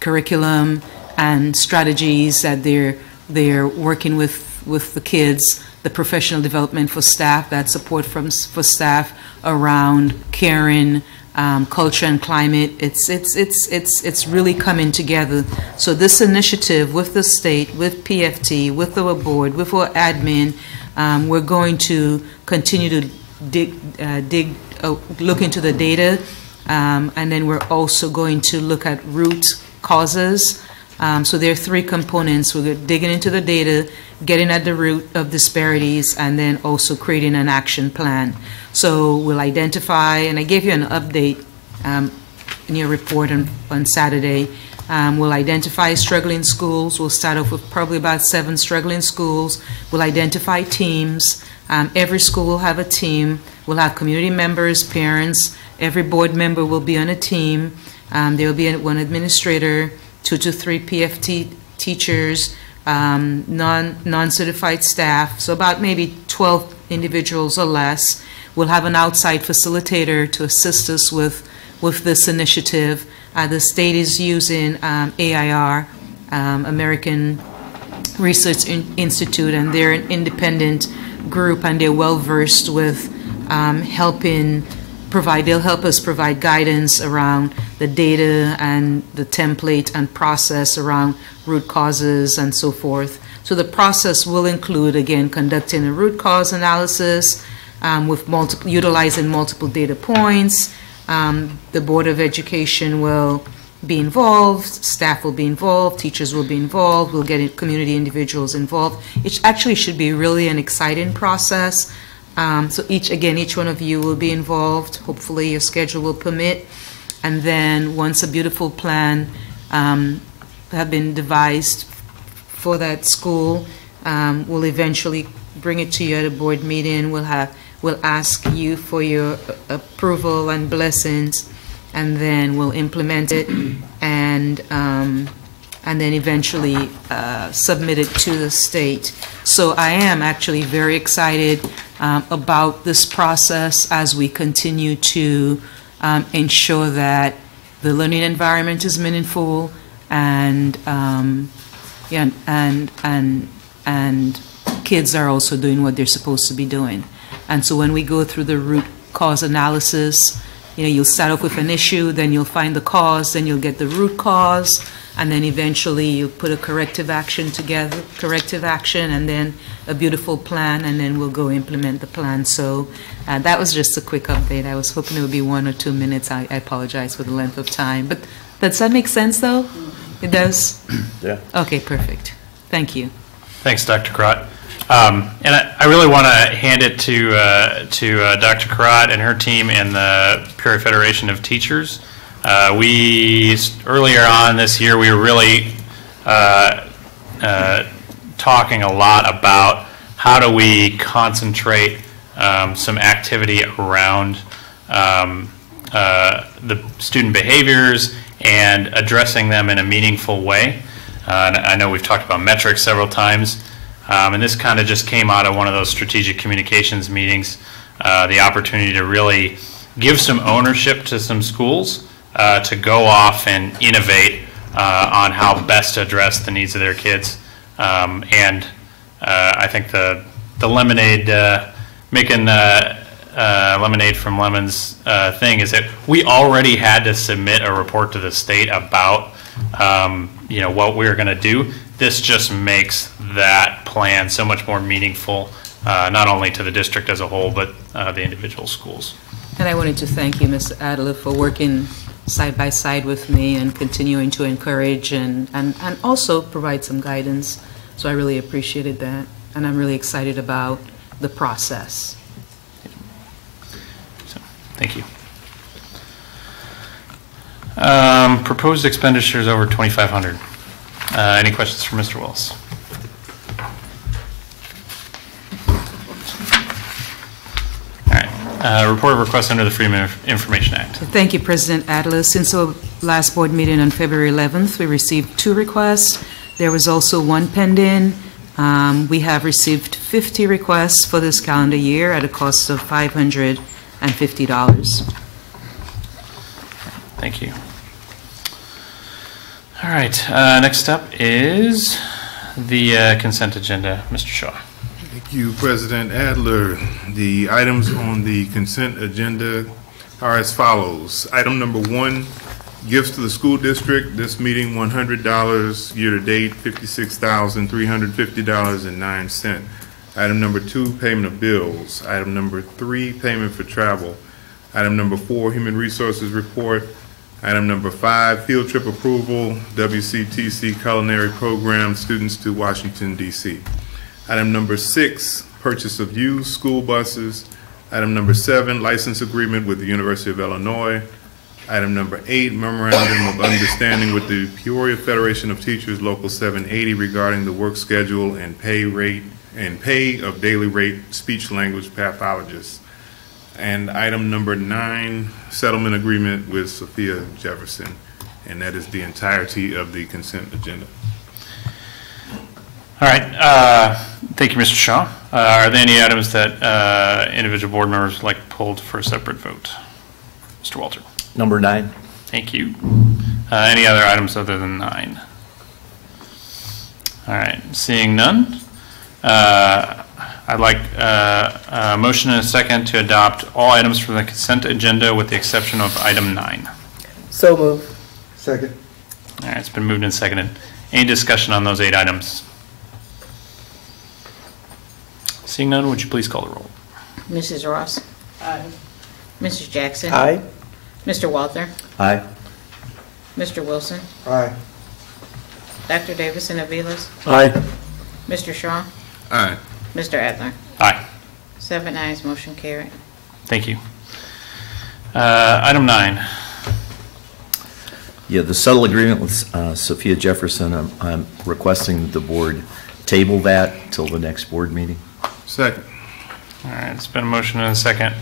curriculum and strategies that they're working with the kids, the professional development for staff, that support for staff around caring, culture and climate. It's really coming together. So this initiative with the state, with PFT, with our board, with our admin, we're going to continue to look into the data, and then we're also going to look at root causes. So there are three components. We're digging into the data, getting at the root of disparities, and then also creating an action plan. So we'll identify, and I gave you an update in your report on Saturday. We'll identify struggling schools. We'll start off with probably about 7 struggling schools. We'll identify teams. Every school will have a team. We'll have community members, parents. Every board member will be on a team. There will be one administrator, 2 to 3 PFT teachers, non-certified staff, so about maybe 12 individuals or less. We'll have an outside facilitator to assist us with this initiative. The state is using AIR, American Research Institute, and they're an independent group, and they're well-versed with they'll help us provide guidance around the data and the template and process around root causes and so forth. So the process will include, again, conducting a root cause analysis with utilizing multiple data points. The Board of Education will be involved, staff will be involved, teachers will be involved, we'll get community individuals involved. It actually should be really an exciting process. So each one of you will be involved. Hopefully your schedule will permit. And then once a beautiful plan have been devised for that school. We'll eventually bring it to you at a board meeting. We'll ask you for your approval and blessings, and then we'll implement it, and then eventually submit it to the state. So I am actually very excited about this process as we continue to ensure that the learning environment is meaningful, and kids are also doing what they're supposed to be doing. And so when we go through the root cause analysis, you'll start off with an issue, then you'll find the cause, then you'll get the root cause, and then eventually you'll put a corrective action together, and then a beautiful plan, and then we'll go implement the plan. So that was just a quick update. I was hoping it would be 1 or 2 minutes. I apologize for the length of time. But does that make sense, though? It does? Yeah. Okay, perfect. Thank you. Thanks, Dr. Karat. And I really want to hand it to Dr. Karat and her team and the Peoria Federation of Teachers. Earlier on this year, we were really talking a lot about how do we concentrate some activity around the student behaviors and addressing them in a meaningful way. And I know we've talked about metrics several times, and this kind of just came out of one of those strategic communications meetings, the opportunity to really give some ownership to some schools to go off and innovate on how best to address the needs of their kids. And I think the lemonade, making lemonade from lemons thing is that we already had to submit a report to the state about what we're going to do. This just makes that plan so much more meaningful, not only to the district as a whole, but the individual schools. And I wanted to thank you, Mr. Adler, for working side by side with me and continuing to encourage and also provide some guidance. So I really appreciated that, and I'm really excited about the process. So, thank you. Proposed expenditures over $2,500. Any questions for Mr. Willis? Report of requests under the Freedom of Information Act. Thank you, President Adler. Since our last board meeting on February 11th, we received 2 requests. There was also 1 pending. We have received 50 requests for this calendar year at a cost of $550. Thank you. All right, next up is the consent agenda. Mr. Shaw. Thank you, President Adler. The items on the consent agenda are as follows. Item number 1, gifts to the school district. This meeting, $100, year-to-date, $56,350.09. Item number 2, payment of bills. Item number 3, payment for travel. Item number 4, human resources report. Item number 5, field trip approval, WCTC culinary program, students to Washington, D.C. Item number 6, purchase of used school buses. Item number 7, license agreement with the University of Illinois. Item number 8, memorandum of understanding with the Peoria Federation of Teachers, Local 780, regarding the work schedule and pay of daily rate speech language pathologists. And item number 9, settlement agreement with Sophia Jefferson. And that is the entirety of the consent agenda. All right, thank you, Mr. Shaw. Are there any items that individual board members would like pulled for a separate vote? Mr. Walter. Number 9. Thank you. Any other items other than 9? All right, seeing none, I'd like a motion and a second to adopt all items from the consent agenda with the exception of item 9. So moved. Second. All right, it's been moved and seconded. Any discussion on those 8 items? Seeing none, would you please call the roll? Mrs. Ross? Aye. Mrs. Jackson? Aye. Mr. Walter? Aye. Mr. Wilson? Aye. Dr. Davison Aviles? Aye. Mr. Shaw? Aye. Mr. Adler? Aye. 7 ayes, motion carried. Thank you. Item 9. Yeah, the subtle agreement with Sophia Jefferson, I'm requesting the board table that till the next board meeting. Second. All right, it's been a motion and a second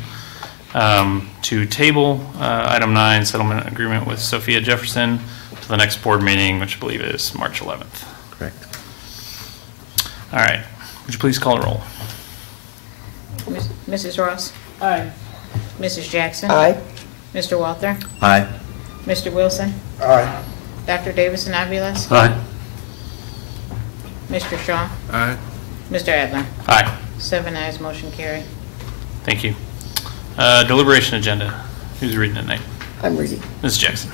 to table item 9, settlement agreement with Sophia Jefferson, to the next board meeting, which I believe is March 11th. Correct. All right, would you please call the roll? Mrs. Ross? Aye. Mrs. Jackson? Aye. Mr. Walter? Aye. Mr. Wilson? Aye. Dr. Davison Aviles? Aye. Mr. Shaw? Aye. Mr. Adler? Aye. 7 ayes, motion carried. Thank you. Deliberation agenda. Who's reading tonight? I'm reading. Ms. Jackson.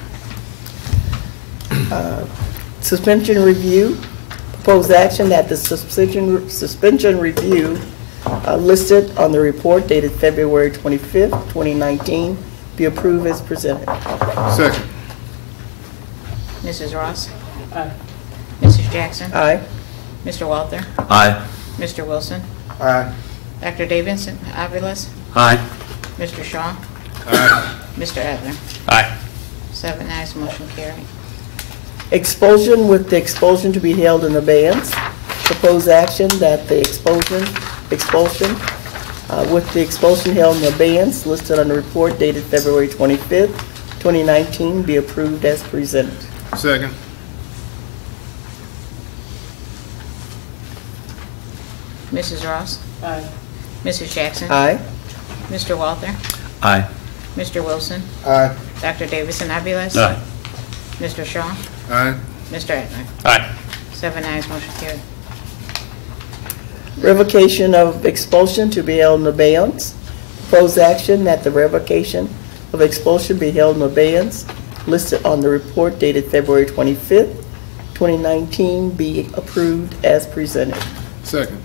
Suspension review, proposed action that the suspension review listed on the report dated February 25th, 2019, be approved as presented. Second. Mrs. Ross? Aye. Mrs. Jackson? Aye. Mr. Walter? Aye. Mr. Wilson? Aye. Dr. Davison Aviles? Aye. Mr. Shaw? Aye. Mr. Adler? Aye. 7 ayes, motion carried. Expulsion with the expulsion to be held in abeyance. Proposed action that the expulsion with the expulsion held in abeyance listed on the report dated February 25th, 2019 be approved as presented. Second. Mrs. Ross? Aye. Mrs. Jackson? Aye. Mr. Walter? Aye. Mr. Wilson? Aye. Dr. Davison Aviles? Aye. Mr. Shaw? Aye. Mr. Adler? Aye. 7 ayes, motion carried. Revocation of expulsion to be held in abeyance. Proposed action that the revocation of expulsion be held in abeyance listed on the report dated February 25th, 2019 be approved as presented. Second.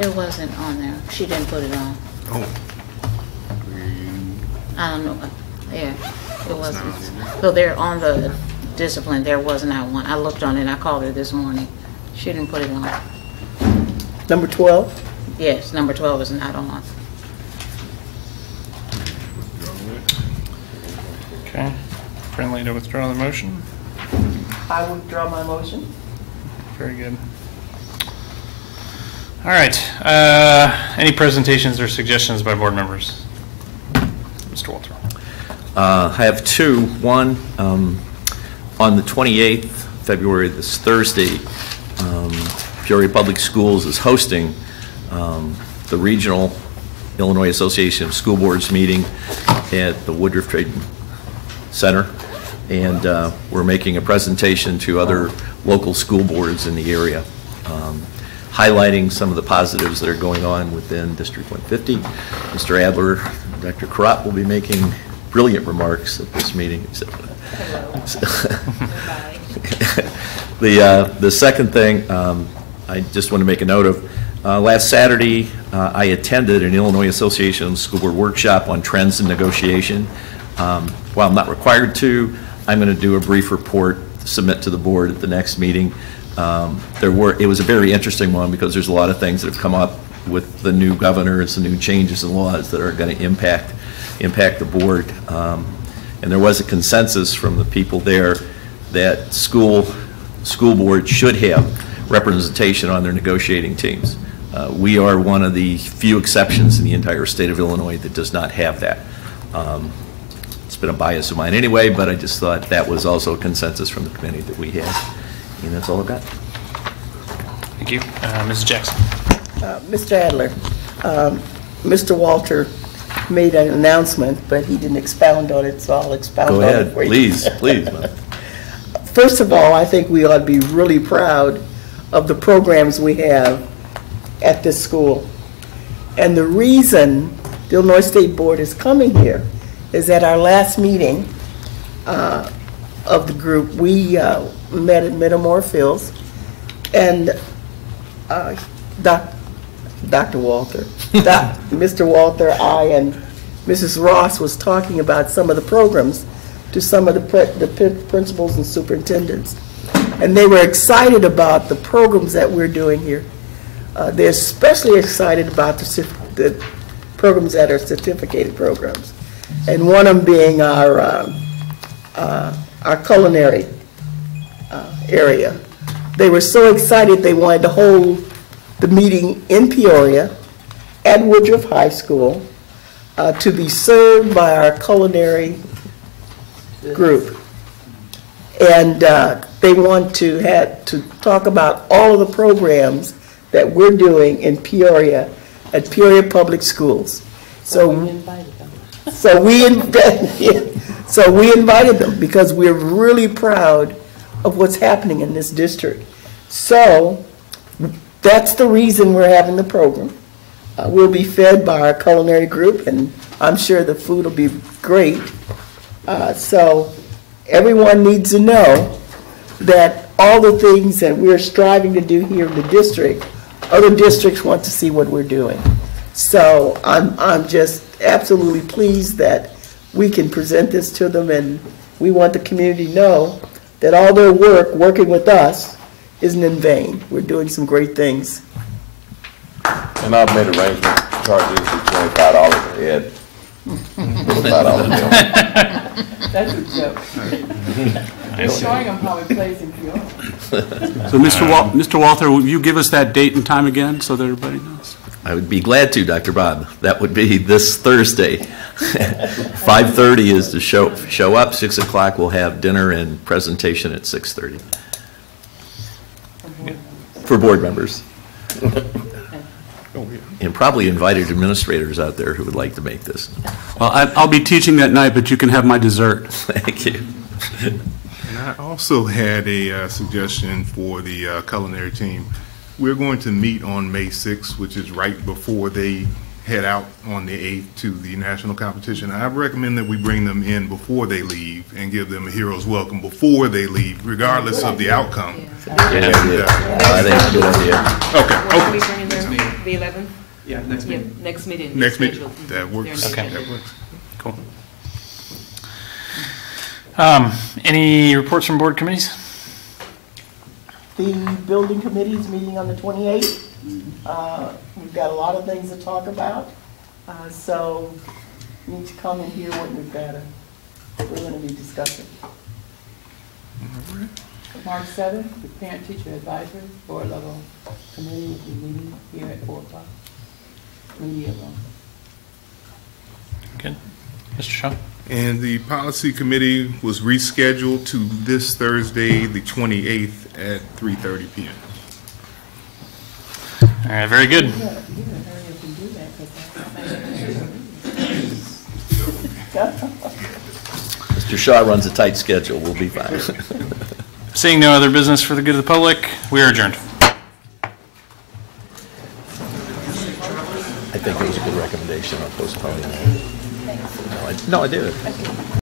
It wasn't on there. She didn't put it on. Oh. I don't know. Yeah, it wasn't. So there on the discipline, there was not one. I looked on it. I called her this morning. She didn't put it on. Number 12. Yes, number 12 is not on. Okay. Friendly to withdraw the motion. I withdraw my motion. Very good. All right. Any presentations or suggestions by board members? Mr. Walter. I have two. One, on the 28th, February, this Thursday, Peoria Public Schools is hosting the Regional Illinois Association of School Boards meeting at the Woodruff Trade Center, and we're making a presentation to other local school boards in the area, highlighting some of the positives that are going on within District 150. Mr. Adler, Dr. Karat will be making brilliant remarks at this meeting. The second thing I just want to make a note of, last Saturday I attended an Illinois Association of School Board workshop on trends in negotiation. While I'm not required to, I'm going to do a brief report to submit to the board at the next meeting. It was a very interesting one because there's a lot of things that have come up with the new governor and some new changes in laws that are going to impact the board. And there was a consensus from the people there that school boards should have representation on their negotiating teams. We are one of the few exceptions in the entire state of Illinois that does not have that. It's been a bias of mine anyway, but I just thought that was also a consensus from the committee that we had. And that's all I've got. Thank you. Ms. Jackson. Mr. Adler, Mr. Walter made an announcement, but he didn't expound on it, so I'll expound on it for you. Please, please. First of all, I think we ought to be really proud of the programs we have at this school. And the reason the Illinois State Board is coming here is at our last meeting of the group, we met at Metamora Fields, and Dr. Walter, Mr. Walter, I, and Mrs. Ross was talking about some of the programs to some of the principals and superintendents. And they were excited about the programs that we're doing here. They're especially excited about the programs that are certificated programs. And one of them being our our culinary area. They were so excited they wanted to hold the meeting in Peoria at Woodruff High School to be served by our culinary group. And they want to talk about all of the programs that we're doing in Peoria at Peoria Public Schools. So we invited them because we're really proud of what's happening in this district. So that's the reason we're having the program. We'll be fed by our culinary group, and I'm sure the food will be great. So everyone needs to know that all the things that we're striving to do here in the district, other districts want to see what we're doing. So I'm just absolutely pleased that we can present this to them, and we want the community to know that all their work working with us isn't in vain. We're doing some great things. And I've made arrangements to charge you $25 a head. That's a joke. Showing them how it plays in Peoria. So, Mr. Walther, will you give us that date and time again so that everybody knows? I would be glad to, Dr. Bob. That would be this Thursday. 5:30 is the show up. 6 o'clock we'll have dinner and presentation at 6:30 for board members. And probably invited administrators out there who would like to make this. Well, I'll be teaching that night, but you can have my dessert. Thank you. And I also had a suggestion for the culinary team. We're going to meet on May 6th, which is right before they head out on the 8th to the national competition. I recommend that we bring them in before they leave and give them a hero's welcome before they leave, regardless of the outcome. I think it's a good idea. Okay. Are we bringing them the 11th? Yeah, next meeting. Next meeting. Next meeting. That works. Okay. That works. Cool. Any reports from board committees? The building committee is meeting on the 28th. We've got a lot of things to talk about, so you need to come and hear what we're going to be discussing. March 7th, the parent-teacher advisory board level committee will be meeting here at 4 o'clock. Good. Mr. Shaw? And the policy committee was rescheduled to this Thursday, the 28th at 3:30 p.m. All right, very good. Mr. Shaw runs a tight schedule. We'll be fine. Seeing no other business for the good of the public, we are adjourned. I think it was a good recommendation on postponing. No, I did.